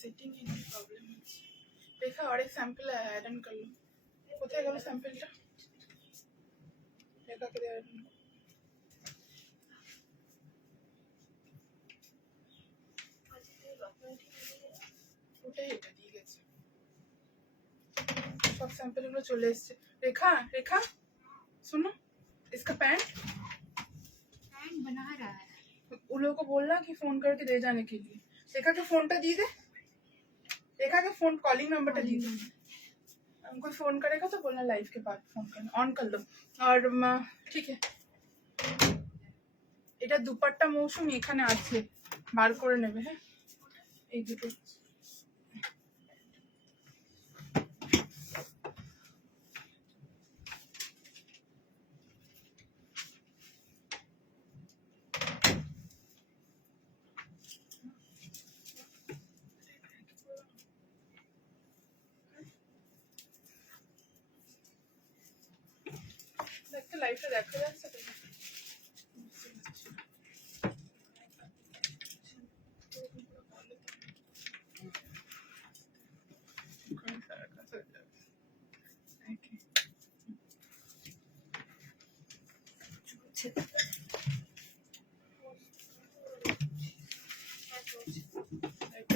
Setting ही नहीं problem है। देखा और एक सैंपल आयरन कर लो। কোথায় গেল স্যাম্পলটা? দেখা করে আয়রন ওটাই এটা দিয়ে গেছে। सब सैंपल गुलो चले एসেছে। रेखा रेखा सुनो, इसका पैंट बना रहा है। उन लोगों को बोलना कि फोन करके दे जाने के लिए। रेखा के फोन टा दी दे, रेखा के फोन कॉलिंग नंबर टा दी दे। हमको फोन करेगा तो बोलना लाइव के बाद फोन करना, ऑन कर लो। और ठीक है, এটা দুপাট্টা মৌসুমি এখানে আছে, বার করে নেবে। হ্যাঁ, এই দুটো দেখতে লাইভটা দেখা যাচ্ছে তো?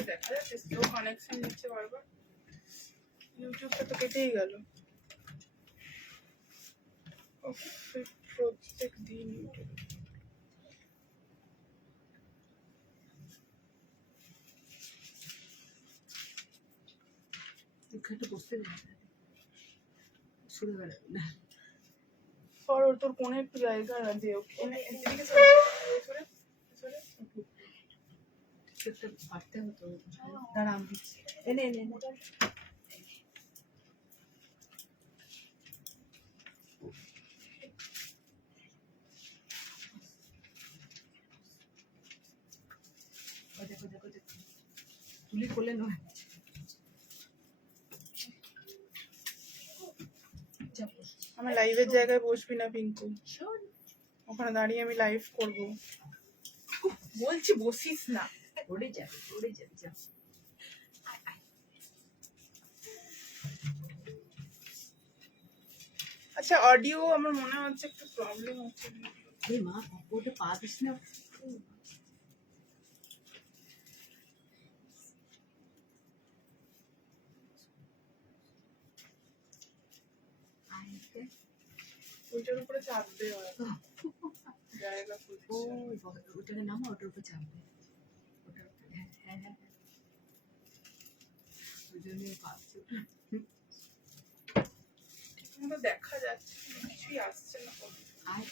দেখা যাচ্ছে কেউ কানেকশন নিচ্ছে বারবার। ইউটিউবটা তো কেটেই গেল। প্রত্যেক দিন ইউটিউব একটু বসতে শুরু করে না। और তোর কোণে একটু জায়গা দে, ওখানে এদিকে সরে সরে একটা পারতে হতো। দাঁড়া আমি দিচ্ছি। এনে এনে এনে দেখো দেখো দেখো তুলি করলে নয়। আমার লাইভের জায়গায় বসবি না পিঙ্কু, ওখানে দাঁড়িয়ে আমি লাইভ করব। বলছি বসিস না, ওড়ে যাবে ওড়ে যাবে। যা আচ্ছা অডিও আমার মনে হচ্ছে একটু প্রবলেম হচ্ছে। এই মা ওটা পা দিস না। ওইটার উপরে চাপ দে, জায়গা ও ওটাকে নামা, ওটার উপর চাপবে। ওটার উপরে হ্যাঁ হ্যাঁ হ্যাঁ ওই জন্য পাচ্ছি। ঠিকমতো দেখা যাচ্ছে কিছুই আসছে না। আর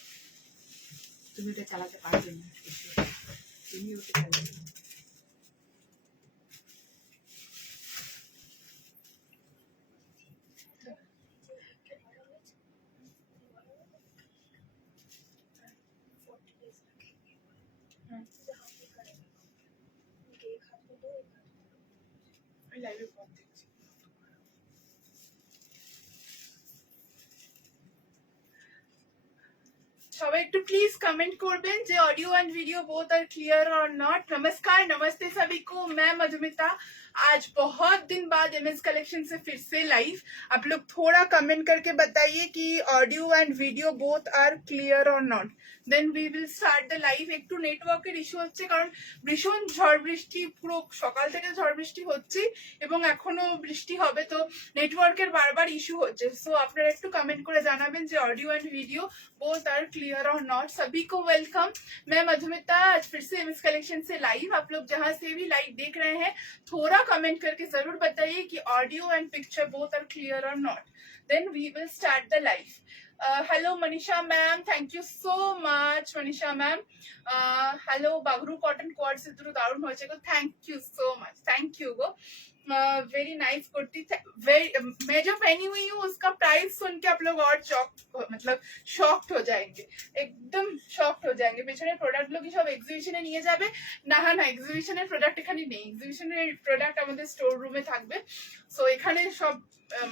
তুমি ওটা চালাতে পারবে না, তুমি ওটা চালাবে না। আমি লাইভে পথ দেখছি। সবাই একটু প্লিজ कमेंट করবেন যে audio and video both are clear और नॉट। नमस्कार नमस्ते सभी को, मैं मधुमिता। आज बहुत दिन बाद एमएस कलेक्शन से फिर से लाइव। आप लोग थोड़ा कमेंट करके बताइए कि audio and video both are clear और not, then we will start the live. একটু নেটওয়ার্কের ইস্যু হচ্ছে কারণ ভীষণ ঝড় বৃষ্টি, পুরো সকাল থেকে ঝড় বৃষ্টি হচ্ছে এবং এখনো বৃষ্টি হবে, তো নেটওয়ার্কের বারবার ইস্যু হচ্ছে। সো আপনারা একটু কমেন্ট করে জানাবেন যে audio and video both are clear और नॉट। सभी को वेलकम, मैं मधुमिता आज फिर से एमएस कलेक्शन से लाइव। आप लोग जहां से भी लाइव देख रहे हैं थोड़ा कमेंट करके जरूर बताइए कि audio and picture both are clear और not, then we will start the live. Hello Manisha ma'am, thank you so much Manisha ma'am. Hello Bagru cotton code से दारुण हो गो, thank you so much, thank you गो। वेरी नाइस कुर्ती, मैं जो पहनी हुई हूँ उसका प्राइस सुन के आप लोग और मतलब শকড हो जाएंगे, একদম শকড हो जाएंगे। পেছনের প্রোডাক্ট গুলো কি সব এক্সিবিশনে নিয়ে যাবে? না না, এক্সিবিশনের প্রোডাক্ট এখানে নেই, এক্সিবিশনের প্রোডাক্ট আমাদের স্টোর রুমে থাকবে। সো এখানে সব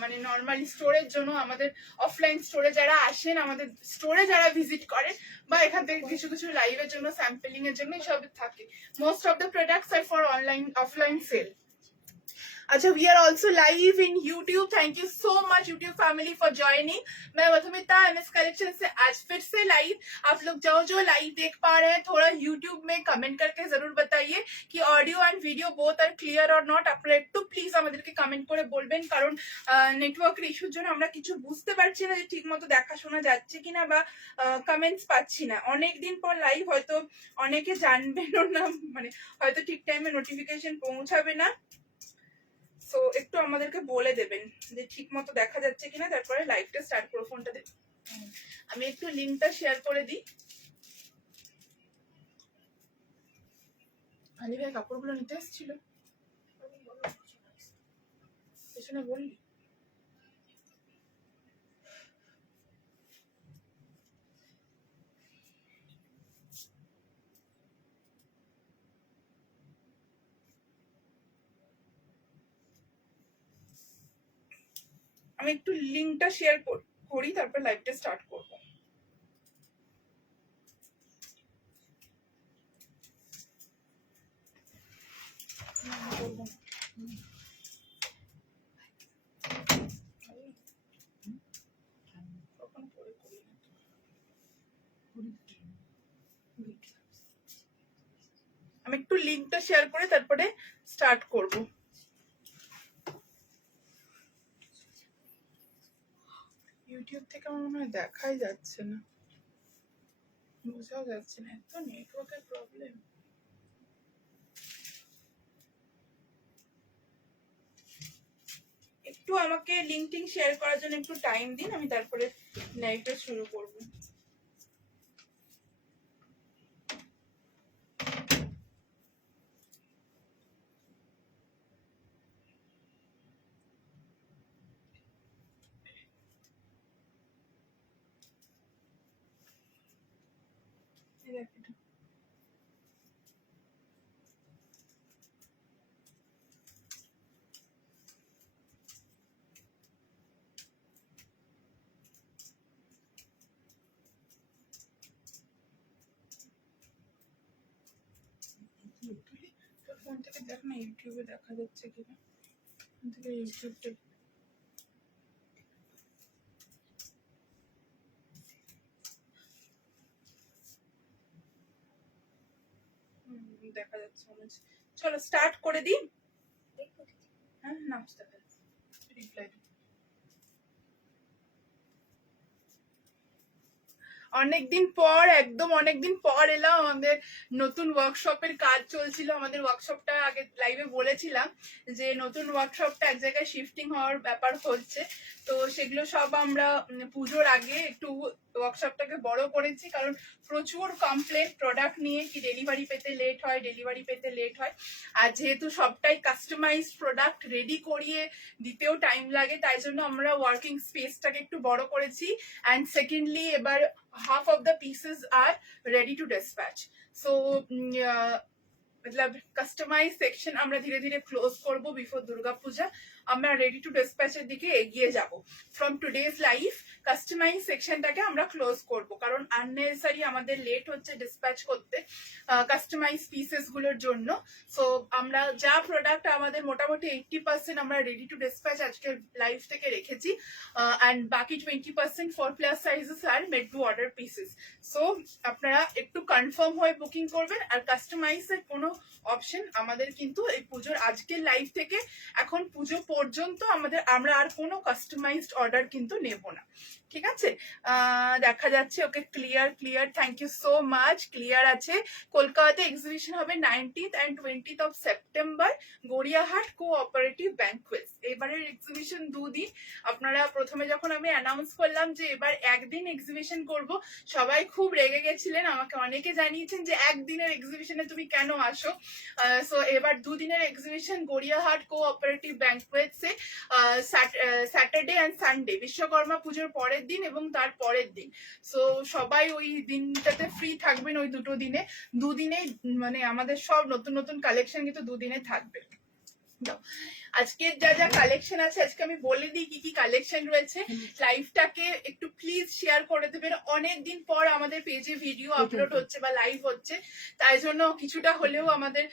মানে নর্মালি স্টোরের জন্য আমাদের অফলাইন স্টোরে যারা আসেন, আমাদের স্টোরে যারা ভিজিট করেন বা এখান থেকে কিছু কিছু লাইভের জন্য স্যাম্পলিং এর জন্য সব থাকে। Most of the products are for online offline sale. अच्छा, we are also live in YouTube. Thank you so much YouTube family for joining. मैं मधुमिता एमएस कलेक्शन से आज फिर से लाइव। आप लोग जो लाइव देख पा रहे हैं थोड़ा YouTube में कमेंट करके जरूर बताइए कि audio and video both are clear or not। আপনারা একটু প্লিজ আমাদেরকে কমেন্ট করে বলবেন, কারণ নেটওয়ার্কের ইস্যুর জন্য আমরা কিছু বুঝতে পারছি না যে ঠিকমতো দেখাশোনা যাচ্ছে কিনা বা কমেন্টস পাচ্ছি না। অনেকদিন পর লাইভ, হয়তো অনেকে জানবেনও না, মানে হয়তো ঠিক টাইমে নোটিফিকেশন পৌঁছাবে না। সো একটু আমাদেরকে বলে দেবেন যে ঠিক মতো দেখা যাচ্ছে কিনা, তারপরে লাইভটা স্টার্ট করো। ফোনটা দেব, আমি একটু লিংকটা শেয়ার করে দিই। আলি ভাই কাপড়গুলো নিতে এসেছিল, পেছনে বললি। আমি একটু লিংকটা শেয়ার করি, তারপর লাইভটা স্টার্ট করব। আমি একটু লিংকটা শেয়ার করে তারপরে স্টার্ট করব। ইউটিউব থেকে আমার মনে হয় দেখাই যাচ্ছে না, বোঝাও যাচ্ছে না, এত নেটওয়ার্কের প্রবলেম। একটু আমাকে লিংক টিং শেয়ার করার জন্য একটু টাইম দিন, আমি তারপরে লাইভটা শুরু করব। ফোন থেকে দেখ না ইউটিউবে দেখা যাচ্ছে কিনা, ফোন থেকে ইউটিউবটা দেখা যাচ্ছে মনে হচ্ছে। চলো স্টার্ট করে দিই। হ্যাঁ নামতে রিপ্লাই অনেকদিন পর, একদম অনেকদিন পর এলাম। আমাদের নতুন ওয়ার্কশপের কাজ চলছিল। আমাদের ওয়ার্কশপটা আগে লাইভে বলেছিলাম যে নতুন ওয়ার্কশপটা এক জায়গায় শিফটিং হওয়ার ব্যাপার হচ্ছে, তো সেগুলো সব আমরা পুজোর আগে একটু ওয়ার্কশপটাকে বড় করেছি, কারণ প্রচুর কমপ্লেন প্রোডাক্ট নিয়ে কি ডেলিভারি পেতে লেট হয়। আর যেহেতু সবটাই কাস্টমাইজ প্রোডাক্ট রেডি করিয়ে দিতেও টাইম লাগে, তাই জন্য আমরা ওয়ার্কিং স্পেসটাকে একটু বড় করেছি। অ্যান্ড সেকেন্ডলি এবার half of the pieces are ready to dispatch. So मतलब কাস্টমাইজ সেকশন আমরা ধীরে ধীরে ক্লোজ করব বিফোর দুর্গা পূজা। আমরা রেডি টু ডিসপ্যাচের দিকে এগিয়ে যাব। ফ্রম টুডেজ লাইভ কাস্টমাইজ সেকশনটাকে আমরা ক্লোজ করব, কারণ আননেসেসারি আমাদের লেট হচ্ছে ডিসপ্যাচ করতে কাস্টমাইজ পিসেস গুলোর জন্য। সো আমরা যা প্রোডাক্ট আমাদের মোটামুটি 80% আমরা রেডি টু ডিসপ্যাচ আজকে লাইভ থেকে রেখেছি, অ্যান্ড বাকি 20% 4+ sizes are made to order pieces. So আপনারা একটু কনফার্ম হয়ে বুকিং করবেন। আর কাস্টমাইজের কোনো অপশন আমাদের কিন্তু এই পুজোর আজকের লাইভ থেকে এখন পুজো পর্যন্ত আমরা আর কোনো কাস্টমাইজড অর্ডার কিন্তু নেব না, ঠিক আছে? দেখা যাচ্ছে, okay clear, thank you so much. Clear আছে। কলকাতাতে এক্সিবিশন হবে 19th and 20th of September, Gariahat cooperative banquets. এবারের এক্সিবিশন 2 দিন। আপনারা প্রথমে যখন আমি অ্যানাউন্স করলাম যে এবার একদিন এক্সিবিশন করব, সবাই খুব রেগে গেছিলেন। আমাকে অনেকে জানিয়েছেন যে একদিনের এক্সিবিশনে তুমি কেন আসো। সো এবার 2 দিনের এক্সিবিশন গড়িয়াহাট কোঅপারেটিভ ব্যাংকুয়েটসে, স্যাটারডে অ্যান্ড সানডে, বিশ্বকর্মা পুজোর পরের দিন এবং তার পরের দিন। সো সবাই ওই দিনটাতে ফ্রি থাকবেন। ওই দুটো দিনে, 2 দিনেই মানে আমাদের সব নতুন নতুন কালেকশন কিন্তু 2 দিনে থাকবে। দাও। আজকের যা যা কালেকশন আছে আজকে আমি বলে দিই কি কি কালেকশন রয়েছে। লাইভটাকে একটু প্লিজ শেয়ার করে দেবেন। অনেকদিন পর আমাদের পেজে ভিডিও আপলোড হচ্ছে বা লাইভ হচ্ছে, তাই জন্য কিছুটা হলেও আমাদের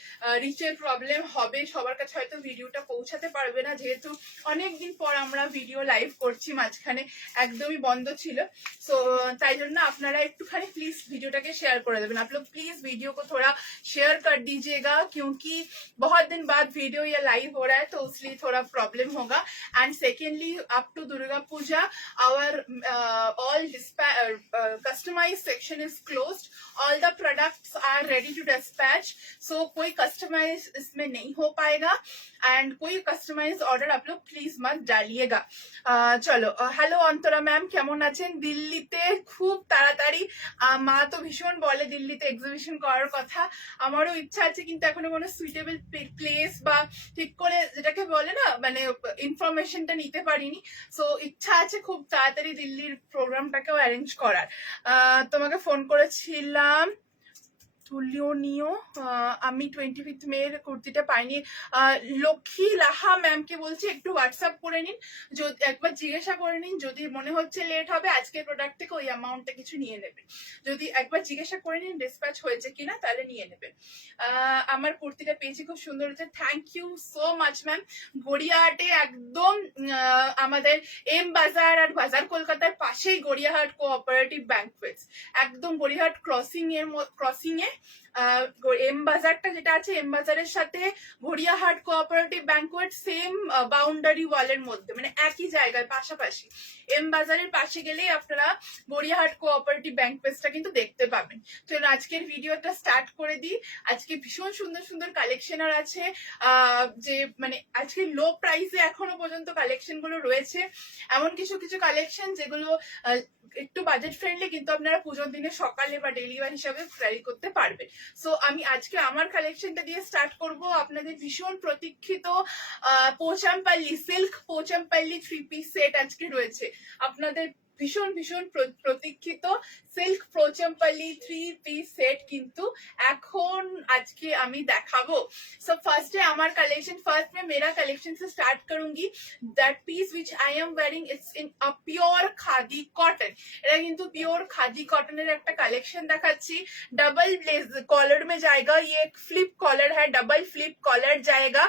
রিচের প্রবলেম হবে, সবার কাছে হয়তো ভিডিওটা পৌঁছাতে পারবে না, যেহেতু অনেকদিন পর আমরা ভিডিও লাইভ করছি, মাঝখানে একদমই বন্ধ ছিল। সো তাই জন্য আপনারা একটুখানি প্লিজ वीडियोটাকে শেয়ার করে দেবেন। आप लोग प्लीज वीडियो को थोड़ा शेयर कर दीजिएगा, क्योंकि बहुत दिन बाद वीडियो या लाइव हो रहा है तो इसलिए थोड़ा प्रॉब्लम होगा। And secondly up to Durga Puja our all customise section is closed, all the products are ready to dispatch, so कोई कस्टमाइज इसमें नहीं हो पाएगा एंड कोई कस्टमाइज ऑर्डर आप लोग प्लीज मत डालिएगा। চলো, হ্যালো অন্তরা ম্যাম, কেমন আছেন? দিল্লিতে খুব তাড়াতাড়ি, মা তো ভীষণ বলে দিল্লিতে এক্সিবিশন করার কথা, আমারও ইচ্ছা আছে, কিন্তু এখনো কোনো সুইটেবল প্লেস বা ঠিক করে যেটাকে বলে না মানে ইনফরমেশনটা নিতে পারিনি। সো ইচ্ছা আছে খুব তাড়াতাড়ি দিল্লির প্রোগ্রামটাকেও অ্যারেঞ্জ করার। তোমাকে ফোন করেছিলাম, তুলিও নিও, আমি 25 মের কুর্তিটা পাইনি। লক্ষ্মী লাহা ম্যামকে বলছি একটু হোয়াটসঅ্যাপ করে নিন, যদি একবার জিজ্ঞাসা করে নিন, যদি মনে হচ্ছে লেট হবে আজকের প্রোডাক্ট থেকে ওই অ্যামাউন্টটা কিছু নিয়ে নেবেন, যদি একবার জিজ্ঞাসা করে নিন ডিসপ্যাচ হয়েছে কিনা তাহলে নিয়ে নেবেন। আমার কুর্তিটা পেয়েছি, খুব সুন্দর হয়েছে, thank you so much ma'am. গড়িয়াহাটে একদম আমাদের এম বাজার আর বাজার কলকাতার পাশেই গড়িয়াহাট কোঅপারেটিভ ব্যাংকুয়েটস, একদম গড়িয়াহাট ক্রসিং এ এম বাজারটা যেটা আছে, এম বাজারের সাথে Gariahat cooperative banquet same boundary ওয়ালের মধ্যে, মানে একই জায়গায় পাশাপাশি। এম বাজারের পাশে গেলেই আপনারা গড়িয়াহাট কোঅপারেটিভ ব্যাংকুয়েটসটা কিন্তু দেখতে পাবেন। তো আজকের ভিডিওটা স্টার্ট করে দিই। আজকে ভীষণ সুন্দর সুন্দর কালেকশনার আছে, যে মানে আজকে লো প্রাইসে এখনো পর্যন্ত কালেকশন গুলো রয়েছে, এমন কিছু কিছু কালেকশন যেগুলো একটু বাজেট ফ্রেন্ডলি, কিন্তু আপনারা পুজোর দিনে সকালে বা ডেলি ওয়ার হিসাবে ক্যারি করতে পারবেন। সো আমি আজকে আমার কালেকশনটা দিয়ে স্টার্ট করব। আপনাদের ভীষণ প্রতীক্ষিত পোচামপাল্লি সিল্ক পোচামপাল্লি 3 পিস সেট আজকে রয়েছে, আপনাদের ভীষণ ভীষণ প্রতীক্ষিত সিল্ক পোচামপাল্লি 3 পিস সেট কিন্তু এখন আজকে আমি দেখাবো। सो फर्स्ट है हमारा कलेक्शन, फर्स्ट में मेरा कलेक्शन से स्टार्ट करूंगी। That piece which I am wearing it's in a pure khadi cotton, এটা কিন্তু পিওর খাদি কটনের একটা কালেকশন দেখাচ্ছি। डबल कॉलर में जाएगा, ये एक फ्लिप कॉलर है, डबल फ्लिप कॉलर जाएगा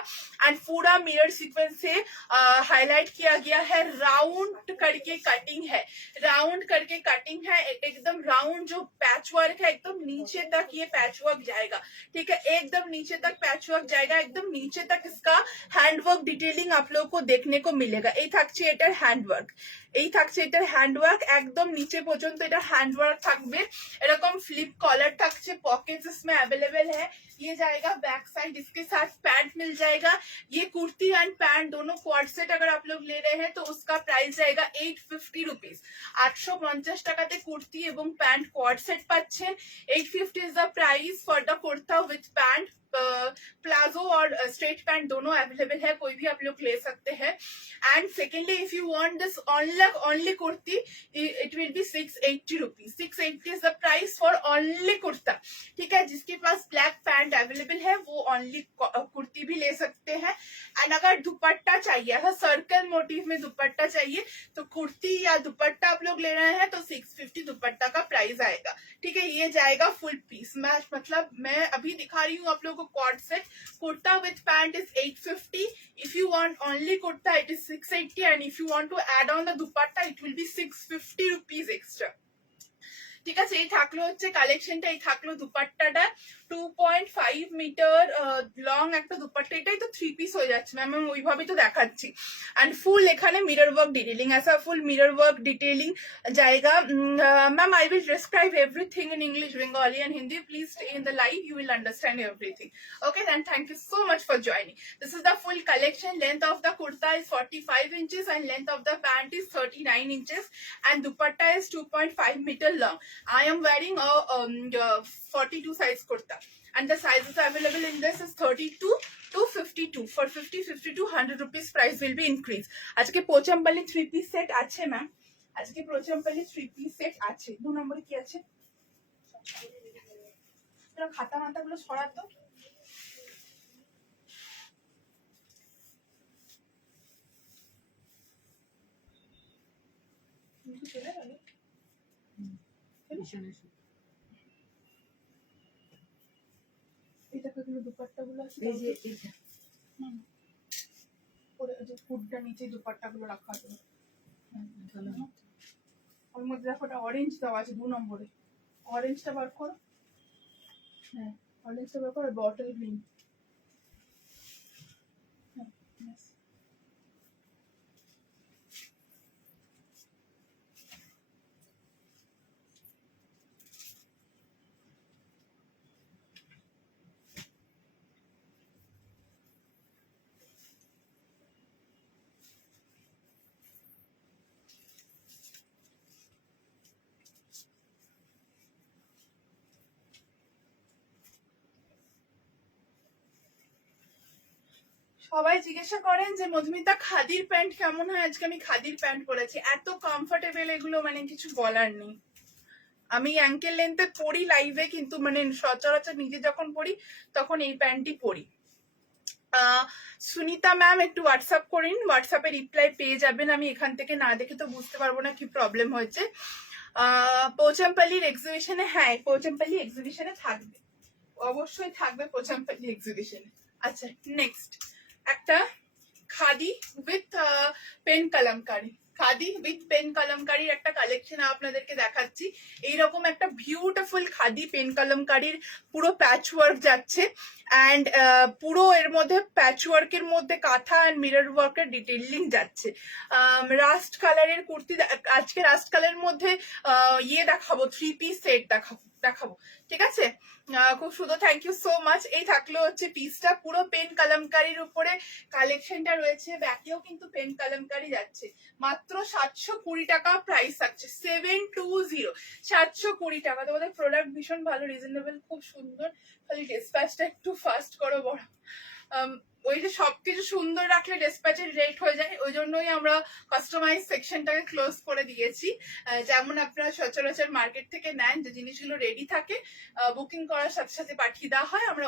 एंड पूरा मिरर सीक्वेंस से हाईलाइट किया गया है, राउंड करके कटिंग है, राउंड करके कटिंग है, एकदम राउंड जो पैच वर्क है एकदम नीचे तक ये पैच वर्क जाएगा, ठीक है, एकदम नीचे तक पैच वर्क जाएगा, एकदम नीचे तक इसका हैंडवर्क डिटेलिंग आप लोगों को देखने को मिलेगा। এই থাকছে এটার হ্যান্ডওয়ার্ক, এই থাকছে এটার হ্যান্ডওয়ার্ক, একদম নিচে পর্যন্ত এটা হ্যান্ডওয়ার্ক থাকবে, এরকম फ्लिप कॉलर থাকছে, पॉकेट्स इसमें अवेलेबल है, ये जाएगा बैक साइड, इसके साथ पैंट मिल जाएगा। ये कुर्ती एंड पैंट दोनों क्वाड सेट अगर आप लोग ले रहे हैं तो उसका प्राइस जाएगा 850 रुपीज। 850 টাকাতে কুর্তি এবং প্যান্ট কোয়াড সেট পাচ্ছেন। 850 is the price for the kurta with pant, palazzo और स्ट्रेट पैंट दोनों अवेलेबल है, कोई भी आप लोग ले सकते हैं। And secondly if you want this only kurti it will B 680 rupees. 680 is the price for only kurta, ठीक है, जिसके पास ब्लैक पैंट अवेलेबल है वो ओनली कुर्ती भी ले सकते हैं। एंड अगर दुपट्टा चाहिए, अगर सर्कल मोटिव में दुपट्टा चाहिए तो कुर्ती या दुपट्टा आप लोग ले रहे हैं तो 650 दुपट्टा का प्राइस आएगा, ठीक है, ये जाएगा फुल पीस। मतलब मैं अभी दिखा रही हूँ आप लोगों को cord set, kurta with pant is 850, if you want only kurta it is 680 and if you want to add on the dupatta it will be 650 rupees extra. ঠিক আছে, এই থাকলো হচ্ছে কালেকশনটা, এই থাকলো দুপাট্টাটা 2.5 মিটার লং একটা দুপাট্টা, এটাই তো 3 পিস হয়ে যাচ্ছে ম্যাম, আমি ওইভাবেই তো দেখাচ্ছি। एंड फुल এখানে मिरर वर्क डिटेलिंग, ऐसा फुल मिरर वर्क डिटेलिंग जाएगा। Ma'am I will describe everything in English, Bengali and Hindi, please stay in the live, you will understand everything. Okay then, thank you so much for joining. This is the full collection. Length of the kurta is 45 inches and length of the pant is 39 inches and dupatta is 2.5 metre long. I am wearing a 42 size kurta and the sizes available in this is 32 to 52. For 50, 52, 100 rupees price will be increased. আজকে পোচামপাল্লি 3 piece set আছে ma'am, আজকে পোচামপাল্লি 3 piece set আছে। 2 নম্বরে কি আছে? খাতা মাতাগুলো সরাতো। ভীষণ এটা কিন্তু দুপাট্টা গুলো আছে এই যে এটা ওরে যে ফুডটা নিচে দুপাট্টা গুলো রাখা আছে ভালো ওর মধ্যে দেখো ওটা অরেঞ্জ দেওয়া আছে 2 নম্বরে অরেঞ্জটা বার করো হ্যাঁ অরেঞ্জটা বার করো বটল গ্রিন হ্যাঁ yes. সবাই জিজ্ঞাসা করেন যে মধুমিতা খাদির প্যান্ট কেমন হয় আজকে আমি খাদির প্যান্ট পরেছি এত কমফোর্টেবল এগুলো মানে কিছু বলার নেই আমি অ্যাঙ্কেল লেন্থে পরি লাইভে কিন্তু মানে সচরাচর নিজে যখন পরি তখন এই প্যান্টই পরি সুনিতা ম্যাম একটু হোয়াটসঅ্যাপ করিন হোয়াটসঅ্যাপে রিপ্লাই পেয়ে যাবেন আমি এখান থেকে না দেখে তো বুঝতে পারবো না কি প্রবলেম হয়েছে পোচামপাল্লির এক্সিবিশনে হ্যাঁ পোচামপাল্লি এক্সিবিশনে থাকবে অবশ্যই থাকবে পোচামপাল্লি এক্সিবিশনে আচ্ছা নেক্সট একটা khadi with pen kalamkari khadi with pen কলমকারির একটা কালেকশন আপনাদেরকে দেখাচ্ছি এইরকম একটা বিউটিফুল খাদি পেন কলমকারির পুরো প্যাচ ওয়ার্ক যাচ্ছে অ্যান্ড পুরো এর মধ্যে প্যাচ ওয়ার্কের মধ্যে কাঁথা অ্যান্ড মিরর ওয়ার্কের ডিটেইলিং যাচ্ছে রাস্ট কালারের কুর্তি আজকে রাস্ট কালারের মধ্যে ইয়ে দেখাবো 3 পিস সেট দেখাবো ঠিক আছে খুব সুন্দর থ্যাংক ইউ সো মাচ এই থাকলো হচ্ছে পিসটা পুরো পেন কলমকারির উপরে কালেকশনটা রয়েছে ব্যাকেও কিন্তু পেন কলমকারি যাচ্ছে মাত্র 720 টাকা প্রাইস থাকছে 720 720 টাকা তোমাদের প্রোডাক্ট ভীষণ ভালো রিজনেবল খুব সুন্দর খালি ডিসপ্যাচটা একটু ফাস্ট করো বড় ওই যে সবকিছু সুন্দর রাখলে ডিসপ্যাচের রেট হয়ে যায় ওই জন্যই আমরা কাস্টমাইজ সেকশনটাকে ক্লোজ করে দিয়েছি যেমন আপনারা সচরাচর মার্কেট থেকে নেন যে জিনিসগুলো রেডি থাকে বুকিং করার সাথে সাথে পাঠিয়ে দেওয়া হয় আমরা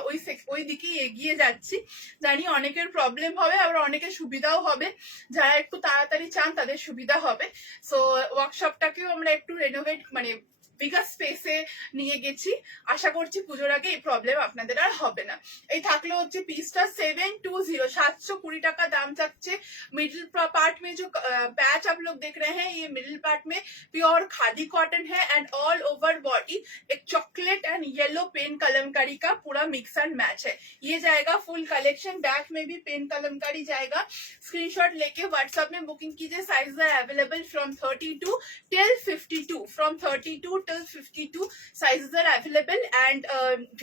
ওই দিকেই এগিয়ে যাচ্ছি জানি অনেকের প্রবলেম হবে আবার অনেকের সুবিধাও হবে যারা একটু তাড়াতাড়ি চান তাদের সুবিধা হবে সো ওয়ার্কশপটাকেও আমরা একটু রেনোভেট মানে বিগার স্পেসে নিয়ে গেছি আশা করছি পুজোর আগে এই প্রবলেম আপনাদের আর হবে না এই থাকলে হচ্ছে পিসটা 720 720 টাকা दाम যাচ্ছে मिडिल पार्ट में जो पैच आप लोग देख रहे हैं ये मिडिल पार्ट में प्योर खादी कॉटन है एंड ऑल ओवर बॉडी एक chocolate and yellow pen kalamkari का पूरा मिक्स एंड मैच है ये जाएगा फुल कलेक्शन बैक में भी पेन कलमकारी जाएगा स्क्रीनशॉट लेके व्हाट्सएप में बुकिंग कीजिए size are available from 32 till 52 from 32 till 52 sizes আর अवेलेबल এন্ড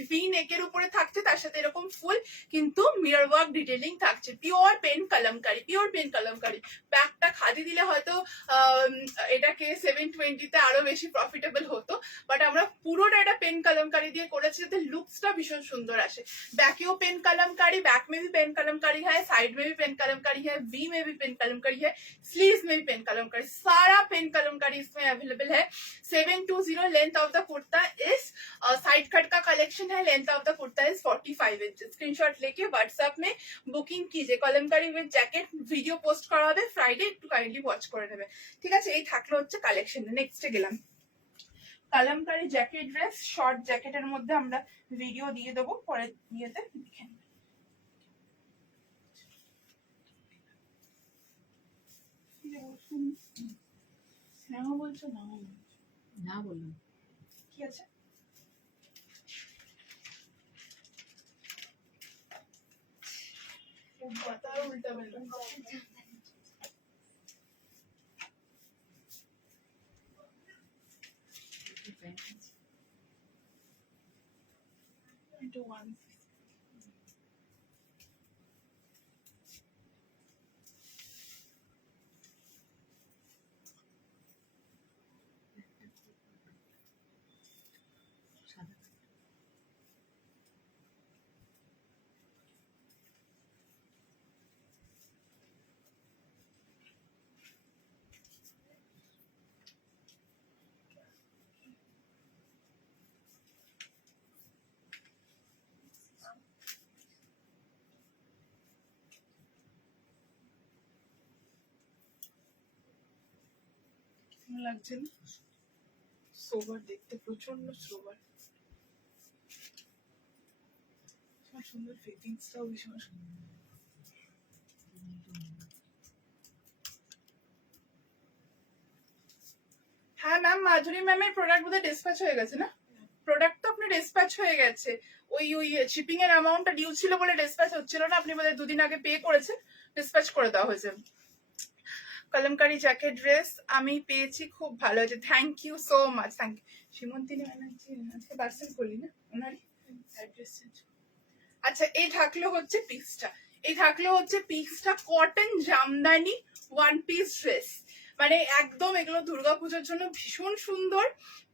ভি নেকের উপরে থাকছে তার সাথে এরকম ফুল কিন্তু মিরর ওয়ার্ক ডিটেইলিং থাকছে পিওর পেন কলমকারি ব্যাকটা খাদি দিলে হয়তো এটাকে 720 তে আরো বেশি প্রফিটেবল হতো বাট আমরা পুরোটা এটা পেন কলমকারি দিয়ে করেছি যাতে লুকসটা ভীষণ সুন্দর আসে बैकेও पेन कलमकारी बैक में भी पेन कलमकारी है साइड में भी पेन कलमकारी है वी में भी पेन कलमकारी है स्लीव्स में भी पेन कलमकारी सारा पेन कलमकारी इसमें अवेलेबल है 720 length of the kurta is side cut का कलेक्शन है length of the kurta is 45 inch screenshot लेके व्हाट्सएप में बुकिंग कीजिए Kalamkari with jacket video post করা হবে ফ্রাইডে একটু কাইন্ডলি ওয়াচ করে নেবে ঠিক আছে এই থাকলো হচ্ছে কালেকশন নেক্সটে গেলাম কলমকারি জ্যাকেট ড্রেস শর্ট জ্যাকেটের মধ্যে আমরা ভিডিও দিয়ে দেবো পরে ইয়েতে দেখে নেবে স্নেহ বলছো না না বললাম কি আছে কথা উল্টা বললাম into one লাগছে না সোবার দেখতে, প্রচন্ড সোবার। সুন্দর ফিটিংসটাও ভীষণ সুন্দর। হ্যাঁ ম্যাম, মাধুরী ম্যামের প্রোডাক্ট বোধহয় ডিসপ্যাচ হয়ে গেছে না? প্রোডাক্ট তো আপনার ডিসপ্যাচ হয়ে গেছে, ওই শিপিং এর অ্যামাউন্টটা ডিউ ছিল বলে ডিসপ্যাচ হচ্ছিল না, আপনি বোধহয় 2 দিন আগে পে করেছেন, ডিসপ্যাচ করে দেওয়া হয়েছে। কলমকারি জ্যাকেট ড্রেস আমি পেয়েছি, খুব ভালো হয়েছে, thank you so much, thank you. Simantini Banerjee আজকে পার্সেল করলি না, ওনারই অ্যাড্রেস চেঞ্জ। আচ্ছা, এই থাকলো হচ্ছে পিসটা, এই থাকলো হচ্ছে পিসটা cotton Jamdani one piece dress, মানে একদম এগুলো দুর্গাপুজোর জন্য ভীষণ সুন্দর,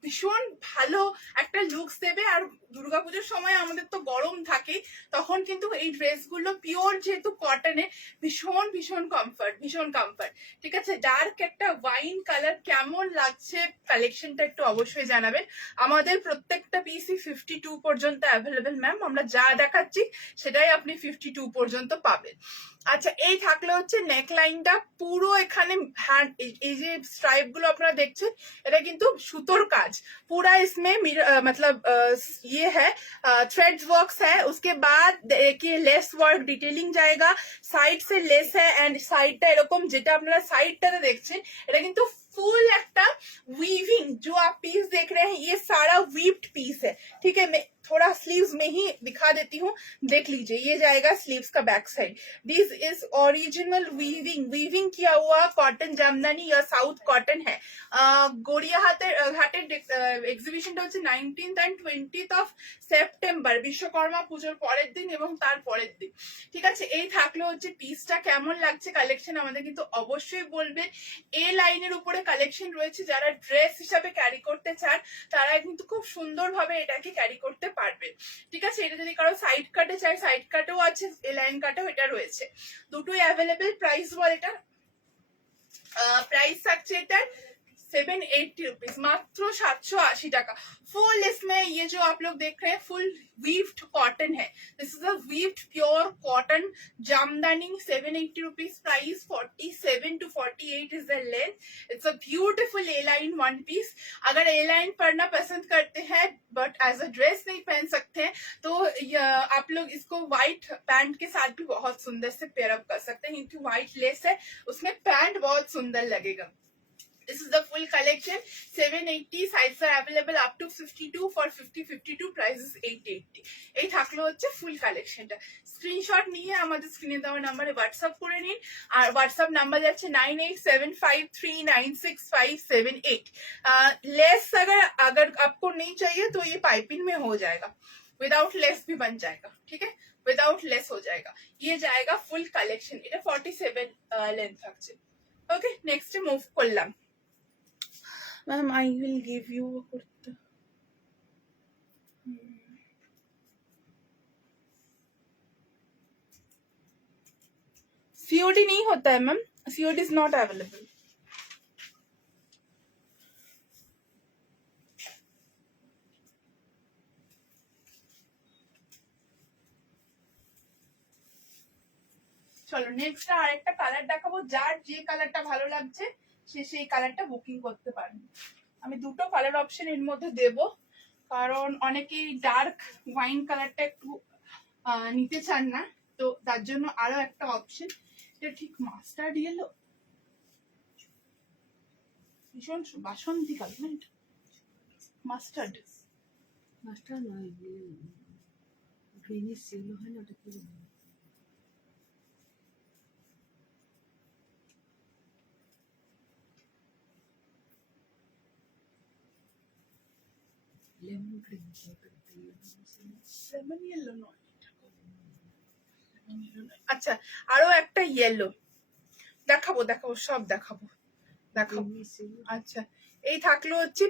ভীষণ ভালো একটা লুকস দেবে। আর দুর্গাপুজোর সময় আমাদের তো গরম থাকে, তখন কিন্তু এই ড্রেসগুলো পিওর যেহেতু কটনের, ভীষণ ভীষণ কমফর্ট, ভীষণ কমফর্ট। ঠিক আছে, ডার্ক একটা ওয়াইন কালার, কেমন লাগছে কালেকশনটা একটু অবশ্যই জানাবেন। আমাদের প্রত্যেকটা পিসই 52 পর্যন্ত অ্যাভেলেবেল ম্যাম, আমরা যা দেখাচ্ছি সেটাই আপনি 52 পর্যন্ত পাবেন। আচ্ছা, এই থাকলে হচ্ছে নেকলাইনটা পুরো এখানে হ্যান্ড, এই যে স্ট্রাইপ গুলো আপনারা দেখছেন, এটা কিন্তু সুতোর কাজ पूरा, इसमें मतलब ये है थ्रेड्स वर्क्स है। उसके बाद देखिए लेस वर्क डिटेलिंग जाएगा, साइड से लेस है एंड साइडটা এরকম, যেটা আপনারা সাইডটাতে দেখছেন এটা কিন্তু फुल একটা वीविंग, जो आप पीस देख रहे हैं ये सारा वीव्ड पीस है। ठीक है, मैं थोड़ा स्लीव्स में ही दिखा देती हूँ, देख लीजिए, ये जाएगा स्लीव्स का back side. This is original weaving, weaving किया हुआ कॉटन जामदानी या साउथ कॉटन है। গড়িয়াহাটের এক্সিবিশনটা হচ্ছে 19th and 20th of September, Vishwakarma পুজোর পরের দিন এবং তার পরের দিন। ঠিক আছে, এই থাকলো হচ্ছে পিসটা, কেমন লাগছে কালেকশন আমাদের কিন্তু অবশ্যই বলবেন। এই লাইনের উপরে কালেকশন রয়েছে, যারা ড্রেস হিসাবে ক্যারি করতে চান তারা কিন্তু খুব সুন্দরভাবে এটাকে ক্যারি করতে পারবেন। ঠিক আছে, এটা যদি কারো সাইড কাটে চাই, সাইড কাটেও আছে, এ লাইন কাটেও এটা রয়েছে, দুটোই অ্যাভেলেবেল। প্রাইস বল, এটা প্রাইস থাকছে এটার 780 रुपीज, मात्र 780 টাকা। फुल इसमें ये जो आप लोग देख रहे हैं फुल वीव्ड कॉटन है, this is a weaved pure cotton jamdani. 780 rupees price, 47 to 48 is the length. It's a beautiful A line one piece. अगर ए लाइन पढ़ना पसंद करते हैं बट एज अ ड्रेस नहीं पहन सकते हैं तो आप लोग इसको व्हाइट पैंट के साथ भी बहुत सुंदर से पेयर अप कर सकते हैं, क्योंकि व्हाइट लेस है, उसमें पैंट बहुत सुंदर लगेगा। This is the full collection, 780, sizes are available up to 52, for 50, 52 price is 880। এই থাকলো হচ্ছে ফুল কালেকশনটা। স্ক্রিনশট নিয়ে আমাদের স্ক্রিনে দেওয়া নাম্বারে হোয়াটসঅ্যাপ করে নিন, আর হোয়াটসঅ্যাপ নাম্বার যাচ্ছে 9875396578। लेस अगर आपको नहीं चाहिए तो ये पाइपिंग में हो जाएगा, विदाउट लेस भी बन जाएगा। ठीक है, विदाउट लेस हो जाएगा, ये जाएगा ফুল কালেকশন। এটা 47 লেন্থ থাকছে। ওকে, নেক্সটে মুভ করলাম। Ma'am, I will give you a kurta. COD नहीं होता है ma'am, COD is not available। চলো নেক্সট আরেকটা কালার দেখাবো, যার যে কালারটা ভালো লাগছে সে সেই কালারটা বুকিং করতে পারেন। আমি দুটো কালার অপশন এর মধ্যে দেব, কারণ অনেকেই ডার্ক ওয়াইন কালারটা একটু নিতে চান না, তো তার জন্য আরো একটা অপশন। এটা ঠিক মাস্টার্ড ইয়েলো, ভীষণ বাসন্তী কালার না, এটা মাস্টার্ড, মাস্টার নয়, গ্রিনিশ ইয়েলো হয় না, ওটা কি লেমন গ্রিন, লেমন ইয়েলো নয়, আচ্ছা আরো একটা ইয়েলো দেখাবো, সব দেখাবো। আচ্ছা, এই থাকলো হচ্ছে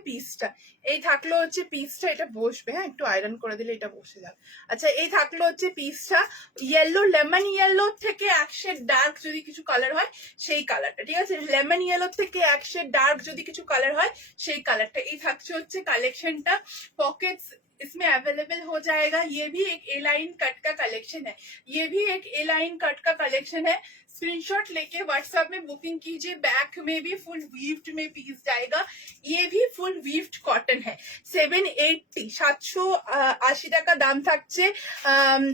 পিসটা, এটা বসবে, হ্যাঁ একটু আয়রন করে দিলে এটা বসে যাবে। আচ্ছা, এই থাকলো হচ্ছে পিসটা, ইয়েলো, লেমন ইয়েলো থেকে এক শেড ডার্ক যদি কিছু কালার হয় সেই কালারটা। ঠিক আছে, লেমন ইয়েলো থেকে এক শেড ডার্ক যদি কিছু কালার হয় সেই কালারটা। এই থাকছে হচ্ছে কালেকশনটা। পকেটস इसमें अवेलेबल हो जाएगा। ये भी एक ए लाइन कट का कलेक्शन है, ये भी एक ए लाइन कट का कलेक्शन है। स्क्रीनशॉट लेके व्हाट्सएप में बुकिंग कीजिए। बैक में भी फुल वीव्ड में पीस जाएगा। ये भी फुल वीव्ड कॉटन है। 780 780 টাকা দাম থাকছে।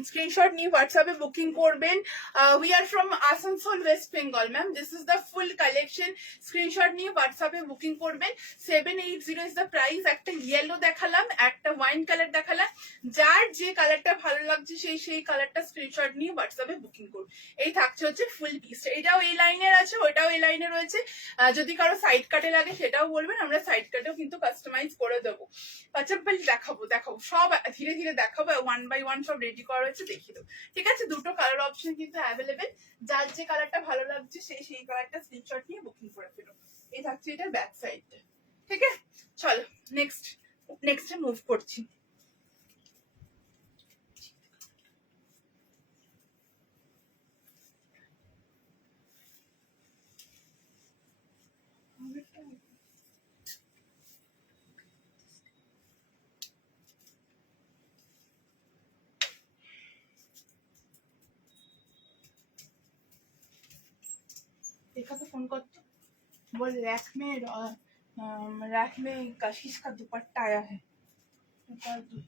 স্ক্রিনশট নিয়ে হোয়াটসঅ্যাপে বুকিং করবেন। We are from Asansol West Bengal ma'am. This is the full collection. Screenshot নিয়ে হোয়াটসঅ্যাপে বুকিং করবেন। 780 ইজ দ্য প্রাইস। একটা ইয়েলো দেখালাম, একটা ওয়াইন কালার দেখালাম। যার যে কালারটা ভালো লাগছে সেই কালারটা স্ক্রিনশট নিয়ে হোয়াটসঅ্যাপে বুকিং করুন। এই থাকছে হচ্ছে ফুল পিসটা। এটাও এই লাইনের আছে, ওটাও এই লাইনে রয়েছে। যদি কারো সাইড কাটে লাগে সেটাও বলবেন, আমরা সাইড কাটেও কিন্তু কাস্টমাইজ করে দেবো। পাচাপ্পাল দেখাবো সব ধীরে ধীরে দেখাবো। 1 বাই 1 সব রেডি করা রয়েছে, দেখিয়ে দেবো। ঠিক আছে, দুটো কালার অপশন কিন্তু অ্যাভেলেবেল। যার যে কালারটা ভালো লাগছে সেই কালারটা স্ক্রিনশট নিয়ে বুকিং করে ফেলো। এই থাকছে এটার ব্যাক সাইডটা। ঠিক আছে, চলো নেক্সটে মুভ করছি। देखा तो फोन कर तो बोल रैक में कशिश का दुपट्टा आया है, कर दो।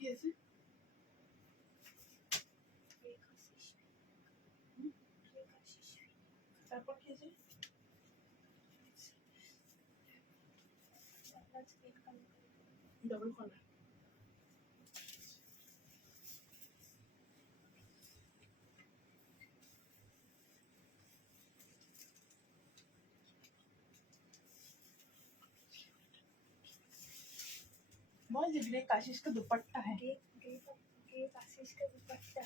कैसे তারপর কি আছে? ডবল কলার। बहुत ग्रे काशिश का दुपट्टा है। ग्रे काशिश का दुपट्टा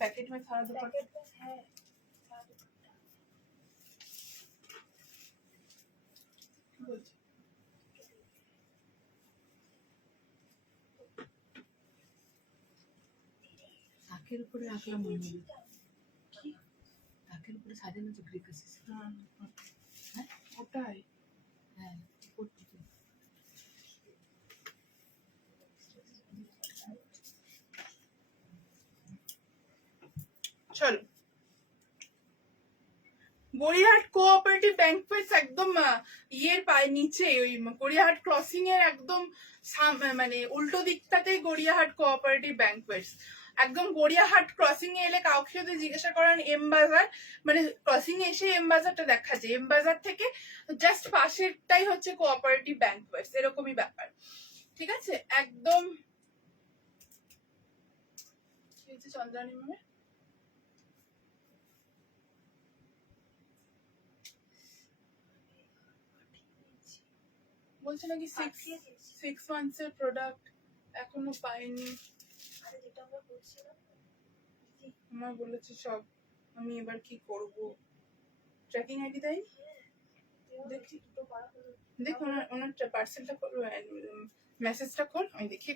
पैकेट में सारा दुपट्टा है। তাকের উপরে রাখলাম মনে হলো কি তাকের উপরে সাজানো তো গ্রে কাশিস। হ্যাঁ ওটাই। হ্যাঁ চলো, গড়িয়াহাট কোঅপারেটিভ ব্যাংকোয়েটস একদম ইয়ের পায়ে নিচে, ওই গড়িয়াহাট ক্রসিং এর একদম মানে উল্টো দিকটাতে গড়িয়াহাট কোঅপারেটিভ ব্যাংকোয়েটস। একদম গড়িয়াহাট ক্রসিং এ এলে কাউকে যদি জিজ্ঞাসা করেন এম বাজার, মানে ক্রসিং এ এসে এম বাজারটা দেখা যায়, এম বাজার থেকে জাস্ট পাশেরটাই হচ্ছে কোঅপারেটিভ ব্যাংকোয়েটস, এরকমই ব্যাপার। ঠিক আছে, একদম চন্দ্রানী ম্যামের বলছে নাকি 6 months এর প্রোডাক্ট এখনো পাইনি। আমার বলেছে সব, আমি এবার কি করব? ট্র্যাকিং আইডি তাই দেখি, দেখ ওনার পার্সেলটা খোল, মেসেজটা খোল, আমি দেখি।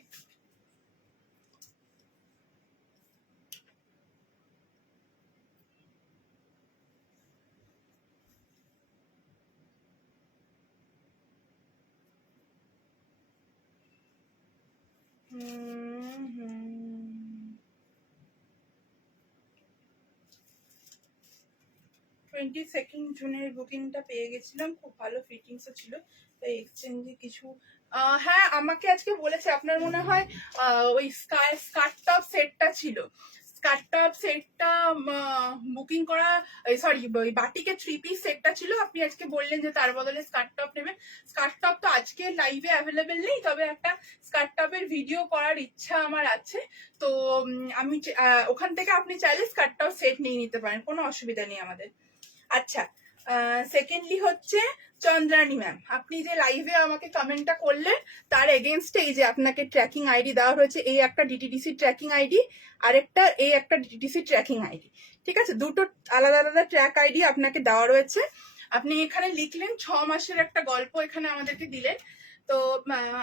জুনের বুকিংটা পেয়ে গেছিলাম, খুব ভালো ফিটিংসও ছিল, তাই এক্সচেঞ্জে কিছু। হ্যাঁ আমাকে আজকে বলেছে, আপনার মনে হয় ওই স্কার্ট টপ সেটটা ছিল, স্কার্ট টপ সেটটা বুকিং করা, সরি ওই বাটিকের 3 পিস সেটটা ছিল। আপনি আজকে বললেন যে তার বদলে স্কার্ট টপ নেবেন। স্কার্ট টপ তো আজকে লাইভে অ্যাভেলেবেল নেই, তবে একটা স্কার্ট টপের ভিডিও করার ইচ্ছা আমার আছে। তো আমি ওখান থেকে আপনি চাইলে স্কার্ট টপ সেট নিয়ে নিতে পারেন, কোনো অসুবিধা নেই আমাদের। আচ্ছা, সেকেন্ডলি হচ্ছে চন্দ্রানী ম্যাম, আপনি যে লাইভে আমাকে কমেন্টটা করলেন তার এগেনস্টে এই যে আপনাকে ট্র্যাকিং আইডি দেওয়া হয়েছে, এই একটা ডিটিডিসি ট্র্যাকিং আইডি, আরেকটা এই একটা ডিটিডিসি ট্র্যাকিং আইডি। ঠিক আছে, দুটো আলাদা আলাদা ট্র্যাক আইডি আপনাকে দেওয়া রয়েছে। আপনি এখানে লিখলেন 6 মাসের একটা গল্প, এখানে আমাদেরকে দিলেন। তো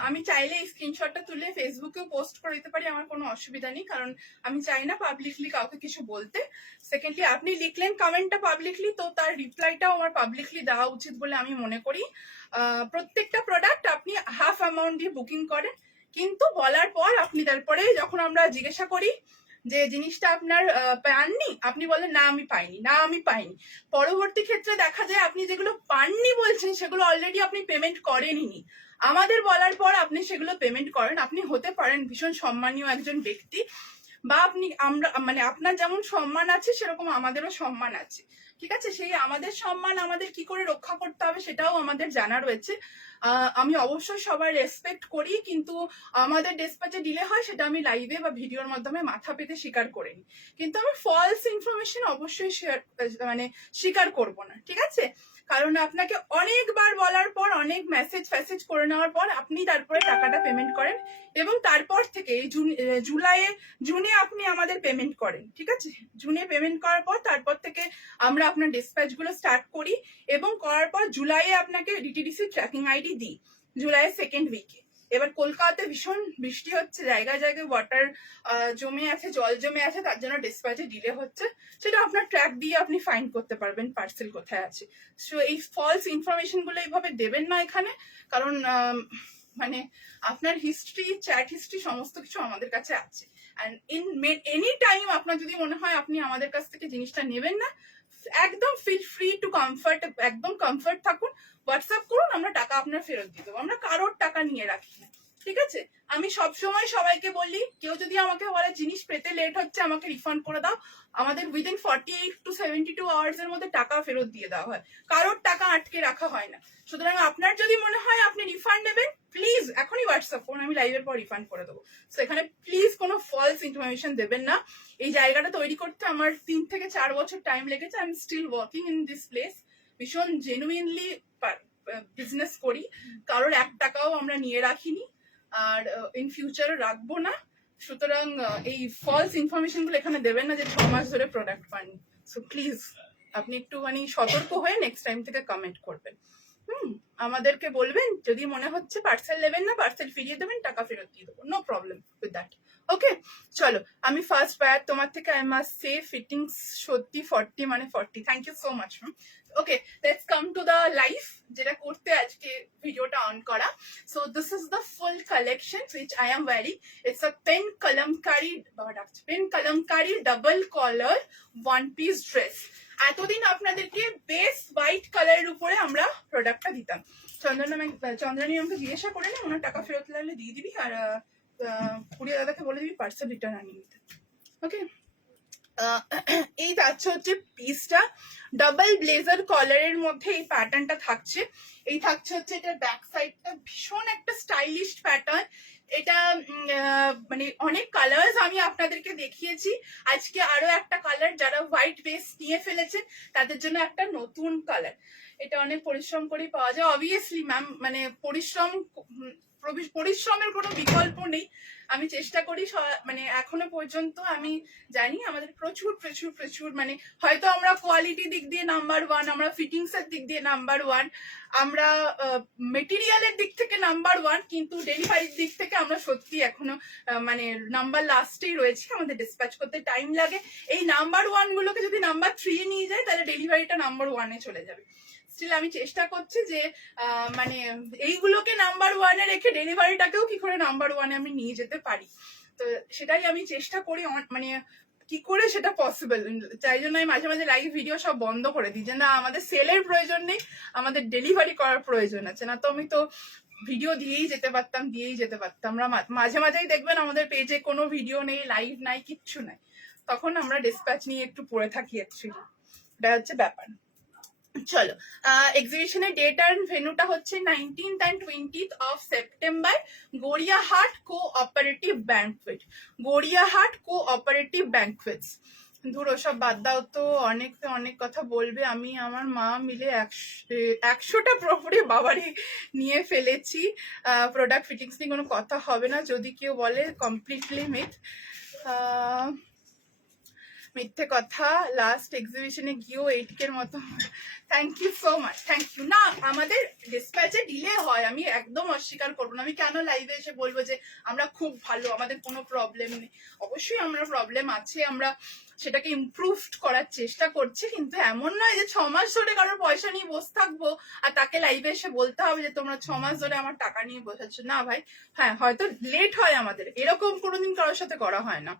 আমি চাইলে এই স্ক্রিনশটটা তুলে ফেসবুকেও পোস্ট করে দিতে পারি, আমার কোনো অসুবিধা নেই, কারণ আমি চাই না পাবলিকলি কাউকে কিছু বলতে। সেকেন্ডলি, আপনি লিখলেন কমেন্টটা পাবলিকলি, তো তার রিপ্লাইটাও আমার পাবলিকলি দেওয়া উচিত বলে আমি মনে করি। প্রত্যেকটা প্রোডাক্ট আপনি হাফ অ্যামাউন্ট দিয়ে বুকিং করেন, কিন্তু বলার পর আপনি তারপরে যখন আমরা জিজ্ঞাসা করি যে জিনিসটা আপনার পাননি, আপনি বলেন না আমি পাইনি। পরবর্তী ক্ষেত্রে দেখা যায় আপনি যেগুলো পাননি বলছেন সেগুলো অলরেডি আপনি পেমেন্ট করেনই। আমাদের বলার পর আপনি সেগুলো পেমেন্ট করেন। আপনি হতে পারেন ভীষণ সম্মানীয় একজন ব্যক্তি, বা আমরা মানে আপনার যেমন সম্মান আছে সেরকম আমাদেরও সম্মান আছে, ঠিক আছে? সেই আমাদের সম্মান আমাদের কি করে রক্ষা করতে হবে সেটাও আমাদের জানা রয়েছে। আমি অবশ্যই সবার রেসপেক্ট করি, কিন্তু আমাদের ডেসপ্যাচে ডিলে হয় সেটা আমি লাইভে বা ভিডিওর মাধ্যমে মাথা পেতে স্বীকার করিনি, কিন্তু আমি ফলস ইনফরমেশন অবশ্যই স্বীকার করবো না, ঠিক আছে? কারণ আপনাকে অনেকবার বলার পর, অনেক মেসেজ করে নেওয়ার পর আপনি তারপরে টাকাটা পেমেন্ট করেন, এবং তারপর থেকে এই জুনে আপনি আমাদের পেমেন্ট করেন, ঠিক আছে? জুনে পেমেন্ট করার পর তারপর থেকে আমরা আপনার ডিসপ্যাচ গুলো স্টার্ট করি, এবং করার পর জুলাইয়ে আপনাকে ডিটিডিসি ট্র্যাকিং আইডি দিই, জুলাইয়ের সেকেন্ড উইকে। এবার কলকাতাতে ভীষণ বৃষ্টি হচ্ছে, জায়গায় জায়গায় ওয়াটার জমে আছে, জল জমে আছে, তার জন্য ডিসপ্যাচে ডিলে হচ্ছে। সেটা আপনার ট্র্যাক দিয়ে আপনি ফাইন্ড করতে পারবেন পার্সেল কোথায় আছে। সো এই ফলস ইনফরমেশন গুলো এইভাবে দেবেন না এখানে, কারণ মানে আপনার হিস্ট্রি, চ্যাট হিস্ট্রি সমস্ত কিছু আমাদের কাছে আছে। অ্যান্ড এনি টাইম আপনার যদি মনে হয় আপনি আমাদের কাছ থেকে জিনিসটা নেবেন না, একদম ফিল ফ্রি টু একদম কমফর্ট থাকুন, হোয়াটসঅ্যাপ করুন, আমরা টাকা আপনার ফেরত দিয়ে দেবো। আমরা কারোর টাকা নিয়ে রাখি না, ঠিক আছে? আমি সবসময় সবাইকে বলি, কেউ যদি আমাকে বলে জিনিস পেতে লেট হচ্ছে আমাকে রিফান্ড করে দাও, আমাদের উইদিন 48 to 72 আওয়ার্স এর মধ্যে টাকা ফেরত দিয়ে দেওয়া হয়, কারোর টাকা আটকে রাখা হয় না। সুতরাং আপনার যদি মনে হয় আপনি রিফান্ড নেবেন, প্লিজ এখনই হোয়াটসঅ্যাপ করুন, আমি লাইভের পর রিফান্ড করে দেবো। তো এখানে প্লিজ কোনো ফলস ইনফরমেশন দেবেন না। এই জায়গাটা তৈরি করতে আমার 3 থেকে 4 বছর টাইম লেগেছে। I am still working in this place. ভীষণ জেনুইনলি বিজনেস করি, কারোর 1 টাকাও আমরা নিয়ে রাখিনি, আর ইন ফিউচারও রাখবো না। সুতরাং এই ফলস ইনফরমেশন গুলো এখানে দেবেন না যে 6 মাস ধরে প্রোডাক্ট পাননি। সো প্লিজ আপনি একটুখানি সতর্ক হয়ে নেক্সট টাইম থেকে কমেন্ট করবেন। আমাদেরকে বলবেন যদি মনে হচ্ছে পার্সেল নেবেন না, পার্সেল ফিরিয়ে দেবেন, টাকা ফেরত দিয়ে দেবো, নো প্রবলেম উইথ দ্যাট। ওকে, চলো আমি ফার্স্ট বায়ার তোমার থেকে, আই মাস্ট সে ফিটিংস সত্যি 40 মানে 40। Thank you so much. Okay, let's come to the life, যেটা করতে আজকে ভিডিওটা অন করা। So this is the full collection which I am wearing. It's a pen kalamkari double collar one piece dress. এতদিন আপনাদেরকে base white কালারের উপরে আমরা প্রোডাক্টটা দিতাম। চন্দ্রানী আমাকে জিজ্ঞাসা করে না, ওনার টাকা ফেরত লাগলে দিয়ে দিবি, আর কুরিয়ার দাদাকে বলে দিবি পার্সেল রিটার্ন আনিয়ে নিতে। ওকে, এই হচ্ছে পিসটা, ডাবল ব্লেজার কলারের মধ্যে এই প্যাটার্নটা থাকছে। এই থাকছে হচ্ছে এটার ব্যাক সাইডটা, ভীষণ একটা স্টাইলিশ প্যাটার্ন। এটা মানে অনেক কালার্স আমি আপনাদেরকে দেখিয়েছি, আজকে আরো একটা কালার, যারা হোয়াইট বেস নিয়ে ফেলেছেন তাদের জন্য একটা নতুন কালার। এটা অনেক পরিশ্রম করেই পাওয়া যায়, অবভিয়াসলি ম্যাম, মানে পরিশ্রমের কোনো বিকল্প নেই। আমি চেষ্টা করি, মানে এখনো পর্যন্ত আমি জানি আমাদের প্রচুর প্রচুর প্রচুর, মানে হয়তো আমরা কোয়ালিটি দিক দিয়ে নাম্বার 1, আমরা ফিটিংস এর দিক দিয়ে নাম্বার 1, আমরা মেটেরিয়ালের দিক থেকে নাম্বার 1, কিন্তু ডেলিভারির দিক থেকে আমরা সত্যি এখনো মানে নাম্বার লাস্টেই রয়েছি। আমাদের ডিসপ্যাচ করতে টাইম লাগে। এই নাম্বার 1 গুলোকে যদি নাম্বার 3 নিয়ে যায় তাহলে ডেলিভারিটা নাম্বার 1 এ চলে যাবে। স্টিল আমি চেষ্টা করছি যে মানে এইগুলোকে নাম্বার 1 এ রেখে ডেলিভারিটাকেও কি করে নাম্বার 1 এ আমি নিয়ে যেতে পারি। তো সেটাই আমি চেষ্টা করি, মানে কি করে সেটা পসিবল। তাই জন্য আমি মাঝে মাঝে লাইভ ভিডিও সব বন্ধ করে দিই, যে না আমাদের সেলের প্রয়োজন নেই, আমাদের ডেলিভারি করার প্রয়োজন আছে। না তো আমি তো ভিডিও দিয়েই যেতে পারতাম। আমরা মাঝে মাঝেই দেখবেন আমাদের পেজে কোনো ভিডিও নেই, লাইভ নাই, কিচ্ছু নাই, তখন আমরা ডিসপ্যাচ নিয়ে একটু পড়ে থাকি অ্যাকচুয়ালি, এটা হচ্ছে ব্যাপার। চলো, এক্সিবিশনের ডেট আর ভেন্যুটা হচ্ছে 19th and 20th of September, Gariahat cooperative banquets. ধুর ওসব বাদ দাও তো, অনেক কথা বলবে। আমি আমার মা মিলে 100টা পুরোপুরি বাবারই নিয়ে ফেলেছি। প্রোডাক্ট ফিটিংস নিয়ে কোনো কথা হবে না, যদি কেউ বলে কমপ্লিটলি মিথ। মিথ্যে কথা, লাস্ট এক্সিবিশনে গিয়েও 8K এর মতো। Thank you so much, thank you. না, আমাদের ডিসপ্যাচে ডিলে হয়, আমি একদম অস্বীকার করবো না। আমি কেন লাইভে এসে বলবো যে আমরা খুব ভালো, আমাদের কোনো প্রবলেম নেই? অবশ্যই আমরা প্রবলেম আছে, আমরা সেটাকে ইমপ্রুভ করার চেষ্টা করছি, কিন্তু এমন নয় যে 6 মাস ধরে কারোর পয়সা নিয়ে বসে থাকবো আর তাকে লাইভে এসে বলতে হবে যে তোমরা 6 মাস ধরে আমার টাকা নিয়ে বসাচ্ছ। না ভাই, হ্যাঁ হয়তো লেট হয় আমাদের, এরকম কোনোদিন কারোর সাথে করা হয় না।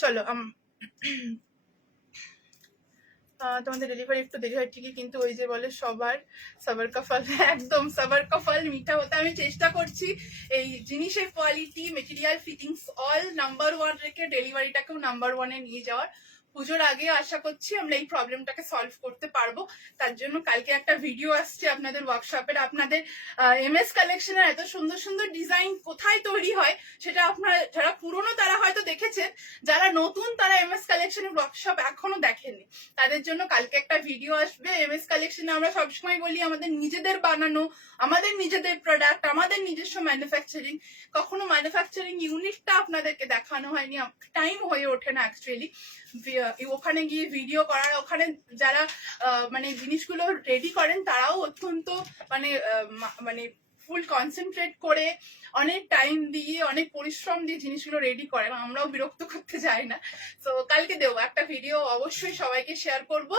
চলো তোমাদের ডেলিভারি একটু দেরি হয় ঠিকই, কিন্তু ওই যে বলে সবার সবার কফল, একদম সবার কফল মিঠা হতে আমি চেষ্টা করছি। এই জিনিসের quality, material, fittings all number 1 রেখে ডেলিভারিটাকেও নাম্বার 1-এ নিয়ে যাওয়ার। পুজোর আগে আশা করছি আমরা এই প্রবলেমটাকে সলভ করতে পারবো। তার জন্য কালকে একটা ভিডিও আসছে আপনাদের ওয়ার্কশপের, আপনাদের এমএস কালেকশনের এত সুন্দর সুন্দর ডিজাইন কোথায় তৈরি হয় সেটা আপনারা যারা পুরনো তারা হয়তো দেখেছেন, যারা নতুন তারা এমএস কালেকশনের ওয়ার্কশপ এখনো দেখেননি, তাদের জন্য কালকে একটা ভিডিও আসবে। এমএস কালেকশনে আমরা সবসময় বলি আমাদের নিজেদের বানানো, আমাদের নিজেদের প্রোডাক্ট, আমাদের নিজস্ব ম্যানুফ্যাকচারিং। কখনো ম্যানুফ্যাকচারিং ইউনিটটা আপনাদেরকে দেখানো হয়নি, টাইম হয়ে ওঠে না অ্যাকচুয়ালি ওখানে গিয়ে ভিডিও করার। ওখানে যারা মানে জিনিসগুলো রেডি করেন তারাও অত্যন্ত মানে মানে ফুল কনসেন্ট্রেট করে অনেক টাইম দিয়ে অনেক পরিশ্রম দিয়ে জিনিসগুলো রেডি করেন, আমরাও বিরক্ত করতে যাই না। তো কালকে দেবো একটা ভিডিও, অবশ্যই সবাইকে শেয়ার করব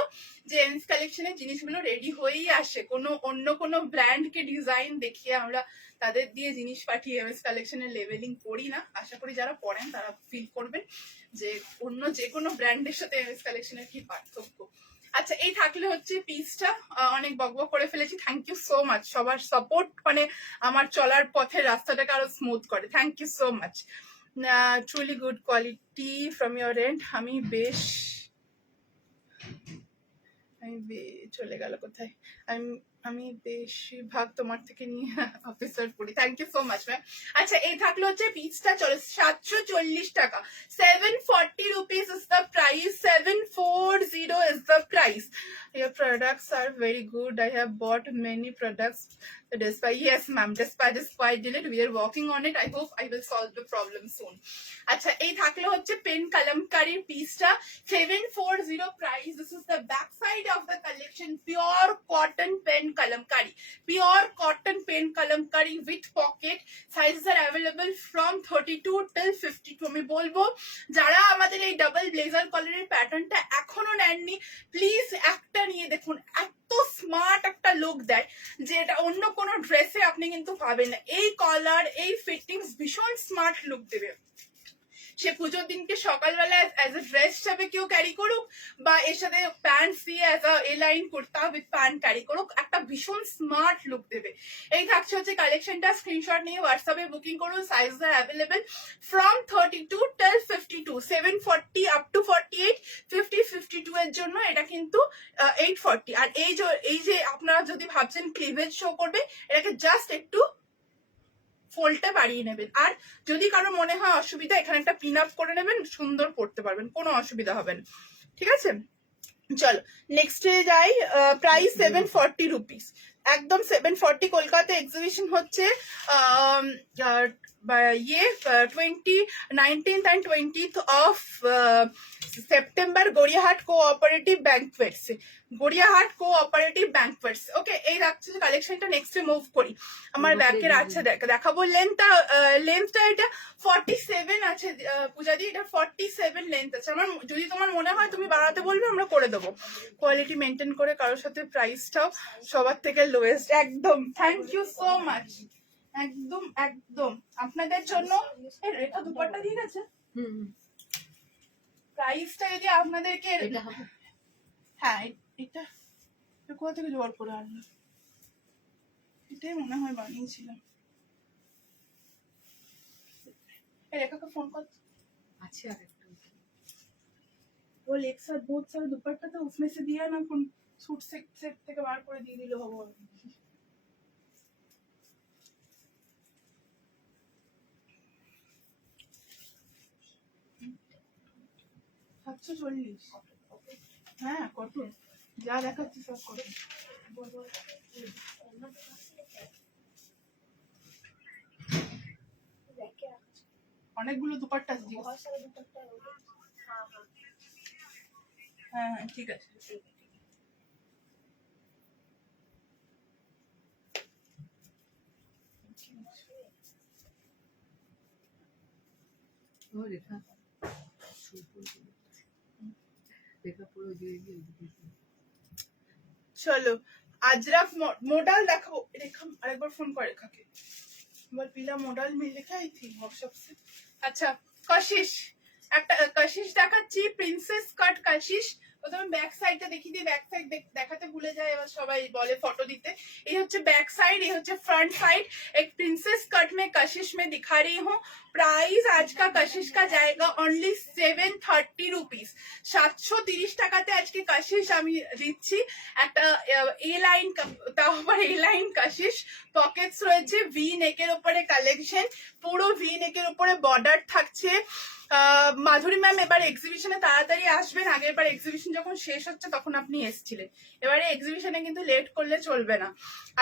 যে এমএস কালেকশনের জিনিসগুলো রেডি হয়েই আসে, কোনো অন্য কোনো ব্র্যান্ডকে ডিজাইন দেখিয়ে আমরা তাদের দিয়ে জিনিস পাঠিয়ে এমএস কালেকশনের লেভেলিং করি না। আশা করি যারা পড়েন তারা ফিল করবেন যে অন্য যে কোনো ব্র্যান্ডের সাথে এমএস কালেকশনের কি পার্থক্য। আচ্ছা, এই থাকলে হচ্ছে পিসটা, অনেক বকবক করে ফেলেছি। থ্যাংক ইউ সো মাচ, সবার সাপোর্ট মানে আমার চলার পথের রাস্তাটাকে আরো স্মুথ করে। Thank you so much. Truly good quality from your end. চলে গেল কোথায়, আমি বেশিরভাগ তোমার থেকে নিয়ে অফিসার পড়ি। Thank you so much ma'am. আচ্ছা, এই থাকলো হচ্ছে পিসটা, চলো 740 টাকা, 740 rupees is the price, 740 is the price. Your products are very good. I have bought many products. The dispatch, yes ma'am, dispatch is quite delayed. We are working on it. I hope I will solve the problem soon. আচ্ছা, এই থাকলো হচ্ছে pen কালামকারীর পিসটা, 740 price. This is the back side of the collection. Pure cotton pen kalamkari, pure cotton pen kalamkari with pocket. Sizes are available from 32 till 52. আমি বলবো যারা আমাদের এই ডাবল ব্লেজার কলারের প্যাটার্নটা এখনো নেননি, প্লিজ একটা নিয়ে দেখুন। এত স্মার্ট একটা লুক দেয় যে এটা অন্য কোনো ড্রেসে আপনি কিন্তু পাবেন না। এই কলার, এই ফিটিংস ভীষণ স্মার্ট লুক দেবে। সে পুজোর দিনকে সকালবেলা অ্যাজ এ ড্রেস হিসাবে কেউ ক্যারি করুক, বা এর সাথে প্যান্টস দিয়ে as a line kurta with pant carry করুক, একটা ভীষণ স্মার্ট লুক দেবে। এই থাকছে হচ্ছে কালেকশনটা, স্ক্রিনশট নিয়ে হোয়াটসঅ্যাপে বুকিং করুন। Size are available from 32 till 52, 740 up to 48, 50, 52 এর জন্য এটা কিন্তু 840। আর এই যে আপনারা যদি ভাবছেন ক্লিভেজ শো করবে, এটাকে জাস্ট একটু ফোল্ডটা বাড়িয়ে নেবেন। আর যদি কারো মনে হয় অসুবিধা, এখানে একটা পিন আপ করে নেবেন, সুন্দর পড়তে পারবেন, কোনো অসুবিধা হবে না। ঠিক আছে, চলো নেক্সটে যাই। প্রাইস 740 rupees, একদম 740। কলকাতা এক্সিবিশন হচ্ছে 19th and 20th of September, Gariahat cooperative banquets, Gariahat cooperative banquets. Okay, এই রাখছে কালেকশনটা। নেক্সটে মুভ করি। আমার ব্যাকের আছে দেখাবো লেন্থটা এটা 47 আছে পূজাদি, এটা 47 লেন্থ আছে। আমার যদি তোমার মনে হয় তুমি বাড়াতে বলবে, আমরা করে দেবো। কোয়ালিটি মেনটেন করে, কারোর সাথে প্রাইসটাও সবার থেকে লোয়েস্ট একদম। থ্যাংক ইউ সো মাচ, একদম একদম আপনাদের জন্য। এটা দুপাট্টা দিয়ে গেছে, প্রাইসটা যদি আপনাদেরকে, হ্যাঁ এটা কোথা থেকে জোগাড় করে আনলো, এটাই মনে হয় বানিয়েছিলাম। রেখাকে ফোন কর, আছে আর একটু, बोल एक साथ बहुत सारा दुपट्टा था, उसमें से दिया ना, सूट सेट থেকে বার করে দিয়ে দিলে হবে। 740, হ্যাঁ কটন, যা দেখাচ্ছি সব কটন। অনেকগুলো দুপাট্টা আছে, बहुत सारे दुपट्टे हो गए। हाँ हाँ হ্যাঁ হ্যাঁ ঠিক আছে। ও রেখা রেখা পুরো দিয়ে দিয়ে চলো আজরাক मॉडल देखो रेखा আরেকবার ফোন করে রেখাকে বল पीला मॉडल मिल लेके आई थी व्हाट्सएप से। আচ্ছা কশিশ একটা কশিশ দেখাচ্ছি প্রিন্সেস কাট কশিশ। প্রথমে ব্যাক সাইডটা দেখিয়ে দিই, ব্যাক সাইড দেখাতে ভুলে যায় এবার সবাই বলে ফটো দিতে। এই হচ্ছে ব্যাক সাইড, এই হচ্ছে फ्रंट साइड। एक प्रिंसेस कट में कशिश में दिखा रही हूँ। प्राइस आज का कशिश का जाएगा ओनली 730 रुपीज। 730 টাকাতে আজকে কশিশ আমি দিচ্ছি। একটা এ লাইন, তাও আবার এ লাইন কশিশ। পকেটস রয়েছে, ভি নেকের উপরে কালেকশন, পুরো ভি নেকের উপরে বর্ডার থাকছে। মাধুরী ম্যাম এবার এক্সিবিশনে তাড়াতাড়ি আসবেন, আগের বার এক্সিবিশন যখন শেষ হচ্ছে তখন আপনি এসেছিলেন, এবারে এক্সিবিশনে কিন্তু লেট করলে চলবে না।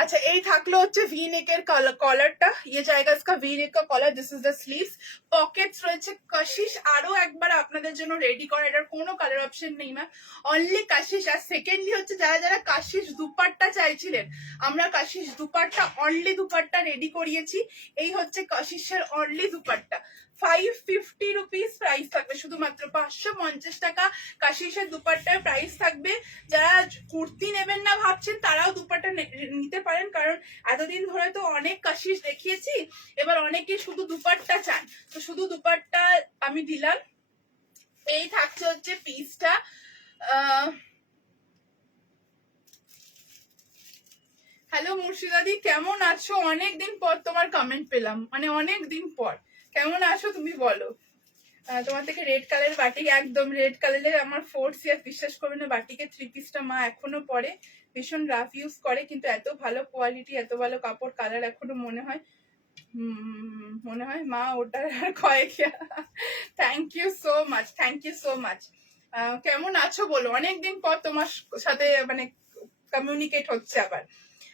আচ্ছা এই থাকলো হচ্ছে ভি নেকের কলারটা, ইয়ে জায়গা इसका ভি নেক का collar, this is the sleeves. Pockets রয়েছে কশিশ আরো একবার আপনাদের জন্য রেডি করা, এটার কোনো কালার অপশন নেই ম্যাম, অনলি কশিশ। আর সেকেন্ডলি হচ্ছে যারা যারা কশিশ দুপাট্টা চাইছিলেন, আমরা কশিশ দুপাট্টা অনলি দুপাট্টা রেডি করিয়েছি। এই হচ্ছে কশিশের অনলি দুপাট্টা, 550 রুপিস প্রাইস থাকবে, শুধুমাত্র 550 টাকা কশিশের দুপাট্টার প্রাইস থাকবে। যারা কুর্তি নেবেন না ভাবছেন তারাও দুপাট্টা নিতে পারেন, কারণ এতদিন ধরে তো অনেক কশিশ দেখিয়েছি, এবার অনেকে শুধু দুপাট্টা চান, তো শুধু দুপাট্টা আমি দিলাম। এই থাকছে হচ্ছে পিসটা। হ্যালো মুর্শিদাদি, কেমন আছো? অনেকদিন পর তোমার কমেন্ট পেলাম, মানে অনেক দিন পর। কেমন আছো তুমি বলো? তোমার থেকে রেড কালার বাটিক, একদম রেড কালারের আমার ফোর্থ ইয়ার, বিশ্বাস করবে না বাটিকের থ্রি পিসটা মা এখনো পরে, ভীষণ রাফ ইউজ করে, কিন্তু এত ভালো কোয়ালিটি, এত ভালো কাপড়, কালার এখনো মনে হয় মা ওটার আর কয়েক। Thank you so much, thank you so much. কেমন আছো বলো? অনেকদিন পর তোমার সাথে মানে কমিউনিকেট হচ্ছে আবার।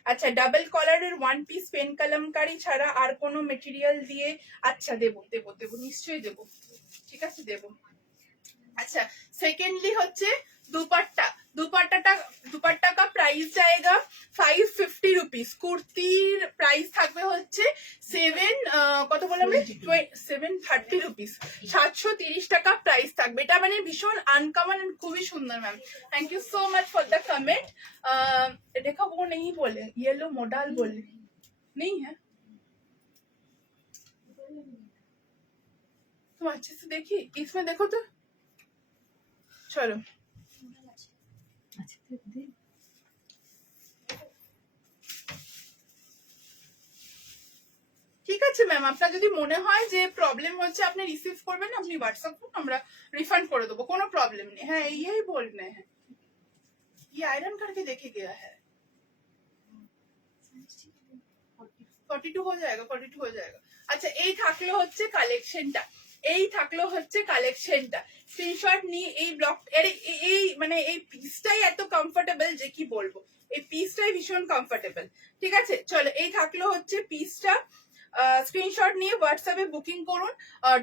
আচ্ছা ডাবল কলারের ওয়ান পিস পেন কলমকারি ছাড়া আর কোনো মেটেরিয়াল দিয়ে, আচ্ছা দেবো দেবো দেবো নিশ্চয়ই দেবো, ঠিক আছে দেবো। আচ্ছা সেকেন্ডলি হচ্ছে দুপাট্টা, দুপাট্টা का प्राइस जाएगा 550 रुपीस। কুর্তির প্রাইস থাকবে হচ্ছে কত বললাম 730 রুপিস, 730 টাকা প্রাইস থাকবে। এটা মানে ভীষণ আনকমন, খুবই সুন্দর ma'am, thank you so much for the comment. देखो वो नहीं बोले, येलो मॉडल बोले नहीं है, तुम अच्छे से देखी, इसमें देखो तो। চলো আচ্ছা দে ঠিক আছে ম্যাম, আপনার যদি মনে হয় যে প্রবলেম হচ্ছে আপনি রিসিভ করবেন, আপনি হোয়াটসঅ্যাপ করুন, আমরা রিফান্ড করে দেবো, কোনো প্রবলেম নেই। হ্যাঁ यही बोलना है, ये आयरन करके देखे गया है। 42 हो जाएगा, 42 हो जाएगा। আচ্ছা এই থাকলো হচ্ছে কালেকশনটা, এই থাকলো হচ্ছে কালেকশনটা। স্ক্রিনশট নিয়ে এই ব্লগ, এই মানে এই পিসটাই এত কমফোর্টেবল যে কি বলবো, এই পিসটাই ভীষণ কমফোর্টেবল। ঠিক আছে চলো এই থাকলো হচ্ছে পিসটা, স্ক্রিনশট নিয়ে হোয়াটসঅ্যাপে বুকিং করুন।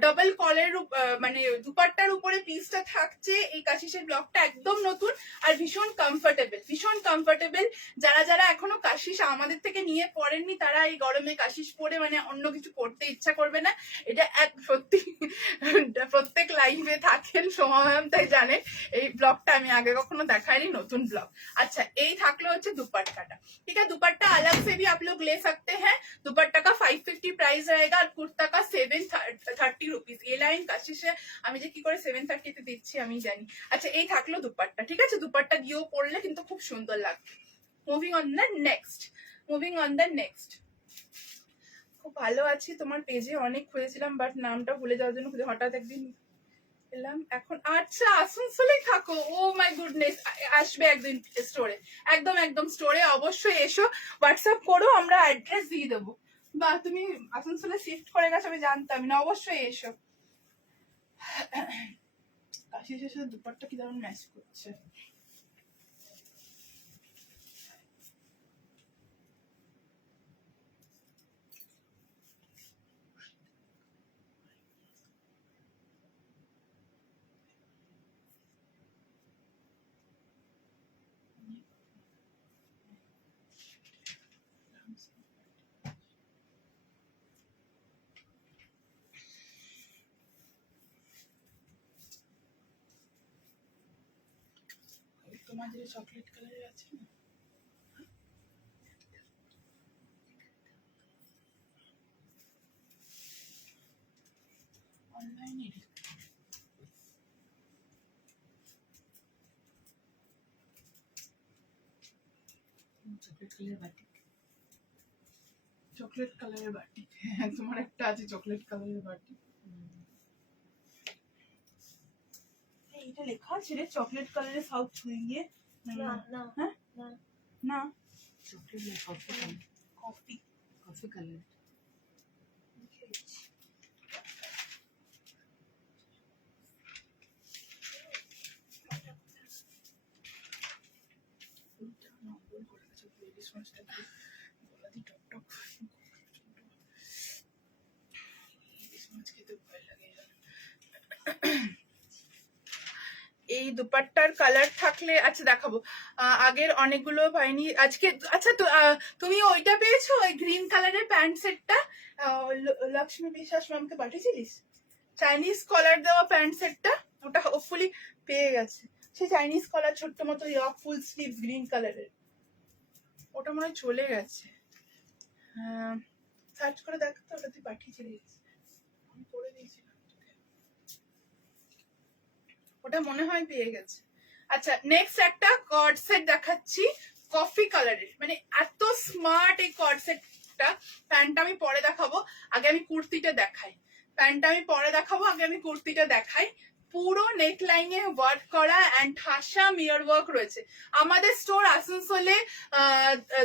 ডাবল কলের মানে দুপাট্টার উপরে পিসটা থাকছে। এই কাশিসের ব্লগটা একদম নতুন আর ভীষণ কমফোর্টেবল, ভীষণ কমফোর্টেবল। যারা যারা এখনো কাশিস আমাদের থেকে নিয়ে পড়েননি তারা এই গরমে কাশিস পরে মানে অন্য কিছু করতে ইচ্ছা করবে না। এটা এক সত্যি প্রত্যেক লাইভে থাকেন সোমা ম্যাম তাই জানেন, এই ব্লগটা আমি আগে কখনো দেখাইনি, নতুন ব্লগ। अच्छा এই থাকলো হচ্ছে दुपट्टा, ठीक है। दुपट्टा अलग से भी आप लोग ले सकते हैं। दुपट्टा का 550 प्राइस रहेगा और कुर्ता का 730 रुपीस। ए लाइन কাশিসে আমি যে কি করে 730 তে দিচ্ছি আমি জানি। আচ্ছা এই থাকলো দুপাট্টা, ঠিক আছে। দুপাট্টা দিয়েও পরলে কিন্তু খুব সুন্দর লাগবে। Moving on the next, moving on the next. খুব ভালো আছি, তোমার পেজে অনেক খুঁজেছিলাম বাট নামটা ভুলে যাওয়ার জন্য হঠাৎ একদিন এলাম এখন। আচ্ছা আসানসোলেই থাকো, ও মাই গুডনেস, আসবে একদিন স্টোরে, একদম একদম স্টোরে অবশ্যই এসো, হোয়াটসঅ্যাপ করো, আমরা অ্যাড্রেস দিয়ে দেবো। বা তুমি আসানসোলে শিফট করে গেছো আমি জানতাম না, অবশ্যই এসো। কাশি শেষে দুপাট্টা কি দারুণ ম্যাচ করছে। তোমার যে চকলেট কালারের আছে না, অনলাইনে চকলেট কালার বাটিক। চকলেট কালারের বাটি। হ্যাঁ, তোমার একটা আছে চকলেট কালারের বাটি। এইটা লেখা আছে রে, চকলেট কালারের সাউথ ছুঁয়ে না না হ্যাঁ না না, চকলেট না, coffee colour. Coffee. Coffee colour. লিখেছি। এই দুপাট্টার কালার থাকলে আচ্ছা দেখাবো। আগের অনেকগুলো পাইনি আজকে। আচ্ছা তো তুমি ওইটা পেয়েছো, ওই গ্রিন কালারের প্যান্ট সেটটা লক্ষ্মী বিশ্বাস ম্যামকে পাঠিয়েছিলিস? চাইনিজ কলার দেওয়া প্যান্ট সেটটা, ওটা হোপফুলি পেয়ে গেছে। সে চাইনিজ কলার ছোট্ট মতো ইয়ক ফুল স্লিভস গ্রিন কালারের, ওটা মনে হয় চলে গেছে। সার্চ করে দেখ তো, ওটা তুই পাঠিয়েছিলিস, আমি পরে দিয়েছিলাম তোকে। ওটা মনে হয় পেয়ে গেছে। আচ্ছা নেক্সট একটা কর্ড সেট দেখাচ্ছি কফি কালারের, মানে এত স্মার্ট এই কর্ড সেটটা। প্যান্টটা আমি পরে দেখাবো, আগে আমি কুর্তিটা দেখাই। প্যান্টটা আমি পরে দেখাবো, আগে আমি কুর্তিটা দেখাই। পুরো নেক লাইনে ওয়ার্ক করা অ্যান্ড ঠাসা মিরর ওয়ার্ক রয়েছে। আমাদের স্টোর আসানসোলে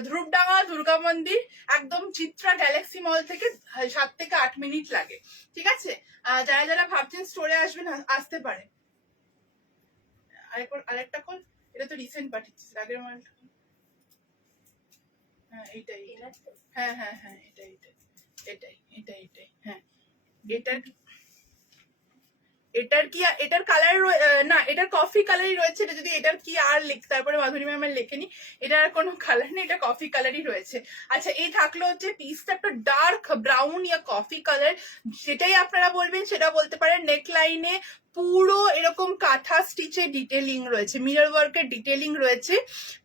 ধ্রুবডাঙ্গা দুর্গা মন্দির, একদম চিত্রা গ্যালাক্সি মল থেকে 7 থেকে 8 মিনিট লাগে। ঠিক আছে, যারা যারা ভাবছেন স্টোরে আসবেন আসতে পারে। আরেকটা খোল, এটা তো রিসেন্ট পাঠিয়েছিস, আগের মালটা। হ্যাঁ এইটাই, হ্যাঁ হ্যাঁ হ্যাঁ এটাই এটাই এটাই এটাই হ্যাঁ। এটার কি, এটার কালার না, এটার কফি কালারই রয়েছে। এটা যদি এটার কি আর তারপরে মাধুরী ম্যামের লেখেনি, এটার আর কোনো কালার নেই, এটা কফি কালারই রয়েছে। আচ্ছা এই থাকলো হচ্ছে পিসটা একটা ডার্ক ব্রাউন ইয়া কফি কালার, যেটাই আপনারা বলবেন সেটা বলতে পারেন। নেক লাইনে পুরো এরকম কাঁথা স্টিচে ডিটেলিং রয়েছে, মিরর ওয়ার্কের ডিটেলিং রয়েছে।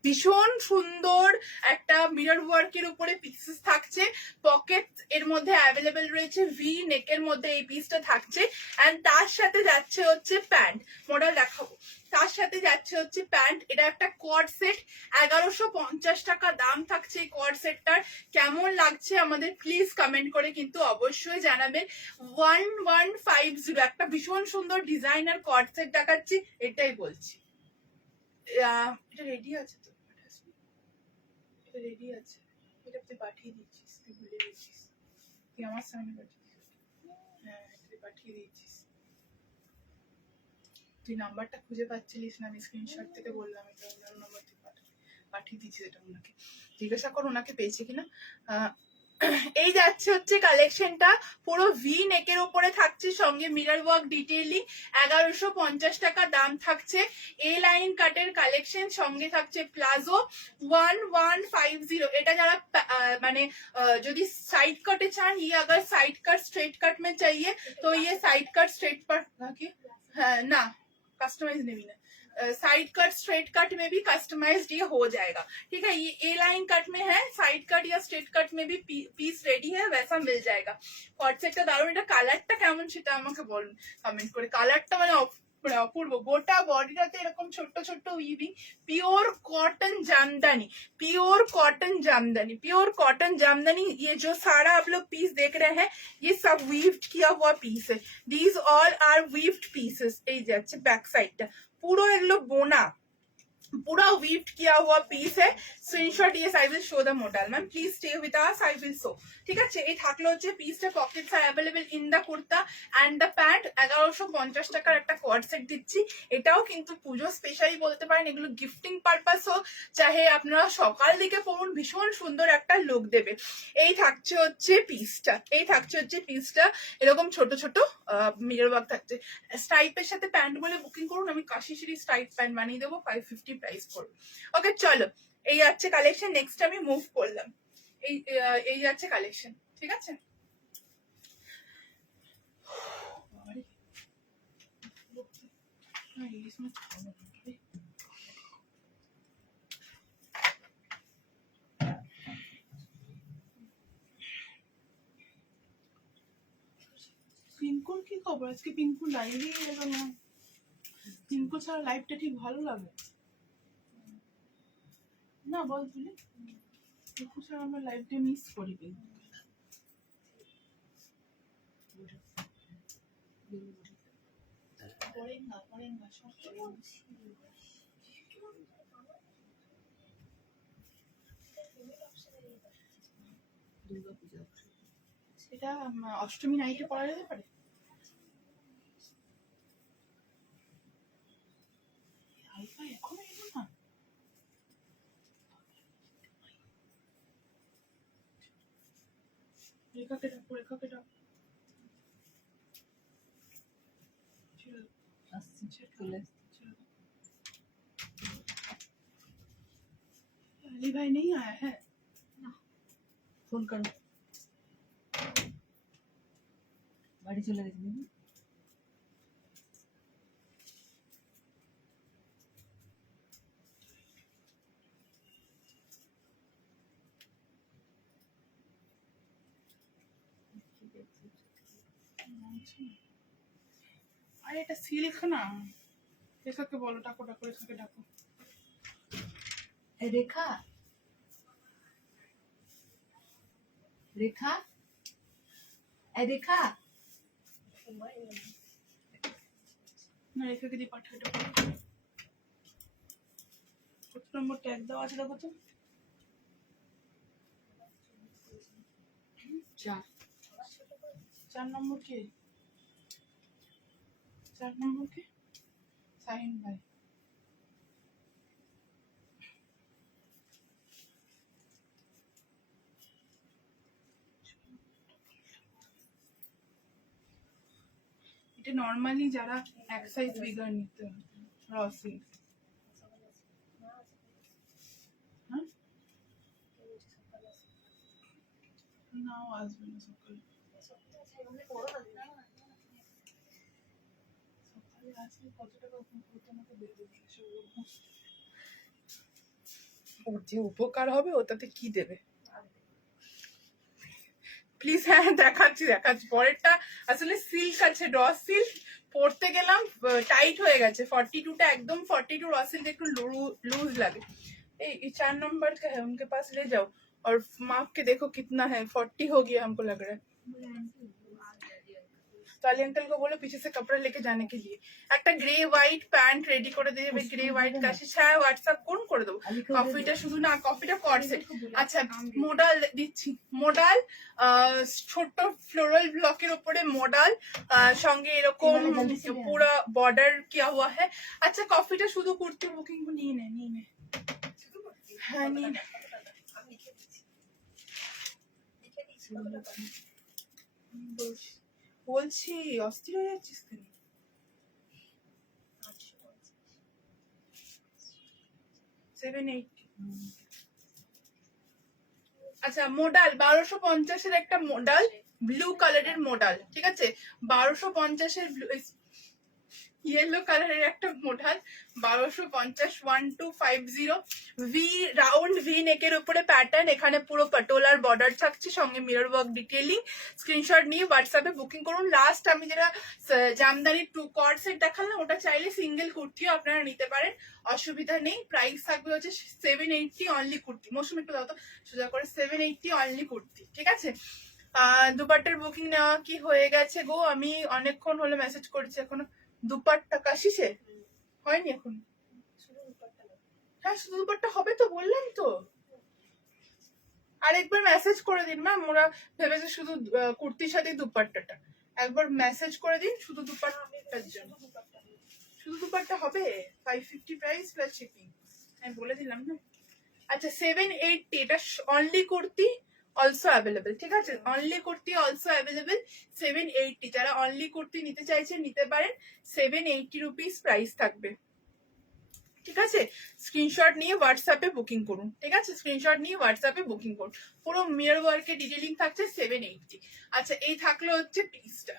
ভীষণ সুন্দর একটা মিরর ওয়ার্কের উপরে পিসেস থাকছে। পকেট এর মধ্যে অ্যাভেলেবেল রয়েছে, ভি নেকের মধ্যে এই পিসটা থাকছে। এন্ড তার সাথে যাচ্ছে হচ্ছে প্যান্ট, মডেল দেখাবো। তার সাথে যাচ্ছে হচ্ছে প্যান্ট। এটা একটা কোয়াড সেট, 1150 টাকা দাম থাকছে এই কোয়াড সেটটার। কেমন লাগছে আমাদের প্লিজ কমেন্ট করে কিন্তু অবশ্যই জানাবেন। 1150, একটা ভীষণ সুন্দর ডিজাইনার কোয়াড সেট দেখাচ্ছি, এটাই বলছি। এটা রেডি আছে তো, এটা রেডি আছে, এটা তুই পাঠিয়ে দিচ্ছিস, তুই ভুলে গেছিস, তুই আমার সামনে পাঠিয়ে, হ্যাঁ তুই পাঠিয়ে দিচ্ছিস। তুই নাম্বারটা খুঁজে পাচ্ছিলিস না, আমি স্ক্রিনশট থেকে বললাম এটা ওনার নাম্বার, তুই পাঠিয়ে দিচ্ছিস এটা ওনাকে। জিজ্ঞাসা কর ওনাকে পেয়েছে কিনা। এই যাচ্ছে হচ্ছে কালেকশনটা, পুরো ভি নেকের উপরে থাকছে, সঙ্গে মিরর ওয়ার্ক ডিটেইলিং। 1150 টাকা দাম থাকছে। এ লাইন কাটের কালেকশন, সঙ্গে থাকছে প্লাজো 1150। এটা যারা মানে যদি সাইড কাটে চান, ये अगर साइड कट स्ट्रेट कट में चाहिए तो ये साइड कट स्ट्रेट पर ना कस्टमाइज नहीं है, साइड कट स्ट्रेट कट में भी कस्टमाइज्ड ये हो जाएगा। ठीक है, ये ए लाइन कट में है, साइड कट या स्ट्रेट कट में भी पीस रेडी है, वैसा मिल जाएगा। কনসেপ্টটা দারুণ। এটা কালারটা কেমন সেটা আমাকে বলুন কমেন্ট করে। কালারটা মানে অপূর্ব, গোটা বডিটাতে এরকম ছোট্ট ছোট্ট weaving, pure cotton jamdani, pure cotton jamdani, pure cotton jamdani. ये जो सारा आप लोग पीस देख रहे हैं ये सब वीव्ड किया हुआ पीस है। These all are weaved pieces. এই যাচ্ছে ব্যাক সাইডটা, পুরো এগুলো বোনা, पूरा वीव्ड किया हुआ पीस है। स्क्रीनशॉट ये I will show the model, ma'am please stay with us, I will show. ঠিক আছে, এই থাকলো হচ্ছে পিসটা, pockets are available in the kurta and the pant. 1150 টাকার একটা কোয়াড সেট দিচ্ছি। এটাও কিন্তু পুজো স্পেশালি বলতে পারেন, এগুলো গিফটিং পারপাস হোক, চাহে আপনারা সকাল দিকে পরুন, ভীষণ সুন্দর একটা লুক দেবে। এই থাকছে হচ্ছে পিসটা, এই থাকছে হচ্ছে পিসটা, এরকম ছোট ছোট মিরর ওয়ার্ক থাকছে। স্টাইপের সাথে প্যান্ট বলে বুকিং করুন, আমি কাশিশিরি স্টাইপ প্যান্ট বানিয়ে দেবো, 550 প্রাইস পড়বে। ওকে চলো, এই যাচ্ছে কালেকশন। নেক্সট আমি মুভ করলাম, এই যাচ্ছে কালেকশন। ঠিক আছে, তোর কি খবর? আজকে পিঙ্কু লাইভে এলো না। পিঙ্কু ছাড়া লাইভটা ঠিক ভালো লাগে না, বল তুই? পিঙ্কু ছাড়া আমরা লাইভটা মিস করি কিন্তু। পড়েন না সব দুর্গা পূজা এটা অষ্টমী নাইটে পড়া যেতে পারে। হাইফাই এখনো এলো না। রেখাকে ডাকো, রেখাকে ডাকো। আসছে, চলে আসছে। अली भाई नहीं आया है। ফোন করো, বাড়ি চলে গেছে। अरे এটা সিল্ক না। রেখাকে বলো, ডাকো ডাকো, রেখাকে ডাকো। রেখা, রেখা, রেখা, না রেখাকে দিয়ে পাঠাই ডাকো। কত নম্বর ট্যাগ দেওয়া আছে দেখো তো। 4 নম্বর কে? 4 নম্বর কে? সাহিন ভাই। এটা নরমালি যারা এক সাইজ বিগার নিতে হয় রসি। হ্যাঁ নাও আসবে না সকালে। সকালে আসলে কত টাকা করতে আমাকে দেবে? ওর যে উপকার হবে ওটাতে কি দেবে প্লিজ। হ্যাঁ দেখাচ্ছি দেখাচ্ছি। পরেরটা আসলে সিল্ক আছে, র সিল্ক। পরতে গেলাম টাইট হয়ে গেছে। 42টা একদম 42 रॉ सिल्क একটু लूज लगे। ये 4 नंबर का है, उनके पास ले जाओ और माप के देखो कितना है। 40 हो गया हमको लग रहा है। काली अंकल को बोलो पीछे से कपड़ा लेके जाने के लिए। একটা গ্রে হোয়াইট প্যান্ট রেডি করে দিয়ে যাবে। Grey white Kashish. হ্যাঁ হোয়াটসঅ্যাপ কোন করে দেবো। কফিটা শুধু না, কফিটা কর্সেট। আচ্ছা মোডাল দিচ্ছি। মোডাল ছোট ফ্লোরাল ব্লকের উপরে মোডাল, সঙ্গে এরকম পুরো বর্ডার কিয়া হুয়া है। আচ্ছা কফিটা শুধু কুর্তি বুকিং নিয়ে নে, নিয়ে নে। হ্যাঁ নিয়ে নে। বলছি অস্থির হয়ে যাচ্ছিস কেন? 780। আচ্ছা মোডাল 1250 একটা মোডাল, ব্লু কালারের মোডাল, ঠিক আছে। 1250 ইয়েলো কালারের একটা মোডাল 1250 1250 ভি রাউন্ড ভি নেকের উপরে প্যাটার্ন। এখানে পুরো পটোলার বর্ডার থাকছে, সঙ্গে মিরর ওয়ার্ক ডিটেইলিং। স্ক্রিনশট নিয়ে হোয়াটসঅ্যাপে বুকিং করুন। লাস্ট আমি যেটা জামদানি 2 কর্ড সেট দেখালাম ওটা চাইলে সিঙ্গেল কুর্তিও আপনারা নিতে পারেন, অসুবিধা নেই। প্রাইস থাকবে হচ্ছে 780 অনলি কুর্তি। মৌসুম একটু দাও তো সোজা করে। 780 অনলি কুর্তি, ঠিক আছে। দুপাট্টার বুকিং নেওয়া কি হয়ে গেছে গো? আমি অনেকক্ষণ হলো মেসেজ করেছি, এখনো দুপাট্টা কাশিসে হয়নি এখন। হ্যাঁ শুধু দুপাট্টা হবে তো, বললাম তো। আরেকবার মেসেজ করে দিন ম্যাম, ওরা ভেবেছে শুধু কুর্তির সাথে দুপাট্টাটা। একবার মেসেজ করে দিন শুধু দুপাট্টার জন্য। শুধু দুপাট্টা হবে 550 প্রাইস প্লাস শিপিং, আমি বলে দিলাম না। আচ্ছা 780 এটা অনলি কুর্তি অলসো অ্যাভেলেবল, ঠিক আছে। Only kurti also available 780। যারা অনলি কুর্তি নিতে চাইছেন নিতে পারেন। 780 রুপিস প্রাইস থাকবে, ঠিক আছে। স্ক্রিনশট নিয়ে হোয়াটসঅ্যাপে বুকিং করুন, ঠিক আছে। স্ক্রিনশট নিয়ে হোয়াটসঅ্যাপে বুকিং করুন। পুরো মিরর ওয়ার্কের ডিটেইলিং থাকছে 780। আচ্ছা এই থাকলো হচ্ছে পিসটা,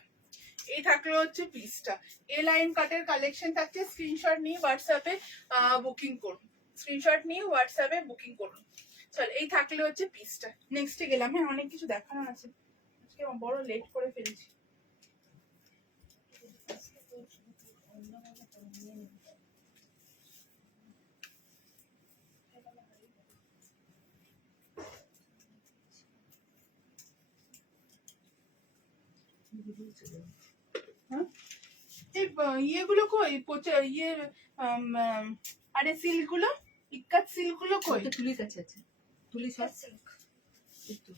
এই থাকলো হচ্ছে পিসটা। এ লাইন কাটের কালেকশন থাকছে। স্ক্রিনশট নিয়ে হোয়াটসঅ্যাপে বুকিং করুন। স্ক্রিনশট নিয়ে হোয়াটসঅ্যাপে বুকিং করুন। চল এই থাকলে হচ্ছে পিসটা। নেক্সটে গেলাম। হ্যাঁ অনেক কিছু দেখানো আছে, আজকে বড় লেট করে ফেলেছি। হ্যাঁ এই ইয়েগুলো কই পচা ইয়ে আরে সিল্কগুলো ইক্কাত সিল্কগুলো কই তুলিস আছে আছে তুলিস Cat silk. একটু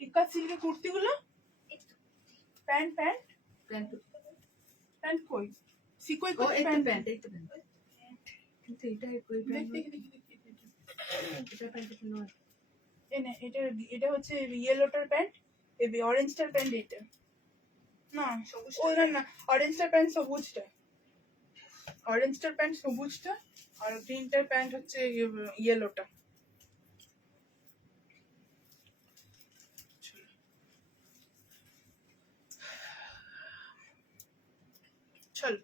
ইক্কাত সিল্কের কুর্তিগুলো একটু। প্যান্ট প্যান্ট প্যান্ট প্যান্ট কই সিকোই ও কই এই তো প্যান্ট প্যান্ট এই তো প্যান্ট কিন্তু এটা কই প্যান্ট দেখি দেখি দেখি দেখি এটা প্যান্ট এটা নয় এনে এটা হচ্ছে ইয়েলোটার প্যান্ট এই অরেঞ্জটার প্যান্ট এটা না ও না না অরেঞ্জটার প্যান্ট সবুজটা অরেঞ্জটার প্যান্ট সবুজটা আর গ্রিনটার প্যান্ট হচ্ছে ইয়েলোটা চল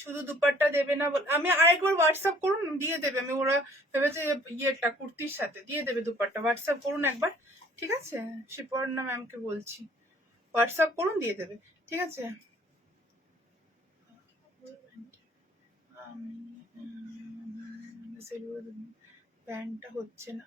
শুধু দুপাট্টা দেবে না আমি আরেকবার হোয়াটসঅ্যাপ করুন দিয়ে দেবে আমি ওরা ভেবেছে ইয়েটা কুর্তির সাথে দিয়ে দেবে দুপাট্টা হোয়াটসঅ্যাপ করুন একবার ঠিক আছে শিপর্ণা ম্যামকে বলছি হোয়াটসঅ্যাপ করুন দিয়ে দেবে ঠিক আছে প্যান্টটা হচ্ছে না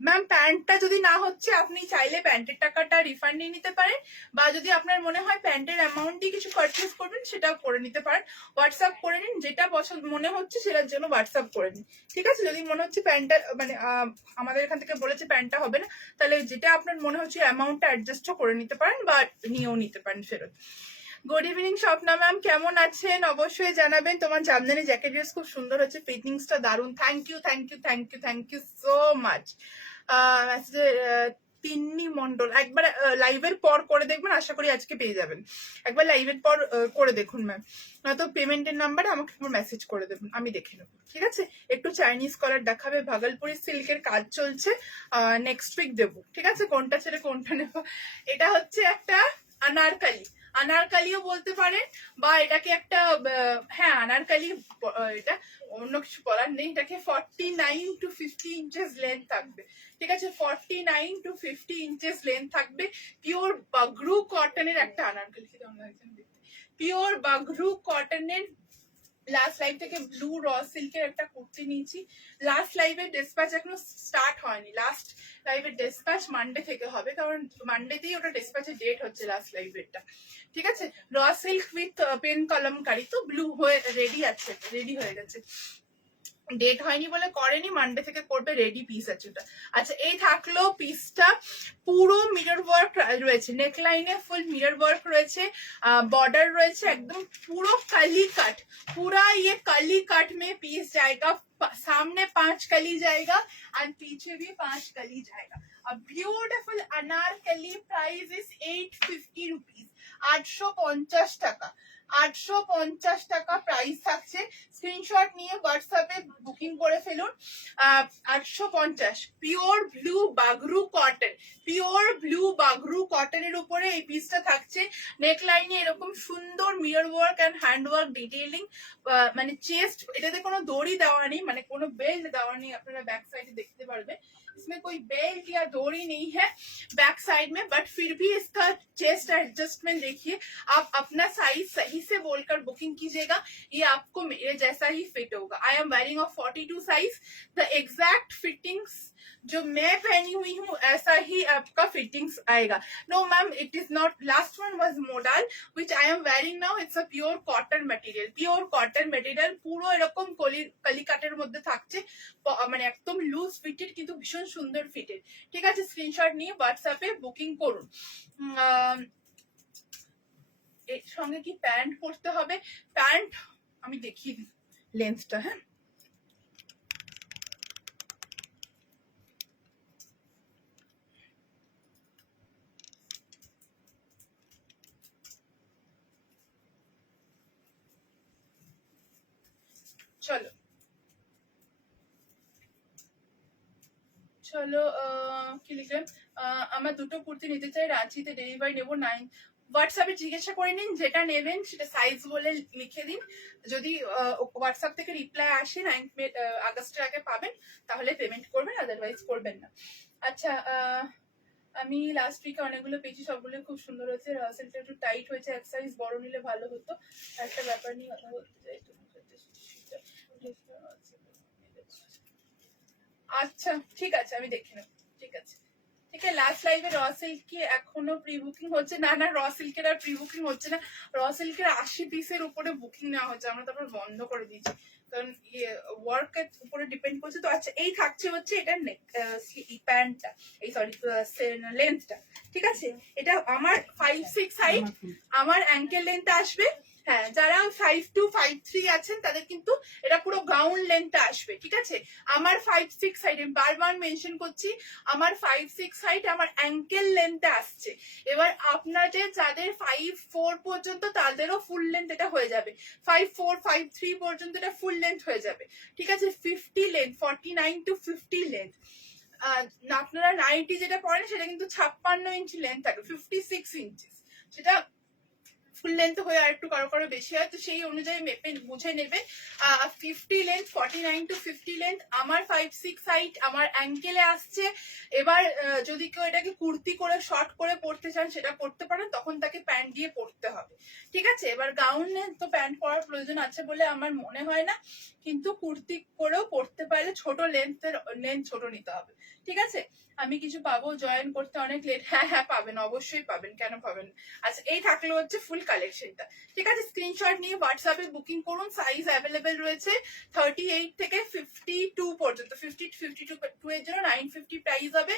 ম্যাম প্যান্টটা যদি না হচ্ছে আপনি চাইলে প্যান্টের টাকাটা রিফান্ড নিয়ে নিতে পারেন বা যদি আপনার মনে হয় প্যান্টের অ্যামাউন্ট দিয়ে কিছু পারচেস করবেন সেটাও করে নিতে পারেন হোয়াটসঅ্যাপ করে নিন যেটা পছন্দ মনে হচ্ছে সেটার জন্য হোয়াটসঅ্যাপ করে নিন ঠিক আছে যদি মনে হচ্ছে প্যান্টটা মানে আমাদের এখান থেকে বলেছে প্যান্টটা হবে না তাহলে যেটা আপনার মনে হচ্ছে অ্যামাউন্টটা অ্যাডজাস্টও করে নিতে পারেন বা নিয়েও নিতে পারেন ফেরত গুড ইভিনিং স্বপ্না ম্যাম কেমন আছেন অবশ্যই জানাবেন তোমার জামদানি জ্যাকেট ড্রেস খুব সুন্দর হচ্ছে ফিটিংসটা দারুন thank you thank you thank you thank you so much Tinni Mondal একবার লাইভের পর করে দেখবেন আশা করি আজকে পেয়ে যাবেন একবার লাইভের পর করে দেখুন ম্যাম নয়তো পেমেন্টের নাম্বারে আমাকে একবার মেসেজ করে দেবেন আমি দেখে নেবো ঠিক আছে একটু চাইনিজ কলার দেখাবে ভাগলপুরি সিল্কের কাজ চলছে নেক্সট উইক দেবো ঠিক আছে কোনটা ছেড়ে কোনটা নেবো এটা হচ্ছে একটা আনারকালি আনারকালিও বলতে পারেন বা এটাকে একটা হ্যাঁ আনারকালি এটা অন্য কিছু বলার নেই এটাকে 49 to 50 ইঞ্চেস লেন্থ থাকবে ঠিক আছে 49 to 50 ইঞ্চেস লেন্থ থাকবে পিওর বাগরু কটনের একটা আনারকালি পিওর বাগরু কটনের লাস্ট লাইভ থেকে ব্লু র সিল্কের একটা কুর্তি নিয়েছি লাস্ট লাইভের ডেসপ্যাচ এখনো স্টার্ট হয়নি লাস্ট লাইভের ডেসপ্যাচ মানডে থেকে হবে কারণ মানডেতেই ওটা ডেসপ্যাচের ডেট হচ্ছে লাস্ট লাইভেরটা ঠিক আছে র সিল্ক উইথ পেন কলমকারি তো ব্লু হয়ে রেডি হয়ে গেছে ডেট হয়নি বলে করেনি মানডে থেকে করবে রেডি পিস আছে ওটা আচ্ছা এই থাকলো পিসটা পুরো মিরর ওয়ার্ক রয়েছে নেক লাইনে ফুল মিরর ওয়ার্ক রয়েছে बॉर्डर রয়েছে একদম পুরো কালি কাট पूरा ये कली कट में पीस जाएगा सामने 5 कली जाएगा और पीछे भी 5 कली जाएगा a beautiful anarkali price is 850 rupees 850 টাকা 850 টাকা প্রাইস থাকছে স্ক্রিনশট নিয়ে হোয়াটসঅ্যাপে বুকিং করে ফেলুন 850 পিওর ব্লু বাগরু কটনের উপরে এই পিসটা থাকছে নেক লাইনে এরকম সুন্দর mirror work and hand work detailing মানে চেস্ট এটাতে কোনো দড়ি দেওয়া নেই মানে কোনো বেল্ট দেওয়া নেই আপনারা ব্যাক সাইডে দেখতে পারবেন इसमें कोई बेल्ट या डोरी नहीं है बैक साइड में बट फिर भी इसका चेस्ट एडजस्टमेंट देखिए आप अपना साइज सही से बोलकर बुकिंग कीजिएगा ये आपको मेरे जैसा ही फिट होगा आई am wearing a 42 size the exact fittings जो मैं पहनी हुई हूँ ऐसा ही आपका फिटिंग्स आएगा no ma'am it is not last one was modal which I am wearing now it's a pure cotton material পুরো এরকম কলি কাটের মধ্যে থাকছে মানে একদম লুজ ফিটেড কিন্তু ভীষণ সুন্দর ফিটেড ঠিক আছে স্ক্রিনশট নিয়ে হোয়াটসঅ্যাপে বুকিং করুন এর সঙ্গে কি প্যান্ট পরতে হবে প্যান্ট আমি দেখিয়ে দিই লেন্থটা হ্যাঁ চলো চলো কি লিখলেন আমার দুটো কুর্তি নিতে চাই রাঁচিতে ডেলিভারি নেবো 9 হোয়াটসঅ্যাপে জিজ্ঞাসা করে নিন যেটা নেবেন সেটা সাইজ বলে লিখে দিন যদি হোয়াটসঅ্যাপ থেকে রিপ্লাই আসে 9 আগস্টের আগে পাবেন তাহলে পেমেন্ট করবেন আদারওয়াইজ করবেন না আচ্ছা আমি লাস্ট উইকে অনেকগুলো পেয়েছি সবগুলো খুব সুন্দর হয়েছে রাসেলটা একটু টাইট হয়েছে এক সাইজ বড় নিলে ভালো হতো একটা ব্যাপার নিয়ে কথা বলতে চাই আচ্ছা ঠিক আছে, আমি দেখে নেব। ঠিক আছে, ঠিক আছে। লাস্ট লাইভে র সিল্ক কি এখনো প্রি বুকিং হচ্ছে? না না, র সিল্কের আর প্রি বুকিং হচ্ছে না। র সিল্কের 80 পিসের উপরে বুকিং নেওয়া হচ্ছে, আমরা তারপর বন্ধ করে দিয়েছি, কারণ ওয়ার্কের উপরে ডিপেন্ড করছে তো। আচ্ছা, এই থাকছে হচ্ছে এটা প্যান্টটা, এই সরি লেন্থটা, ঠিক আছে। এটা আমার 5-6 হাইট, আমার অ্যাঙ্কেল লেন্থ আসবে। হ্যাঁ, যারা 5'2", 5'3" আছেন তাদের কিন্তু এটা পুরো গাউন লেন্থটা আসবে, ঠিক আছে। আমার 5'6" হাইট, আমি বারবার মেনশন করছি, আমার 5'6" হাইট, আমার অ্যাঙ্কেল লেন্থে আসছে। এবার আপনাদের যাদের 5'4" পর্যন্ত তাদেরও ফুল লেন্থ এটা হয়ে যাবে, 5'4", 5'3" পর্যন্ত এটা ফুল লেন্থ হয়ে যাবে, ঠিক আছে। 50 লেন্থ, 49 to 50 লেন্থ। আপনারা 90 যেটা পড়েন সেটা কিন্তু 56 ইঞ্চি লেন্থ থাকে, 56 ইঞ্চি, সেটা ফুল লেন্থ হয়ে আর একটু কারো কারো বেশি হয়, তো সেই অনুযায়ী মেপে বুঝে নেবে। 50 লেন্থ, 49 to 50 লেন্থ, আমার 5'6" হাইট, আমার অ্যাঙ্কেলে আসছে। এবার যদি কেউ এটাকে কুর্তি করে শর্ট করে পরতে চান সেটা করতে পারেন, তখন তাকে প্যান্ট দিয়ে পরতে হবে, ঠিক আছে। এবার গাউন লেন্থ তো প্যান্ট পরার প্রয়োজন আছে বলে আমার মনে হয় না, কিন্তু কুর্তি করেও পরতে পারলে ছোট লেন্থ ছোট নিতে হবে, ঠিক আছে। আমি কিছু পাবো জয়েন করতে অনেক লেট? হ্যাঁ হ্যাঁ পাবেন, অবশ্যই পাবেন, কেন পাবেন। আচ্ছা, এই থাকলো হচ্ছে ফুল কালেকশনটা, ঠিক আছে। স্ক্রিনশট নিয়ে হোয়াটসঅ্যাপে বুকিং করুন। সাইজ অ্যাভেলেবেল রয়েছে 38 থেকে 52 পর্যন্ত। 52 এর জন্য 950 প্রাইস হবে,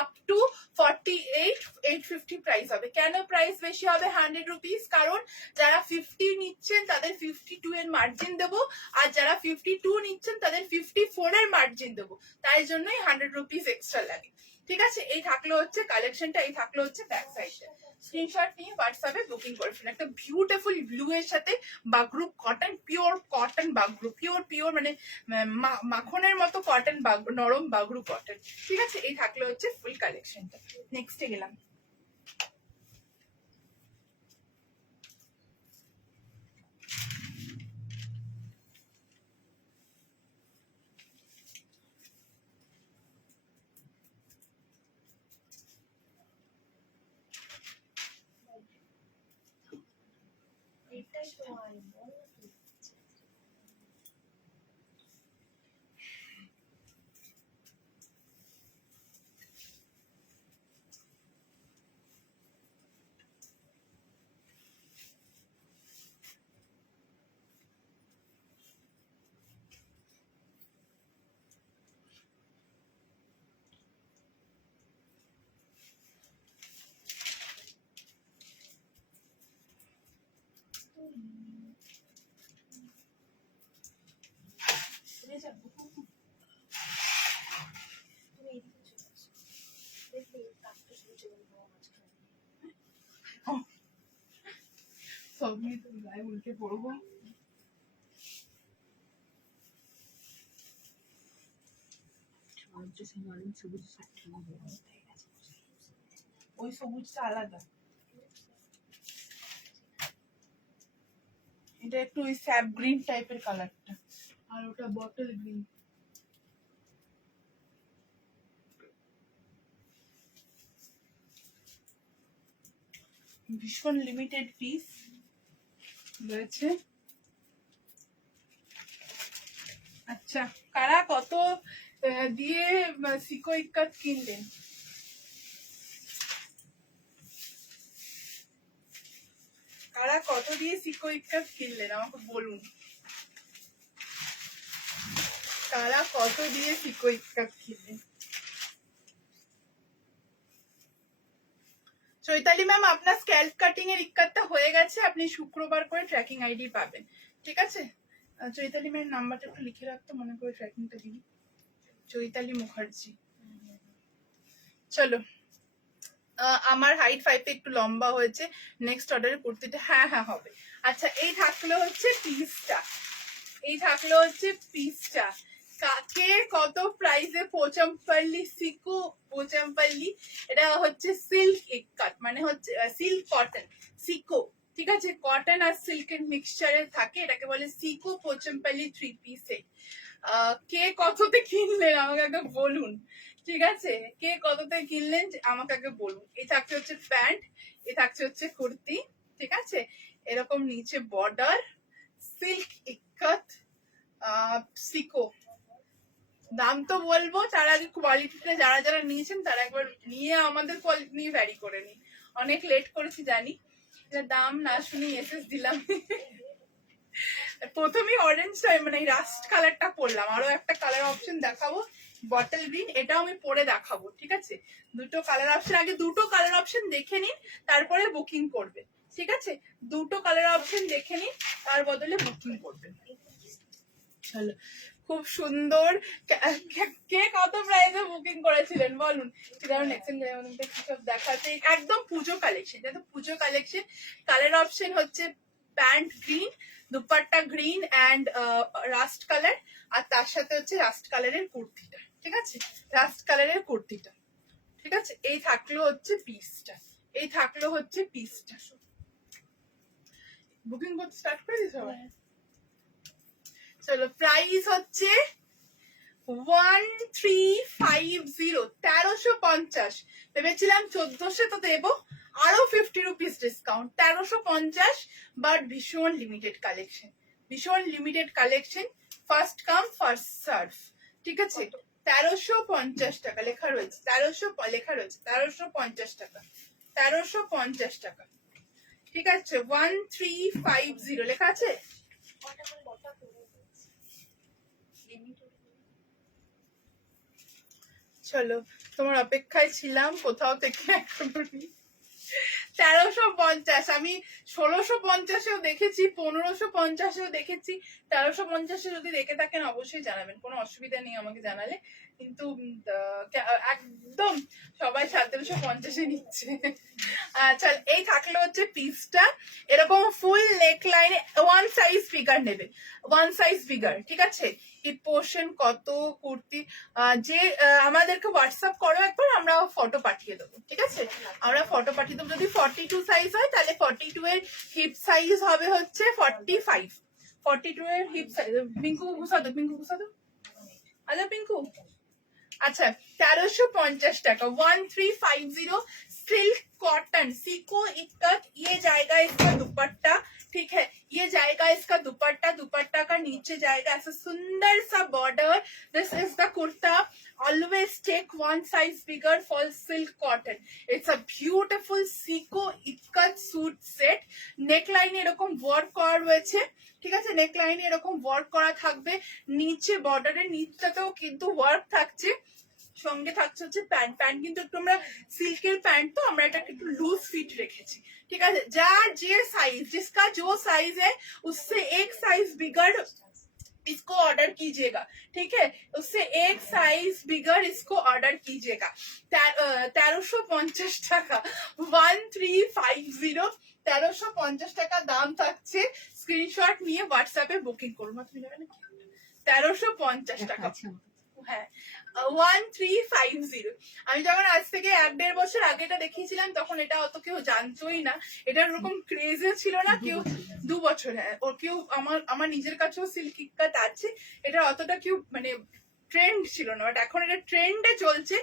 আপ টু 48 850 প্রাইস হবে। কেন প্রাইস বেশি হবে 100 রুপিস? কারণ যারা 50 নিচ্ছেন তাদের 52 এর মার্জিন দেবো, আর যারা 52 নিচ্ছেন তাদের 54 এর মার্জিন দেবো, তাই জন্যই 100 রুপিস এক্সট্রা লাগে, ঠিক আছে। এই থাকলো হচ্ছে কালেকশনটা, এই থাকলো হচ্ছে ব্যাক সাইডটা। স্ক্রিনশট নিয়ে হোয়াটসঅ্যাপে বুকিং করে ফেলুন। একটা বিউটিফুল ব্লু এর সাথে Bagru cotton, pure cotton Bagru, pure মানে মাখনের মতো কটন বাগরু, নরম বাগরু কটন, ঠিক আছে। এই থাকলো হচ্ছে ফুল কালেকশনটা। নেক্সটে গেলাম। এটাই তো হয়, বলো তো। তুমি এদিকে চলে আসো, দেখবে কাজটা শুরু চলে যাবো মাঝখানে। সব নিয়ে তো গায়ে উল্টে পড়বো। ওই সবুজটা আলাদা, এটা একটু ওই স্যাপ গ্রিন টাইপের কালারটা, আর ওটা বটল গ্রিন। ভীষণ লিমিটেড পিস রয়েছে। আচ্ছা, কারা কত দিয়ে সিকো ইক্কাত কিনলেন? কারা কত দিয়ে সিকো ইক্কাত কিনলেন আমাকে বলুন। কারা কত দিয়ে সিকো ইক্কাত কিনলেন? চৈতালি ম্যাম, আপনার স্ক্যাল্প কাটিং এর ইক্কাতটা হয়ে গেছে, আপনি শুক্রবার করে ট্র্যাকিং আইডি পাবেন, ঠিক আছে। চৈতালি ম্যামের নাম্বারটা একটু লিখে রাখতে, মনে করে ট্র্যাকিংটা দিই। চৈতালি মুখার্জি। চলো, আমার হাইট 5 একটু লম্বা হয়েছে। নেক্সট অর্ডারে কুর্তিটা, হ্যাঁ হ্যাঁ হবে। আচ্ছা, এই থাকলো হচ্ছে পিসটা, এই থাকলো হচ্ছে পিসটা। কাকে কত প্রাইসে পোচামপাল্লি সিকো পোচামপাল্লি, এটা হচ্ছে সিল্ক ইক্কাত, মানে হচ্ছে সিল্ক কটন সিকো, ঠিক আছে। কটন আর সিল্কের মিক্সচারে থাকে, এটাকে বলে সিকো পোচামপাল্লি 3 পিস সেট। কে কততে কিনলেন আমাকে আগে বলুন, ঠিক আছে। কে কততে কিনলেন আমাকে আগে বলুন। এই থাকছে হচ্ছে প্যান্ট, এই থাকছে হচ্ছে কুর্তি, ঠিক আছে। এরকম নিচে বর্ডার, সিল্ক ইক্কাত সিকো, দাম তো বলবো, তার আগে কোয়ালিটিটা যারা যারা নিয়েছেন তারা একবার নিয়ে আমাদের কোয়ালিটি নিয়ে ভ্যারি করে নিন। অনেক লেট করেছি জানি, এটা দাম না শুনে এসএস দিলাম। প্রথমেই অরেঞ্জটা মানে রাস্ট কালারটা পরলাম, আরো একটা কালার অপশন দেখাবো বটল গ্রিন, এটাও আমি পরে দেখাবো। ঠিক আছে, দুটো কালার অপশন, আগে দুটো কালার অপশন দেখে নিন তারপরে বুকিং করবে। ঠিক আছে, দুটো কালার অপশন দেখে নিন তার বদলে বুকিং করবেন। চলো, খুব সুন্দর। কে কত প্রাইসে বুকিং করেছিলেন বলুন। সব দেখাতে একদম পুজো কালেকশন, এটা তো পুজো কালেকশন। কালার অপশন হচ্ছে pant green, dupatta green and rust colour, আর তার সাথে হচ্ছে রাস্ট কালারের কুর্তিটা। ঠিক আছে, রাস্ট কালারের কুর্তিটা। ঠিক আছে, এই থাকলো হচ্ছে পিসটা, এই থাকলো হচ্ছে পিসটা। বুকিং করতে স্টার্ট করে দিতে হবে। চলো, প্রাইস হচ্ছে 1350, 1350। ভেবেছিলাম 1400 তো দেবো, আরো 50 রুপিস ডিসকাউন্ট, 1350। বাট ভীষণ লিমিটেড কালেকশন, ভীষণ limited collection, first come first serve. ঠিক আছে, 1350 টাকা লেখা রয়েছে, 1300 লেখা রয়েছে, 1350 টাকা, 1350 টাকা। ঠিক আছে, 1350 লেখা আছে। চলো, তোমার অপেক্ষায় ছিলাম কোথাও থেকে এখনো 1350। আমি 1650-এও দেখেছি, 1550-এও দেখেছি। 1350-এ যদি দেখে থাকেন অবশ্যই জানাবেন, কোনো অসুবিধা নেই আমাকে জানালে। কিন্তু একদম সবাই 1750-এ নিচ্ছে। আচ্ছা, এই থাকলো হচ্ছে পিসটা, এরকম ফুল নেক লাইনে ওয়ান সাইজ ফিগার নেবে, ওয়ান সাইজ ফিগার। ঠিক আছে, এই পোর্শন কত কুর্তি, যে আমাদেরকে হোয়াটসঅ্যাপ করো একবার, আমরা ফটো পাঠিয়ে দেবো। ঠিক আছে, আমরা ফটো পাঠিয়ে দেবো। যদি 42 সাইজ হয় তাহলে 42 এর হিপ সাইজ হবে হচ্ছে 45, 42 এর হিপ সাইজ। পিঙ্কু ঘুষাদো, পিঙ্কু ঘুষাদো, আচ্ছা পিঙ্কু। अच्छा 1350 টাকা, 1350। सिल्क कॉटन सीको इक्कत, ये जाएगा इसका दुपट्टा। ठीक है, ये जाएगा इसका दुपट्टा, दुपट्टा का नीचे जाएगा ऐसा सुंदर सा border. This is the kurta, always take one size bigger for silk cotton. It's a beautiful Seiko ikat suit set. Neckline এরকম ওয়ার্ক করা রয়েছে। ঠিক আছে, নেকলাইনে এরকম ওয়ার্ক করা থাকবে, নিচে বর্ডারের নিচটাতেও কিন্তু ওয়ার্ক থাকছে, সঙ্গে থাকছে হচ্ছে প্যান্ট। প্যান্ট কিন্তু একটু আমরা সিল্কের প্যান্ট, তো আমরা এটা একটু লুজ ফিট রেখেছি। ঠিক আছে, যার যে সাইজ, जिसका जो साइज है उससे एक साइज बिगर इसको ऑर्डर कीजिएगा। ठीक है, उससे एक साइज बिगर इसको ऑर्डर कीजिएगा। 1350 টাকা, 1350, 1350 টাকা দাম থাকছে। স্ক্রিনশট নিয়ে হোয়াটসঅ্যাপে বুকিং করুন। 1350 টাকা, হ্যাঁ 1350। আমি যখন আজ থেকে 1-1.5 বছর আগে এটা দেখিয়েছিলাম তখন এটা অত কেউ জানতোই না, এটার ওরকম ক্রেজে ছিল না কেউ। 2 বছর, হ্যাঁ, ওর কেউ আমার নিজের কাছেও সিল্ক ইক্কাত আছে, এটা অতটা কেউ মানে ট্রেন্ড ছিল না, বাট এখন এটা ট্রেন্ডে চলছে।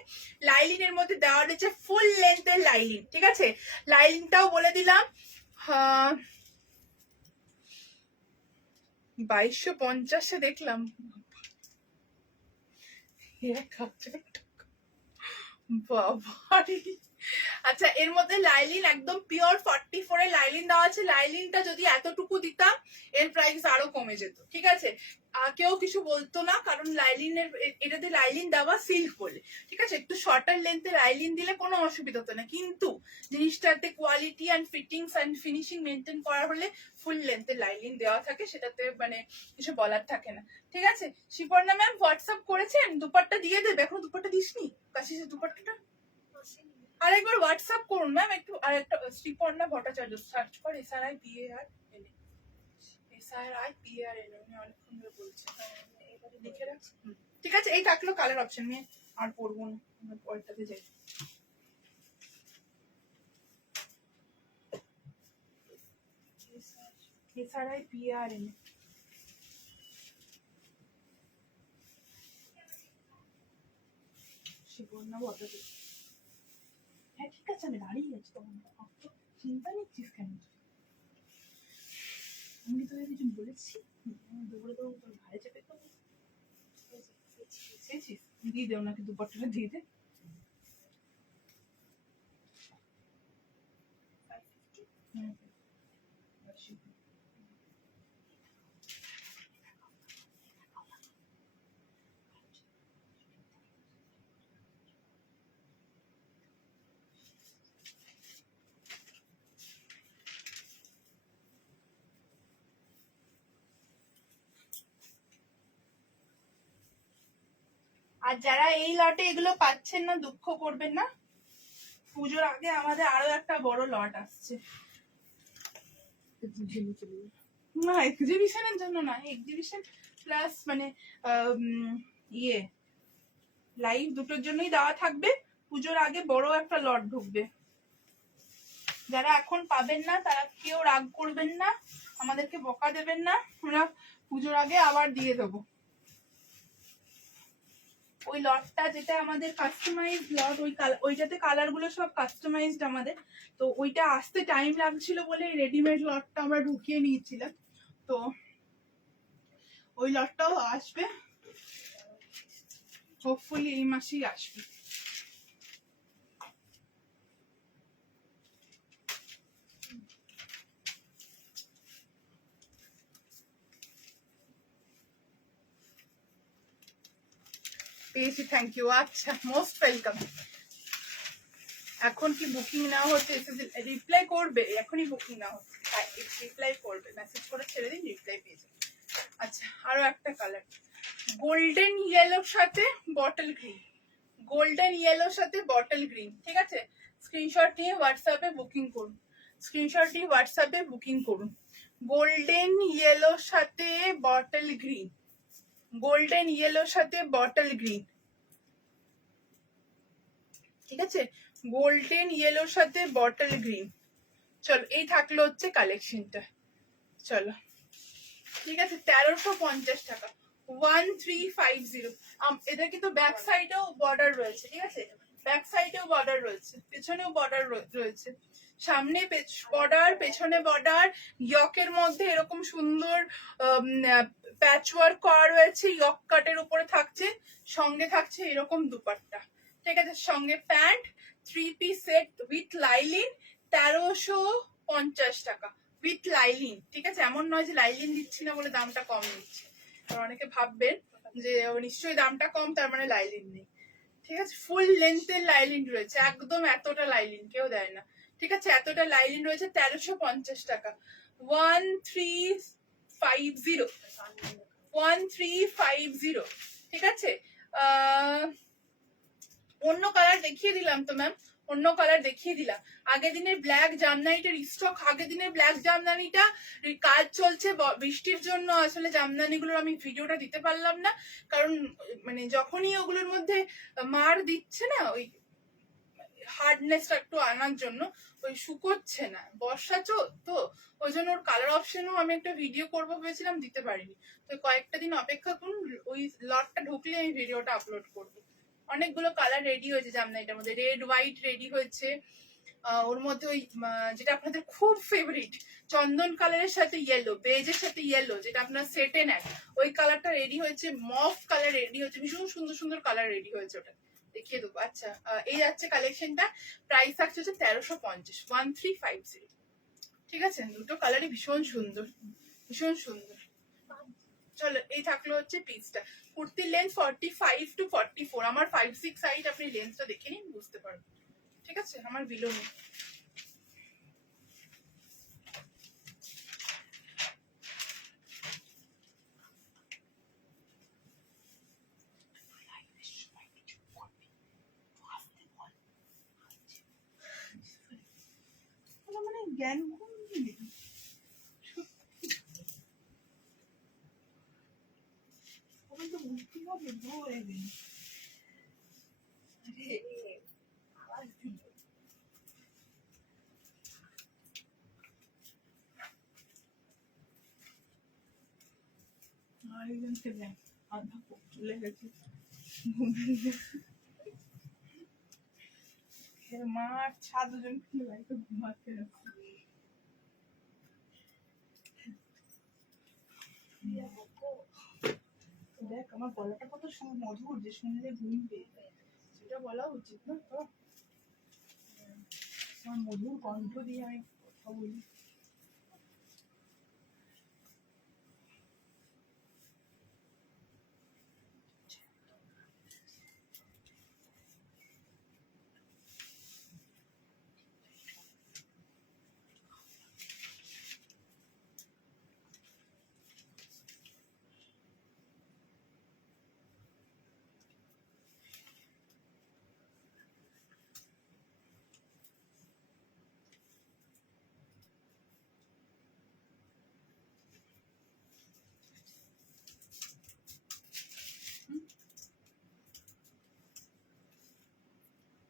লাইলিনের মধ্যে দেওয়া রয়েছে ফুল লেন্থের লাইলিন। ঠিক আছে, লাইলিনটাও বলে দিলাম 2250-এ দেখলাম। বাবারে। আচ্ছা, এর মধ্যে লাইলিন একদম পিওর 44 এর লাইলিন দেওয়া আছে। লাইলিনটা যদি এতটুকু দিতাম এর প্রাইস আরো কমে যেত। ঠিক আছে, কেউ কিছু বলতো না, কারণ লাইলিনের এটাতে লাইলিন দেওয়া সিল্ক বলে। ঠিক আছে, একটু শর্টার লেন্থে লাইলিন দিলে কোনো অসুবিধা হতো না, কিন্তু জিনিসটাতে quality and fittings and finishing maintain করা হলে ফুল লেন্থে লাইলিন দেওয়া থাকে, সেটাতে মানে কিছু বলার থাকে না। ঠিক আছে, শিপর্ণা ম্যাম হোয়াটসঅ্যাপ করেছেন, দুপাট্টা দিয়ে দেবে। এখন দুপাট্টা দিসনি, কাশিসের দুপাট্টাটা আরেকবার হোয়াটসঅ্যাপ করুন ম্যাম একটু। আর একটা শ্রীপর্ণা ভট্টাচার্য সার্চ করে, SRI PAR এলে, SRI PAR এলে, উনি অনেকক্ষণ ধরে বলছেন, লিখে রাখছি। ঠিক আছে, এই থাকলো কালার অপশন, নিয়ে আর পড়বো না, আমরা পরেরটাতে যাই। SRI PAR এলে শিপর্ণা ভট্টাচার্য। হ্যাঁ ঠিক আছে, আমি দাঁড়িয়ে গেছি, তখন চিন্তা নিচ্ছিস কেন? আমি তোকে কিছু বলেছি? দৌড়ে দৌড়ে তোর ঘাড়ে চেপে তো এসেছিস দিয়ে দে ওনাকে দুপাট্টাটা দিয়ে দে। হুম। আর যারা এই লটে এগুলো পাচ্ছেন না দুঃখ করবেন না, পুজোর আগে আমাদের আরো একটা বড় লট আসছে। না এক্সিবিশনের জন্য না, এক্সিবিশন প্লাস মানে ইয়ে লাইভ দুটোর জন্যই দেওয়া থাকবে। পুজোর আগে বড় একটা লট ঢুকবে। যারা এখন পাবেন না তারা কেউ রাগ করবেন না, আমাদেরকে বকা দেবেন না, আমরা পুজোর আগে আবার দিয়ে দেবো। ওই লটটা যেটা আমাদের কাস্টমাইজড লট, ওইটাতে কালার গুলো সব কাস্টমাইজড আমাদের, তো ওইটা আসতে টাইম লাগছিল বলে রেডিমেড লটটা আমরা ঢুকিয়ে নিয়েছিলাম। তো ওই লটটাও আসবে, হোপফুলি এই মাসেই আসবে। পেয়েছি, থ্যাংক ইউ। আচ্ছা, মোস্ট ওয়েলকাম। এখন কি বুকিং নেওয়া হচ্ছে? রিপ্লাই করবে, এখনই বুকিং নেওয়া হচ্ছে, রিপ্লাই করবে, মেসেজ করে ছেড়ে দিন, রিপ্লাই পেয়ে যাবে। আচ্ছা, আরো একটা কালার, গোল্ডেন ইয়েলোর সাথে বটল গ্রিন, গোল্ডেন ইয়েলোর সাথে বটল গ্রিন। ঠিক আছে, স্ক্রিনশট নিয়ে হোয়াটসঅ্যাপে বুকিং করুন, স্ক্রিনশট নিয়ে হোয়াটসঅ্যাপে বুকিং করুন। গোল্ডেন ইয়েলোর সাথে বটল গ্রিন, গোল্ডেন ইয়েলোর সাথে বটল গ্রিন। ঠিক আছে, গোল্ডেন ইয়েলোর সাথে বটল গ্রিন। চলো, এই থাকলো হচ্ছে কালেকশনটা। চলো, ঠিক আছে, 1350 টাকা, 1350। এদের কিন্তু ব্যাক সাইডেও বর্ডার রয়েছে। ঠিক আছে, ব্যাক সাইডেও বর্ডার রয়েছে, পেছনেও বর্ডার রয়েছে, সামনে বর্ডার, পেছনে বর্ডার, ইয়কের মধ্যে এরকম সুন্দর প্যাচ ওয়ার্ক করা রয়েছে, ইয়ক কাটের উপরে থাকছে, সঙ্গে থাকছে এরকম দুপাট্টা। ঠিক আছে, সঙ্গে pant, 3 piece set with lining, 1350 টাকা উইথ লাইলিন। ঠিক আছে, এমন নয় যে লাইলিন দিচ্ছি না বলে দামটা কম নিচ্ছি, কারণ অনেকে ভাববেন যে নিশ্চয়ই দামটা কম তার মানে লাইলিন নেই। ঠিক আছে, ফুল লেন্থের লাইলিন রয়েছে, একদম এতটা লাইলিন কেউ দেয় না। ঠিক আছে, এতটা লাইলিন রয়েছে, 1350 টাকা, 1350, 1350। ঠিক আছে, অন্য কালার দেখিয়ে দিলাম তো ম্যাম, অন্য কালার দেখিয়ে দিলাম। আগের দিনের ব্ল্যাক জামদানিটার স্টক, আগের দিনের ব্ল্যাক জামদানিটা কাজ চলছে বৃষ্টির জন্য, আসলে জামদানিগুলোর আমি ভিডিওটা দিতে পারলাম না, কারণ মানে যখনই ওগুলোর মধ্যে মার দিচ্ছে না, ওই হার্ডনেসটা একটু আনার জন্য ওই শুকোচ্ছে না, বর্ষা তো ওই জন্য ওর কালার অপশনও আমি একটা ভিডিও করবো ভেবেছিলাম, দিতে পারিনি। তো কয়েকটা দিন অপেক্ষা করুন, ওই লটটা ঢুকলে আমি ভিডিওটা আপলোড করবো। অনেকগুলো কালার রেডি হয়েছে জামদানিটার মধ্যে, রেড হোয়াইট রেডি হয়েছে, ওর মধ্যে ওই যেটা আপনাদের খুব ফেভারিট চন্দন কালারের সাথে ইয়েলো, বেজের সাথে ইয়েলো, যেটা আপনার সেটে নেয়, ওই কালারটা রেডি হয়েছে, মফ কালার রেডি হয়েছে, ভীষণ সুন্দর সুন্দর কালার রেডি হয়েছে, ওটা দেখিয়ে দেবো। আচ্ছা, এই যাচ্ছে কালেকশনটা, প্রাইস থাকছে হচ্ছে 1350, 1350। ঠিক আছে, দুটো কালারই ভীষণ সুন্দর, ভীষণ সুন্দর। চলো, এই থাকলো হচ্ছে পিসটা। কুর্তির লেন্থ 45 to 44, আমার 5-6 সাইজ, আপনি লেন্থটা দেখে নিন, বুঝতে পারবেন। ঠিক আছে, আমার বিলো নেই। মানে জ্ঞান ঘুম দিলি তো বুঝতে হবে, ধরে দিন আওয়াজ দিল। আরেকজনকে দেন, আধা চলে গেছে, মার ছা দুজন খুলে বাড়িতে ঘুমাতে যাচ্ছে। দেখ আমার গলাটা কত মধুর যে শুনলে ঘুম পেয়ে যায়, সেটা বলা উচিত না তো। আমার মধুর কণ্ঠ দিয়ে আমি কথা বলি।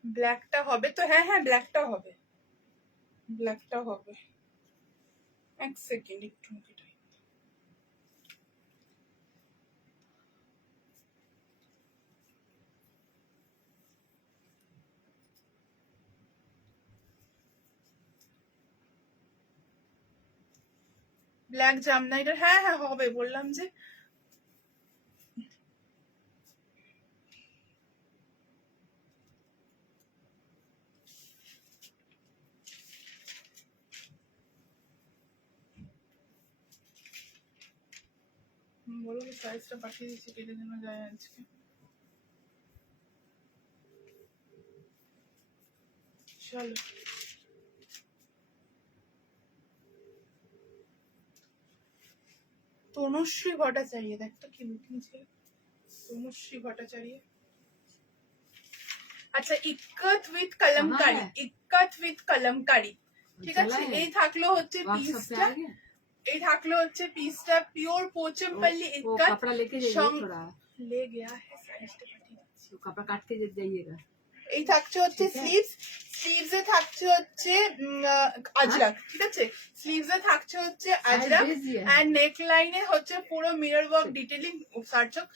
ব্ল্যাকটা হবে তো? হ্যাঁ হ্যাঁ ব্ল্যাকটা হবে, ব্ল্যাকটা হবে। এক সেকেন্ড একটু মুখে টাইম। ব্ল্যাক জামনাইটার হ্যাঁ হ্যাঁ হবে, বললাম যে। বলো সাইজটা পাঠিয়ে দিচ্ছি, কেটে যেন যায় আজকে। চলো তনুশ্রী ভট্টাচার্য, দেখ তো কি বুকিং ছিল, তনুশ্রী ভট্টাচার্য। আচ্ছা ইক্কত উইথ কলমকারি, ইক্কত উইথ কলমকারি, ঠিক আছে। এই থাকলো হচ্ছে পিসটা, এই থাকলো হচ্ছে পিসটা পিওর পোচমপল্লি इक्कत। कपड़ा लेके जाइए थोड़ा, ले गया है साइजটা পাঠিয়ে দিচ্ছি। तो कपड़ा काट के जाइएगा। এই থাকছে হচ্ছে স্লিভস, স্লিভসে থাকছে হচ্ছে আজরাক, ঠিক আছে। স্লিভসে থাকছে হচ্ছে আজরাক এন্ড নেক লাইনে হচ্ছে পুরো মিরর ওয়ার্ক ডিটেইলিং, সার্চক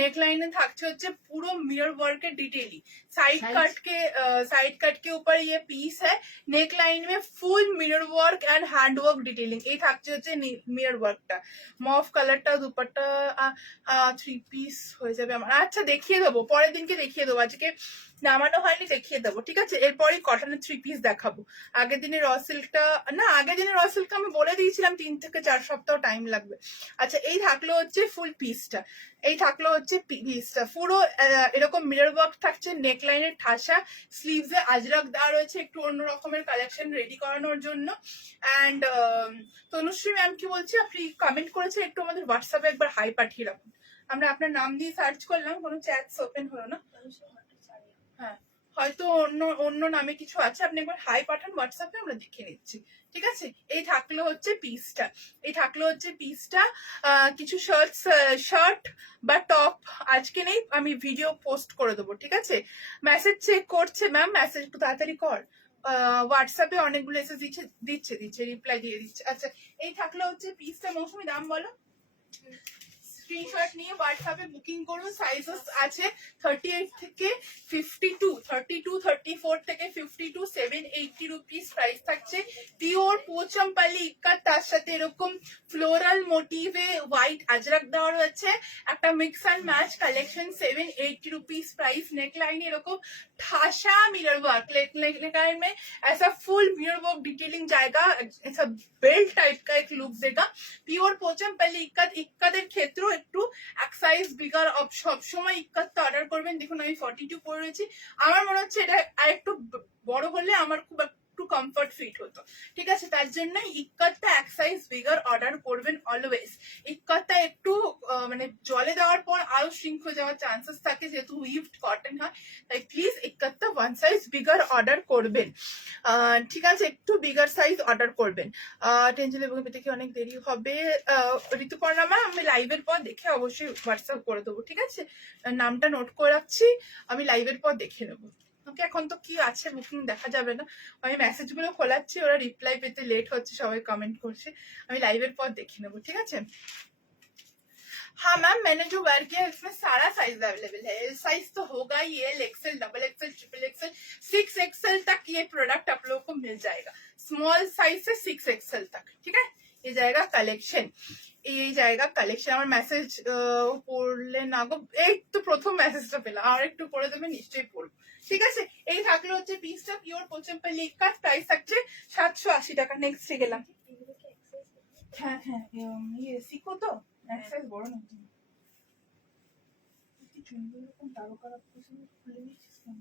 नेक लाइन में থাকছে হচ্ছে পুরো मिरर वर्क के डिटेलिंग। साइड कट के ऊपर ये पीस है, नेक लाइन में full mirror work and hand work detailing. এই থাকছে হচ্ছে মিরর ওয়ার্কটা, মফ কালারটা, দুপাট্টা 3 পিস হয়ে যাবে আমার। আচ্ছা দেখিয়ে দেবো, পরের দিনকে দেখিয়ে দেবো, আজকে নামানো হয়নি, দেখিয়ে দেবো, ঠিক আছে। এরপরই কটনের 3 পিস দেখাবো। আগের দিনে র সিল্কটা না, আগের দিনে র সিল্কটা আমি বলে দিয়েছিলাম 3 থেকে 4 সপ্তাহ টাইম লাগবে। আচ্ছা এই থাকলো হচ্ছে ফুল পিসটা, এই থাকলো হচ্ছে পিসটা পুরো এরকম মিরর ওয়ার্ক থাকছে, নেক লাইনের ঠাসা, স্লিভসে আজরাক দেওয়া রয়েছে একটু অন্য রকমের কালেকশন রেডি করানোর জন্য। অ্যান্ড তনুশ্রী ম্যাম কি বলছে, আপনি কমেন্ট করেছেন একটু আমাদের হোয়াটসঅ্যাপে একবার হাই পাঠিয়ে রাখুন। আমরা আপনার নাম দিয়ে সার্চ করলাম, কোনো চ্যাটস ওপেন হলো না। হ্যাঁ হয়তো অন্য অন্য নামে কিছু আছে, আপনি একবার হাই পাঠান হোয়াটসঅ্যাপে, আমরা দেখে নিচ্ছি, ঠিক আছে। এই থাকলো হচ্ছে পিসটা, এই থাকলো হচ্ছে পিসটা। কিছু শার্ট বা টপ আজকে নেই, আমি ভিডিও পোস্ট করে দেবো, ঠিক আছে। মেসেজ চেক করছে ম্যাম, মেসেজ একটু তাড়াতাড়ি কর। হোয়াটসঅ্যাপে অনেকগুলো এসে দিচ্ছে রিপ্লাই দিয়ে দিচ্ছে। আচ্ছা এই থাকলো হচ্ছে পিসটা। মৌসুমি দাম বলো। স্ক্রিনশট নিয়ে হোয়াটসঅ্যাপে বুকিং করুন। সাইজেস আছে 38 থেকে 52, 32, 34 থেকে 52, 780 রুপিস প্রাইস থাকছে। পিওর পোচমপল্লি ইক্কত, তার সাথে এরকম ফ্লোরাল মোটিভে হোয়াইট আজরাক দেওয়া রয়েছে, একটা mix and match collection, 780 rupees price. Neckline এরকম ঠাসা मिरर वर्क, नेकलाइन में ऐसा फुल मिरर वर्क डिटेलिंग जाएगा, ऐसा बेल्ट टाइप का एक लुक देगा। পিওর পোচমপল্লি ইক্কত, ইক্কতের ক্ষেত্র একটু এক সাইজ বিগার সব সময় ইক্কতটা অর্ডার করবেন। দেখুন আমি 42 পরে রয়েছি, আমার মনে হচ্ছে এটা আর একটু বড় হলে আমার খুব একটু কমফর্ট ফিট হতো, ঠিক আছে। তার জন্য ইক্কতটা এক সাইজ বিগার অর্ডার করবেন অলওয়েজ। ইক্কতটা একটু মানে জলে দেওয়ার পর আরো শ্রিঙ্ক হয়ে যাওয়ার চান্সেস থাকে, যেহেতু উইভড কটন হয়, তাই প্লিজ ইক্কতটা 1 সাইজ বিগার অর্ডার করবেন, ঠিক আছে। একটু বিগার সাইজ অর্ডার করবেন। টেনশন এবং পেতে কি অনেক দেরি হবে। ঋতুপর্ণা ম্যাম আমি লাইভের পর দেখে অবশ্যই হোয়াটসঅ্যাপ করে দেবো, ঠিক আছে। নামটা নোট করে রাখছি, আমি লাইভের পর দেখে নেবো। ওকে এখন তো কি আছে বুকিং দেখা যাবে না, আমি মেসেজগুলো খোলাচ্ছি, ওরা রিপ্লাই পেতে লেট হচ্ছে, সবাই কমেন্ट করছে, আমি লাইভের পর দেখে নেবো, ঠিক আছে। हाँ मैम मैंने जो वेयर किया है इसमें सारा साइज अवेलेबल है। एल साइज तो होगा ही, L XL, double XL, triple XL, 6 XL तक ये प्रोडक्ट आप लोगों को मिल जाएगा, स्मॉल साइज से 6 एक्सएल तक, ठीक है। ये जाएगा कलेक्शन। এই জায়গা কালেকশন। আমার মেসেজ পড়লে না গো, এই তো প্রথম মেসেজটা পেলাম, আর একটু পড়ে দেবে, নিশ্চয়ই পড়বো। ঠিক আছে, এই থাকলো হচ্ছে পিসটা পিওর পোচেম্পল্লি কাট, প্রাইস থাকছে 780 টাকা। নেক্সটে গেলাম। এগুলো কি এক্সারসাইজ হ্যাঁ হ্যাঁ, ইয়ে শিখো তো, এক্সারসাইজ বড় না কি চুলগুলো এরকম তারকারা খুলে নিচ্ছিস কেন?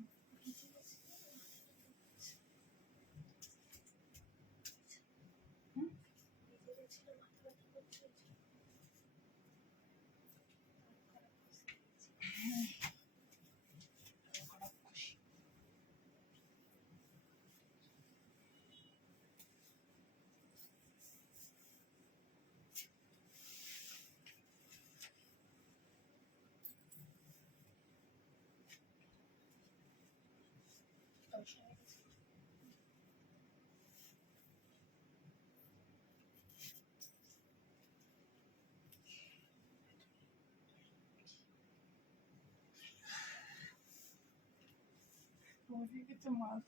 ওদিকে তো মাছ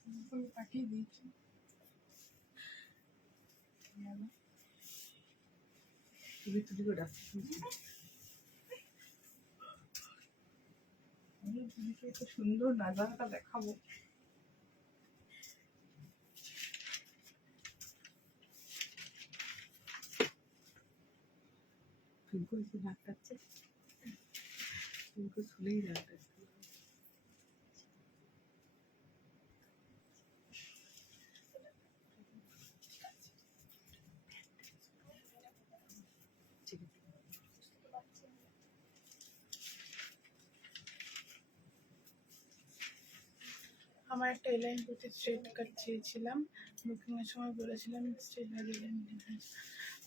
পাঠিয়ে দিয়েছি। তুলি তুলি করে ডাকছি। আমি দিদিকে এত সুন্দর নাজারাটা দেখাবো। পিঙ্কু এসে ডাকটাচ্ছে, পিঙ্কু শুনেই ডাকটাচ্ছে। ঠিক আছে, আমার একটা এলাইন করতে স্ট্রেট কাট চেয়েছিলাম, বুকিং এর সময় বলেছিলাম স্ট্রেট লাগিয়ে।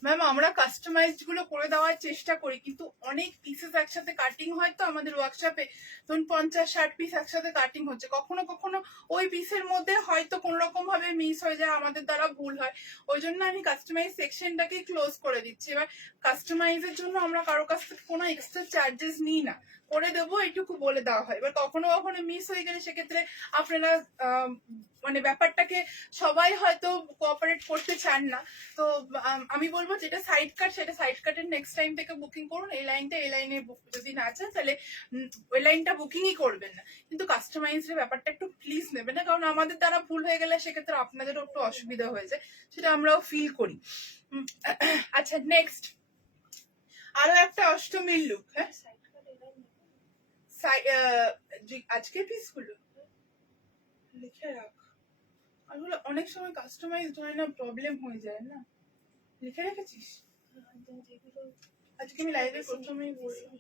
ম্যাম আমরা কাস্টমাইজড গুলো করে দেওয়ার চেষ্টা করি, কিন্তু অনেক পিসেস একসাথে কাটিং হয় তো আমাদের ওয়ার্কশপে, ধরুন 50-60 পিস একসাথে কাটিং হচ্ছে, কখনো কখনো ওই পিসের মধ্যে হয়তো কোন রকম ভাবে মিস হয়ে যায়, আমাদের দ্বারা ভুল হয়, ওই জন্য আমি কাস্টমাইজ সেকশনটাকে ক্লোজ করে দিচ্ছি। এবার কাস্টমাইজের জন্য আমরা কারো কাছ থেকে কোনো এক্সট্রা চার্জেস নিই না, করে দেবো এইটুকু বলে দেওয়া হয়। এবার কখনো কখনো মিস হয়ে গেলে সেক্ষেত্রে আপনারা মানে ব্যাপারটাকে সবাই হয়তো কোঅপারেট করতে চান না, তো আমি বলবো যেটা সাইড কাট সেটা সাইড কাটের নেক্সট টাইম থেকে বুকিং করুন, এই লাইনটা এই লাইনে যদি না চান তাহলে ওই লাইনটা বুকিংই করবেন না, কিন্তু কাস্টমাইজের ব্যাপারটা একটু প্লিজ নেবেন না, কারণ আমাদের দ্বারা ভুল হয়ে গেলে সেক্ষেত্রে আপনাদেরও একটু অসুবিধা হয়ে যায়, সেটা আমরাও ফিল করি। আচ্ছা নেক্সট আরো একটা অষ্টমীর লুক। হ্যাঁ আজকে পিসগুলো লিখে রাখ, আসলে অনেক সময় কাস্টমাইজ হয় না, প্রবলেম হয়ে যায় না। লিখে রেখেছিস? আজকে আমি লাইভে প্রথমেই বললাম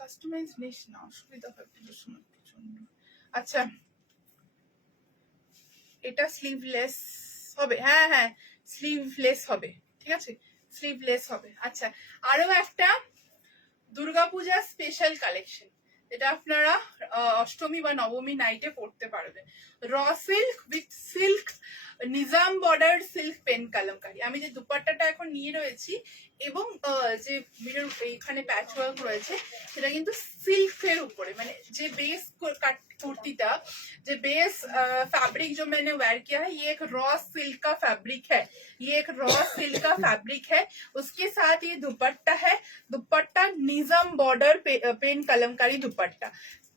কাস্টমাইজ নিস না, অসুবিধা হয় পুজোর সময় প্রচন্ড। আচ্ছা এটা স্লিভলেস হবে, হ্যাঁ হ্যাঁ স্লিভলেস হবে, ঠিক আছে স্লিভলেস হবে। আচ্ছা আরো একটা দুর্গাপূজা স্পেশাল কালেকশন, যেটা আপনারা অষ্টমী বা নবমী নাইটে পড়তে পারবেন। Raw silk with silk Nizam border silk pen kalamkari. আমি যে দুপাট্টাটা এখন নিয়ে রয়েছি এবং যে মিরর এইখানে প্যাচ ওয়ার্ক রয়েছে সেটা কিন্তু सिल्क উপরে, মানে যে बेस कुर्ती था, जो बेस फैब्रिक जो मैंने वेयर किया है ये एक रॉ सिल्क का फैब्रिक है, ये एक रॉ सिल्क का फैब्रिक है। उसके साथ ये दुपट्टा है, दुपट्टा निजाम बॉर्डर पेन कलमकारी दुपट्टा,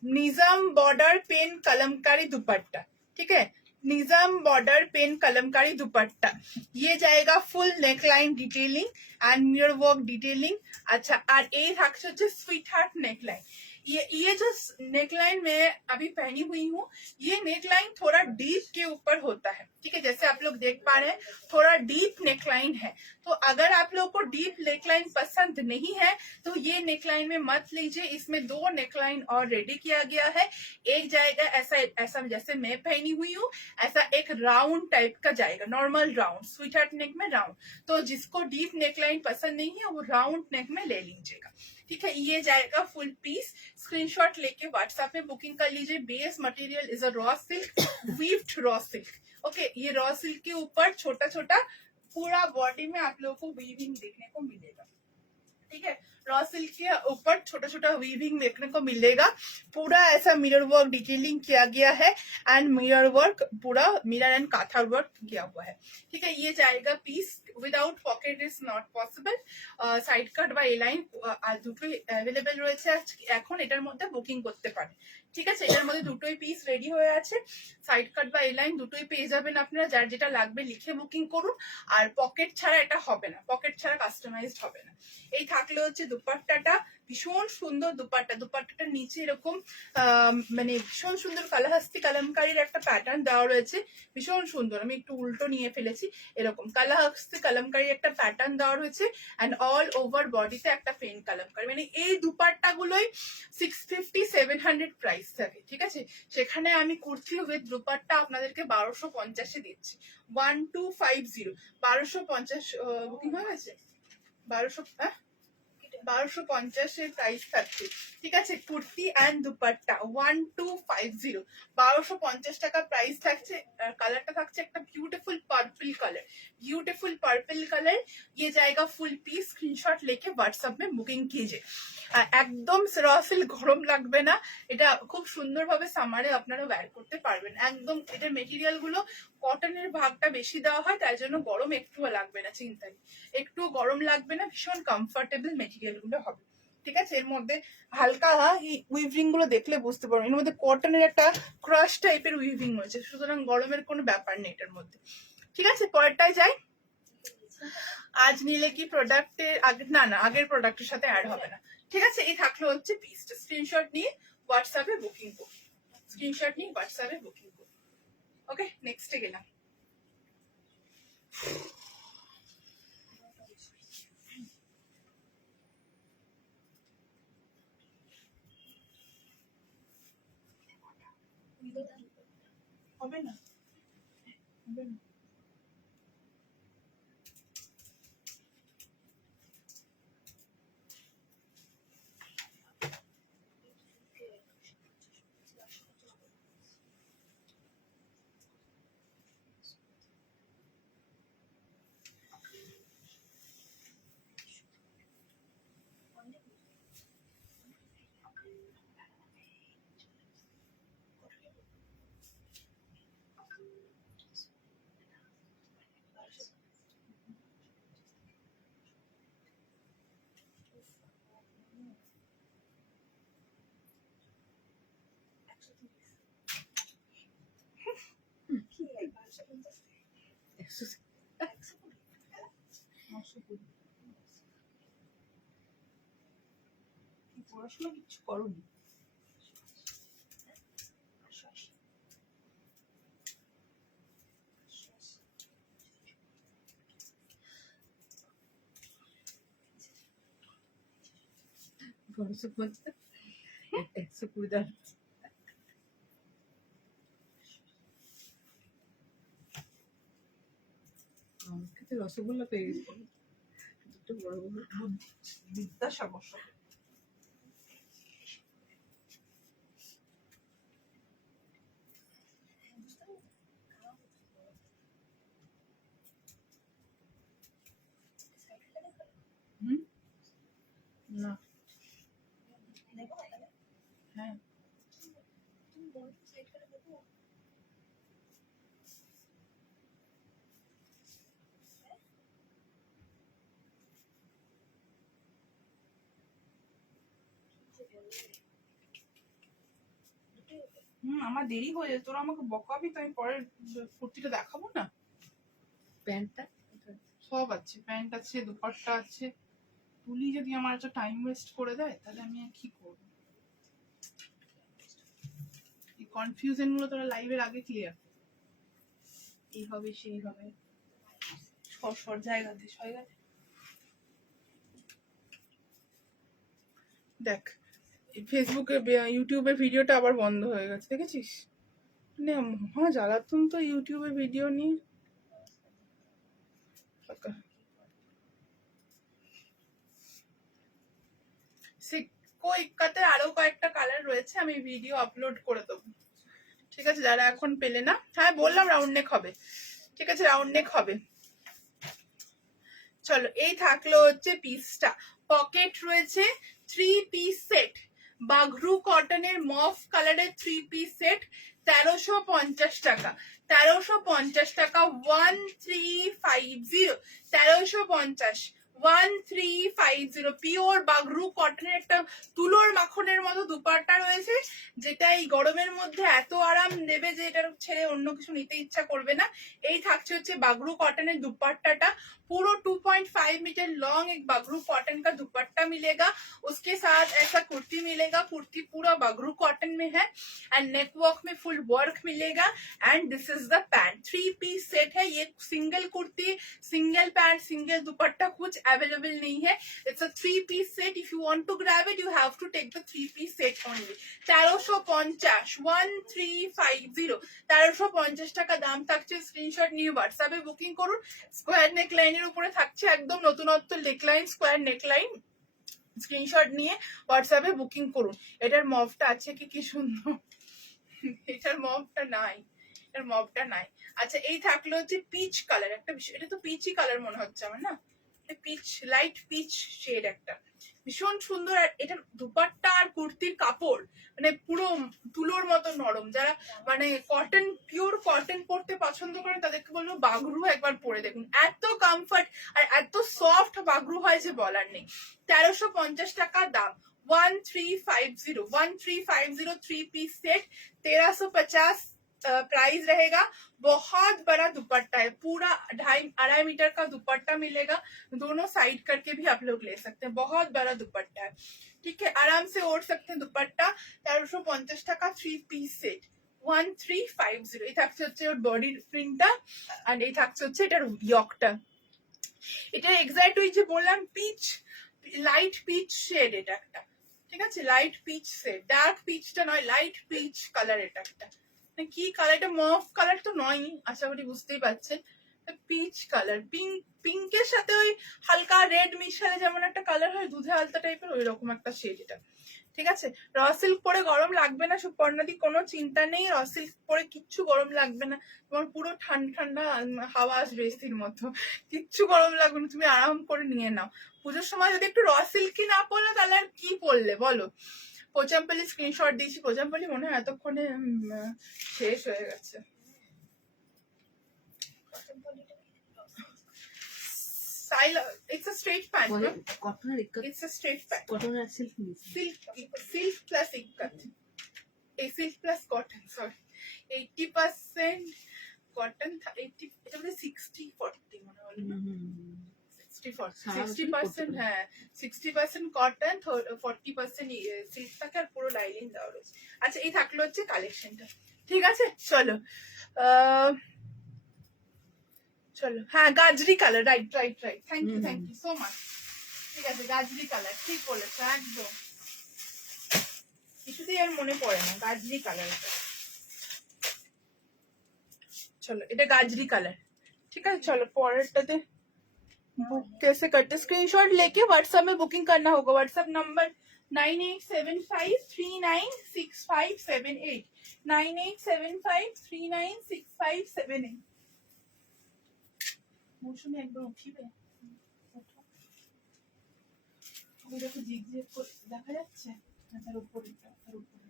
निजाम बॉर्डर पेन कलमकारी दुपट्टा, ठीक है निजाम बॉर्डर पेन कलमकारी दुपट्टा। ये जाएगा full neckline detailing and mirror work detailing. अच्छा और ये स्वीट हार्ट नेकलाइन, ये जो नेकलाइन मैं अभी पहनी हुई हूँ ये नेकलाइन थोड़ा डीप के ऊपर होता है, ठीक है जैसे आप लोग देख पा रहे हैं थोड़ा डीप नेकलाइन है। तो अगर आप लोग को डीप नेकलाइन पसंद नहीं है तो ये नेकलाइन में मत लीजिए, इसमें 2 नेकलाइन और रेडी किया गया है। एक जाएगा ऐसा ऐसा जैसे मैं पहनी हुई हूँ, ऐसा एक राउंड टाइप का जाएगा, नॉर्मल राउंड स्वीट हार्ट नेक में राउंड। तो जिसको डीप नेकलाइन पसंद नहीं है वो राउंड नेक में ले लीजिएगा, ठीक है। ये जाएगा फुल पीस, स्क्रीनशॉट लेके व्हाट्सएप में बुकिंग कर लीजिए। Base material is a raw silk weaved raw silk, okay ये रॉ सिल्क के ऊपर छोटा छोटा पूरा बॉडी में आप लोगों को वीविंग देखने को मिलेगा, ठीक है रॉ सिल्क के ऊपर छोटा छोटा वीविंग देखने को मिलेगा। पूरा ऐसा मिरर वर्क डिटेलिंग किया गया है एंड मिरर वर्क पूरा मिरर एंड काथा वर्क किया हुआ है, ठीक है। ये जाएगा piece without pocket is not possible. Side cut বা এলাইন দুটোই অ্যাভেলেবেল রয়েছে এখন, এটার মধ্যে বুকিং করতে পারে। ঠিক আছে, এটার মধ্যে দুটোই পিস রেডি হয়ে আছে, সাইড কাট বা এলাইন দুটোই পেয়ে যাবেন আপনারা। যার যেটা লাগবে লিখে বুকিং করুন। আর পকেট ছাড়া এটা হবে না, পকেট ছাড়া কাস্টমাইজড হবে না। এই থাকলে হচ্ছে দুপাট্টাটা, ভীষণ সুন্দর দুপাট্টা। দুপাট্টাটার নিচে এরকম মানে ভীষণ সুন্দর কালাহাস্তি কালামকারীর একটা প্যাটার্ন দেওয়া রয়েছে, ভীষণ সুন্দর। আমি একটু উল্টো নিয়ে ফেলেছি, এরকম কালাহাস্তি কালামকারীর একটা প্যাটার্ন দেওয়া রয়েছে, অ্যান্ড অল ওভার বডিতে একটা পেন কালামকারী। মানে এই দুপাট্টাগুলোই 650-700 প্রাইস থাকে। ঠিক আছে, সেখানে আমি কুর্তি উইথ দুপাট্টা আপনাদেরকে 1250-এ দিচ্ছি। 1250, 1250 বুকিং হয়ে গেছে, 1250-এর প্রাইস থাকছে। ঠিক আছে, কুর্তি অ্যান্ড দুপাট্টা 1250, 1250 টাকা প্রাইস থাকছে। কালারটা থাকছে একটা beautiful purple colour, beautiful purple colour. ये जाएगा फुल पीस। स्क्रीनशॉट लेके व्हाट्सएप में बुकिंग कीजिए। একদম রফিল গরম লাগবে না, এটা খুব সুন্দরভাবে সামারে আপনারা ওয়্যার করতে পারবেন। একদম এটার মেটেরিয়াল গুলো কটনের ভাগটা বেশি দেওয়া হয়, তাই জন্য গরম একটুও লাগবে না, চিন্তা নেই, একটু গরম লাগবে না, ভীষণ কমফোর্টেবল মেটেরিয়াল গুলো হবে। ঠিক আছে, এর মধ্যে হালকা এই উইভিং গুলো দেখলে বুঝতে পারবেন, এর মধ্যে কটনের একটা ক্রাশ টাইপের উইভিং রয়েছে, সুতরাং গরমের কোনো ব্যাপার নেই এটার মধ্যে। ঠিক আছে, পরেরটাই যাই। আজ নিলে কি প্রোডাক্টের আগে না, আগের প্রোডাক্টের সাথে অ্যাড হবে না। ঠিক আছে, এই থাকলো হচ্ছে পিসটা। স্ক্রিনশট নিয়ে হোয়াটসঅ্যাপে বুকিং করুন, স্ক্রিনশট নিয়ে হোয়াটসঅ্যাপে বুকিং করুন। ওকে, নেক্সটে গেলাম। হবে না, হবে না। পড়াশোনা কিছু করোনি? পড়াশোনা বলতে 120 খেতে রসগোল্লা পেয়ে গেছি, দুটো বড় বড় বিদ্যাসাগর সব। না, হ্যাঁ আমার দেরি হয়ে যায়, তোরা আমাকে বকাবি তো, আমি পরের কুর্তিটা দেখাবো না। প্যান্টটা সব আছে, প্যান্ট আছে, দুপাট্টা আছে। তুলি যদি আমার একটা টাইম ওয়েস্ট করে দেয় তাহলে আমি আর কি করব? এই কনফিউশন গুলো তোরা লাইভের আগে ক্লিয়ার, এই হবে সেই হবে, সর জায়গাতে জায়গাতে। দেখ ফেসবুকে ইউটিউবের ভিডিওটা আবার বন্ধ হয়ে গেছে, দেখেছিস? মানে মহা জ্বালাতন তো ইউটিউবের ভিডিও নিয়ে। সিকো ইক্কাতে আরো কয়েকটা কালার রয়েছে, আমি ভিডিও আপলোড করে দেবো। ঠিক আছে, যারা এখন পেলে না, হ্যাঁ বললাম রাউন্ড নেক হবে। ঠিক আছে, রাউন্ড নেক হবে। চলো, এই থাকলো হচ্ছে পিসটা। পকেট রয়েছে, 3 পিস সেট, বাঘরু কটনের মফ কালারের 3 পিস সেট, 1350 টাকা, 1350 টাকা, 1350, 1350, 1350। পিওর বাগরু কটনের একটা তুলোর মাখনের মতো দুপাট্টা রয়েছে, যেটা এই গরমের মধ্যে এত আরাম দেবে যে এটার ছেড়ে অন্য কিছু নিতে ইচ্ছা করবে না। এই থাকছে হচ্ছে বাগরু কটনের दुपट्टा, पूरा 2.5 मीटर लॉन्ग एक बागरू कॉटन का दुपट्टा मिलेगा, उसके साथ ऐसा कुर्ती मिलेगा, कुर्ती पूरा बागरू कॉटन में है एंड नेक वर्क में फुल वर्क मिलेगा and this is the pant. 3 piece set है ये, single kurti single pant single dupatta कुछ अवेलेबल नहीं है। It's a 3 piece set, if you want to grab it you have to take the 3 piece set only. 1350, 1350, 1350 টাকা দাম থাকছে। Screenshot নিয়ে হোয়াটসঅ্যাপে বুকিং করুন। স্কোয়ার নেকলাইনের উপরে থাকছে একদম নতুনত্ব নেকলাইন, স্কোয়ার নেকলাইন। স্ক্রিনশট নিয়ে হোয়াটসঅ্যাপে বুকিং করুন। এটার মফটা আছে কি সুন্দর, এটার মফটা নাই, এটার মফটা নাই। আচ্ছা এই থাকলো হচ্ছে পিচ কালার একটা, এটা তো পিচি কালার মনে হচ্ছে আমার না, পিচ লাইট পিচ শেড একটা, ভীষণ সুন্দর। আর এটার দুপাট্টা আর কুর্তির কাপড় মানে পুরো তুলোর মতো নরম। যারা মানে কটন পিওর কটন পরতে পছন্দ করেন তাদেরকে বলবো বাগরু একবার পরে দেখুন, এত কমফর্ট আর এত সফট বাগরু হয় যে বলার নেই। 1350 টাকা দাম, 1350, 1350 3 पीस सेट, 1350 प्राइस रहेगा। बहुत बड़ा दुपट्टा है, पूरा 2.5 मीटर का दुपट्टा मिलेगा, दोनों साइड करके भी आप लोग ले सकते हैं, बहुत बड़ा दुपट्टा है, ठीक है, आराम से ओढ़ सकते हैं दुपट्टा। 1350 টাকা 3 পিস সেট, 1350। এই থাকছে হচ্ছে ওর বডির প্রিন্টটা আর এই থাকছে হচ্ছে এটার ইয়কটা। এটা এক্স্যাক্ট ওই যে বললাম পিচ, লাইট পিচ শেড এটা একটা, ঠিক আছে, লাইট পিচ শেড, ডার্ক পিচটা নয়, লাইট পিচ কালার এটা একটা। কি কালার এটা, মফ কালার তো নয়, আশা করি বুঝতেই পারছেন, পিচ কালার, পিঙ্কের সাথে ওই হালকা রেড মিশালে যেমন একটা কালার হয় দুধে আলতা টাইপের, ওই রকম একটা শেড এটা, ঠিক আছে। র সিল্ক পরে গরম লাগবে না সুপর্ণাদি, কোনো চিন্তা নেই, র সিল্ক পরে কিচ্ছু গরম লাগবে না, তোমার পুরো ঠান্ডা ঠান্ডা হাওয়া আসবে এসির মতো, কিচ্ছু গরম লাগবে না, তুমি আরাম করে নিয়ে নাও। পুজোর সময় যদি একটু র সিল্কই না পড়লে তাহলে আর কি পড়লে বলো। পোচামপালি স্ক্রিনশট দিয়েছি, পোচামপালি মনে হয় এতক্ষণে শেষ হয়ে গেছে। It's a straight pant, no? It's a straight pant. Cotton and silk mix. Silk plus ikat. Silk plus cotton, sorry. 80% cotton, 80, এটা বলে 60-40 মনে হলো না? 60% হ্যাঁ, 60% কটন, 40% সিল্ক থাকে আর পুরো লাইনিং দেওয়া রয়েছে। আচ্ছা এই থাকলো হচ্ছে কালেকশনটা, ঠিক আছে। চলো চলো, হ্যাঁ গাজরি colour, right right right, thank you so much, ঠিক আছে গাজরি কালার, ঠিক বলেছো একদম, কিছুতেই আর মনে পড়ে না, গাজরি কালার এটা। चलो এটা গাজরি কালার, ঠিক আছে। চলো পরেরটাতে बुक कैसे करते, स्क्रीनशॉट लेके व्हाट्सएप में बुकिंग करना होगा। WhatsApp number 9875396578, 9875396578। মৌসুমি একবার উঠিবে, ওই দেখো জিগজিগ দেখা যাচ্ছে, তার উপরে তার উপরে।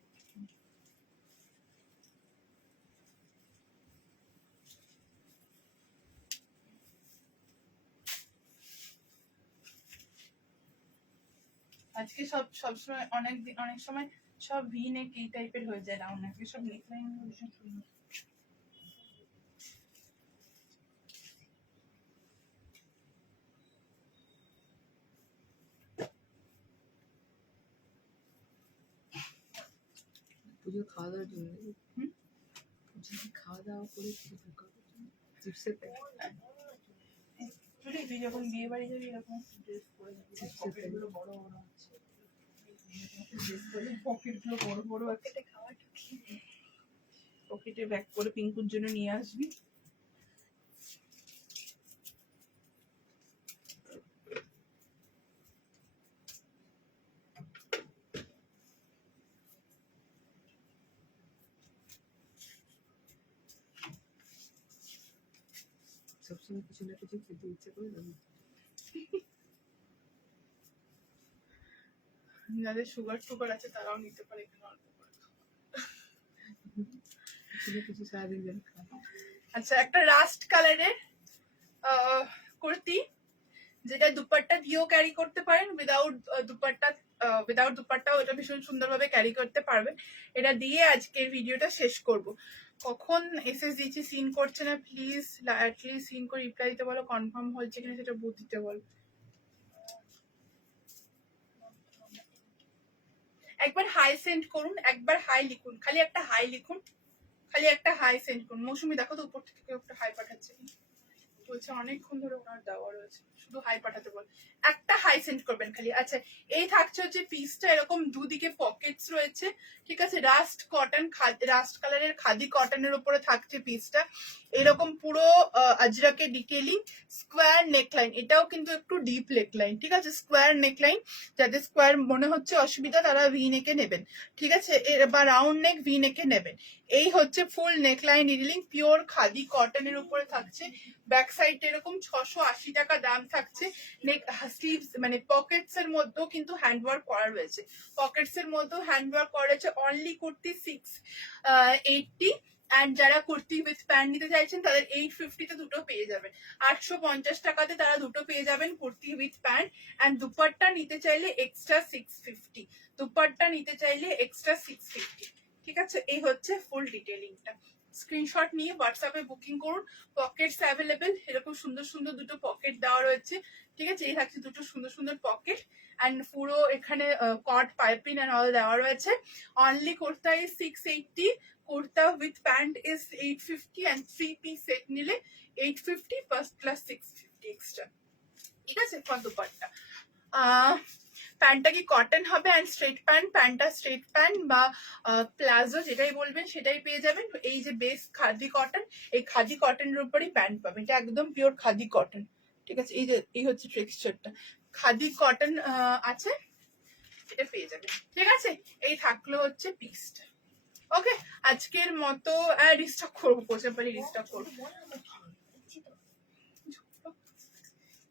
আজকে সবসময় অনেক সময় সব ভি নেক এই টাইপের হয়ে যায়, রাউন্ড নেক, সব নেকলাইন ভীষণ সুন্দর। পুজো খাওয়া দাওয়ার জন্য, খাওয়া দাওয়া করে চিপসের প্যাকেট, তুই যখন বিয়ে বাড়ি যাবি এরকম ড্রেস পরে যাবি, পকেটগুলো বড় বড় আছে, পকেটগুলো বড় বড় আছে, পকেটে ব্যাগ করে পিঙ্কুর জন্য নিয়ে আসবি। সবসময় কিছু না কিছু খেতে ইচ্ছে করে না, যাদের সুগার টুগার আছে তারাও নিতে পারে, এখানে অল্প করে কিছু কিছু সারাদিন যেন খায়। আচ্ছা, একটা রাস্ট কালারের কুর্তি, যেটা দুপাট্টা দিয়েও ক্যারি করতে পারেন, উইদাউট দুপাট্টাও এটা ভীষণ সুন্দরভাবে ক্যারি করতে পারবেন। এটা দিয়ে আজকের ভিডিওটা শেষ করব। কখন এসএস দিচ্ছি, সিন করছে না, প্লিজ অ্যাটলিস্ট সিন করে রিপ্লাই দিতে বলো, কনফার্ম হচ্ছে কিনা সেটা বুঝতে বলো। একবার হাই সেন্ড করুন, একবার হাই লিখুন, খালি একটা হাই লিখুন, খালি একটা হাই সেন্ড করুন। মৌসুমি দেখো তো উপর থেকে কেউ একটা হাই পাঠাচ্ছে কি? বলছে অনেকক্ষণ ধরে ওনার দেওয়া রয়েছে, শুধু হাই পাঠাতে বল, একটা হাই সেন্ড করবেন খালি। আচ্ছা, এই থাকছে হচ্ছে পিসটা, এরকম দুদিকে পকেটস রয়েছে, ঠিক আছে। রাস্ট কালারের খাদি কটনের উপরে থাকছে পিসটা, এরকম পুরো আজরাকে ডিটেইলিং, স্কোয়ার নেকলাইন, এটাও কিন্তু একটু ডিপ নেকলাইন, ঠিক আছে, স্কোয়ার নেকলাইন। যাদের স্কোয়ার মনে হচ্ছে অসুবিধা তারা ভি নেকে নেবেন, ঠিক আছে, বা রাউন্ড নেক ভি নেকে নেবেন। এই হচ্ছে ফুল নেকলাইন ডিটেইলিং, পিওর খাদি কটনের উপরে থাকছে। ব্যাক সাইড এরকম 680 টাকা দাম থাকছে। নেক স্লিভস মানে পকেটস এর মধ্যেও কিন্তু হ্যান্ডওয়ার্ক করা রয়েছে, পকেটস এর মধ্যেও হ্যান্ডওয়ার্ক করা রয়েছে। অনলি কুর্তি 680, অ্যান্ড যারা কুর্তি উইথ প্যান্ট নিতে চাইছেন তাদের 850 তে দুটো পেয়ে যাবেন। 850 টাকাতে তারা দুটো পেয়ে যাবেন kurti with pant. And dupatta নিতে চাইলে এক্সট্রা 650, দুপাট্টা নিতে চাইলে এক্সট্রা 650, ঠিক আছে। এই হচ্ছে ফুল ডিটেইলিংটা। স্ক্রিনশট নিয়ে হোয়াটসঅ্যাপে বুকিং করুন। পকেটস অ্যাভেলেবেল, এরকম সুন্দর সুন্দর দুটো পকেট দেওয়া রয়েছে, ঠিক আছে। এই থাকছে দুটো সুন্দর সুন্দর পকেট, অ্যান্ড পুরো এখানে কট পাইপিং অ্যান্ড অল দেওয়া রয়েছে। Only kurta is 680, kurta with pant is 850, and 3 piece set নিলে 850 প্লাস 650 এক্সট্রা, ঠিক আছে। ফর দুপাট্টা প্যান্টটা কি কটন হবে অ্যান্ড স্ট্রেট প্যান্ট, প্যান্টটা স্ট্রেট প্যান্ট বা প্লাজো যেটাই বলবেন সেটাই পেয়ে যাবেন। এই যে বেস খাদি কটন, এই খাদি কটনের উপরই প্যান্ট পাবেন, এটা একদম পিওর খাদি কটন, ঠিক আছে। এই যে এই হচ্ছে টেক্সচারটা, খাদি কটন আছে, এটা পেয়ে যাবেন, ঠিক আছে। এই থাকলো হচ্ছে পিসটা। ওকে, আজকের মতো রিস্টক করবো, প্রচুর পারি রিস্টক করবো।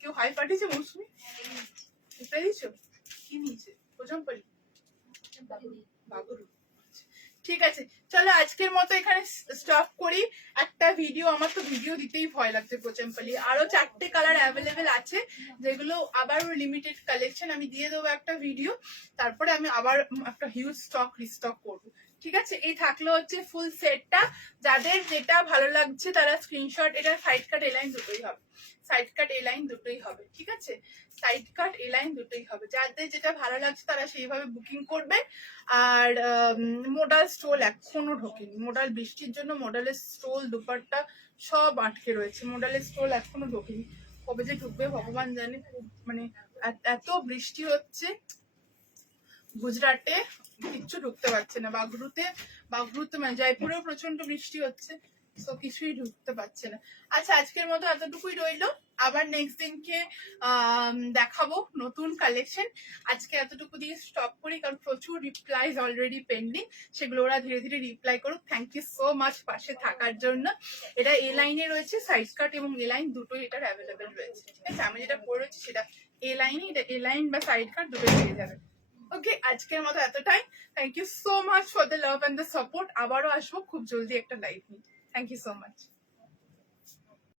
কেউ হাই পাঠিয়েছে মৌসুমি, রিপ্লাই দিয়েছো? কি নিয়েছে? প্রজম্পারি বাগুরু, ঠিক আছে। চলো আজকের মতো এখানে স্টপ করি। একটা ভিডিও, আমার তো ভিডিও দিতেই ভয় লাগছে পোচম্পলি। আরো 4টে কালার অ্যাভেলেবেল আছে, যেগুলো আবার লিমিটেড কালেকশন, আমি দিয়ে দেবো একটা ভিডিও, তারপরে আমি আবার একটা হিউজ স্টক রিস্টক করবো, ঠিক আছে। এই থাকলো হচ্ছে ফুল সেটটা। যাদের যেটা ভালো লাগছে তারা স্ক্রিনশট, এটা সাইড কাট এ লাইন দুটোই হবে, সাইড কাট এ লাইন দুটোই হবে, ঠিক আছে, সাইড কাট এ লাইন দুটোই হবে। যাদের যেটা ভালো লাগছে তারা সেইভাবে বুকিং করবে। আর মোডাল স্টোল এখনো ঢোকেনি, মোডাল বৃষ্টির জন্য মোডালের স্টোল দুপাট্টা সব আটকে রয়েছে, মোডালের স্টোল এখনো ঢোকেনি, কবে যে ঢুকবে ভগবান জানে। মানে এত বৃষ্টি হচ্ছে, গুজরাটে কিচ্ছু ঢুকতে পারছে না, বাগরুতে মানে জয়পুরেও প্রচন্ড বৃষ্টি হচ্ছে, তো কিছুই ঢুকতে পারছে না। আচ্ছা, আজকের মতো এতটুকুই রইলো, আবার নেক্সট দিনকে দেখাবো নতুন কালেকশন। আজকে এতটুকু দিয়ে স্টপ করি, কারণ প্রচুর রিপ্লাইজ অলরেডি পেন্ডিং, সেগুলো ওরা ধীরে ধীরে রিপ্লাই করুক। থ্যাংক ইউ সো মাচ পাশে থাকার জন্য। এটা এ লাইনে রয়েছে, সাইড কাট এবং এ লাইন দুটোই এটার অ্যাভেলেবেল রয়েছে, ঠিক আছে। আমি যেটা পড়েছি সেটা এ লাইনে, এটা এ লাইন বা সাইড কাট দুটোই পেয়ে যাবে। ওকে, আজকের মতো এতটাই। Thank you so much for the love and the support. আবারও আসবো খুব জলদি একটা লাইভ নিয়ে। Thank you so much.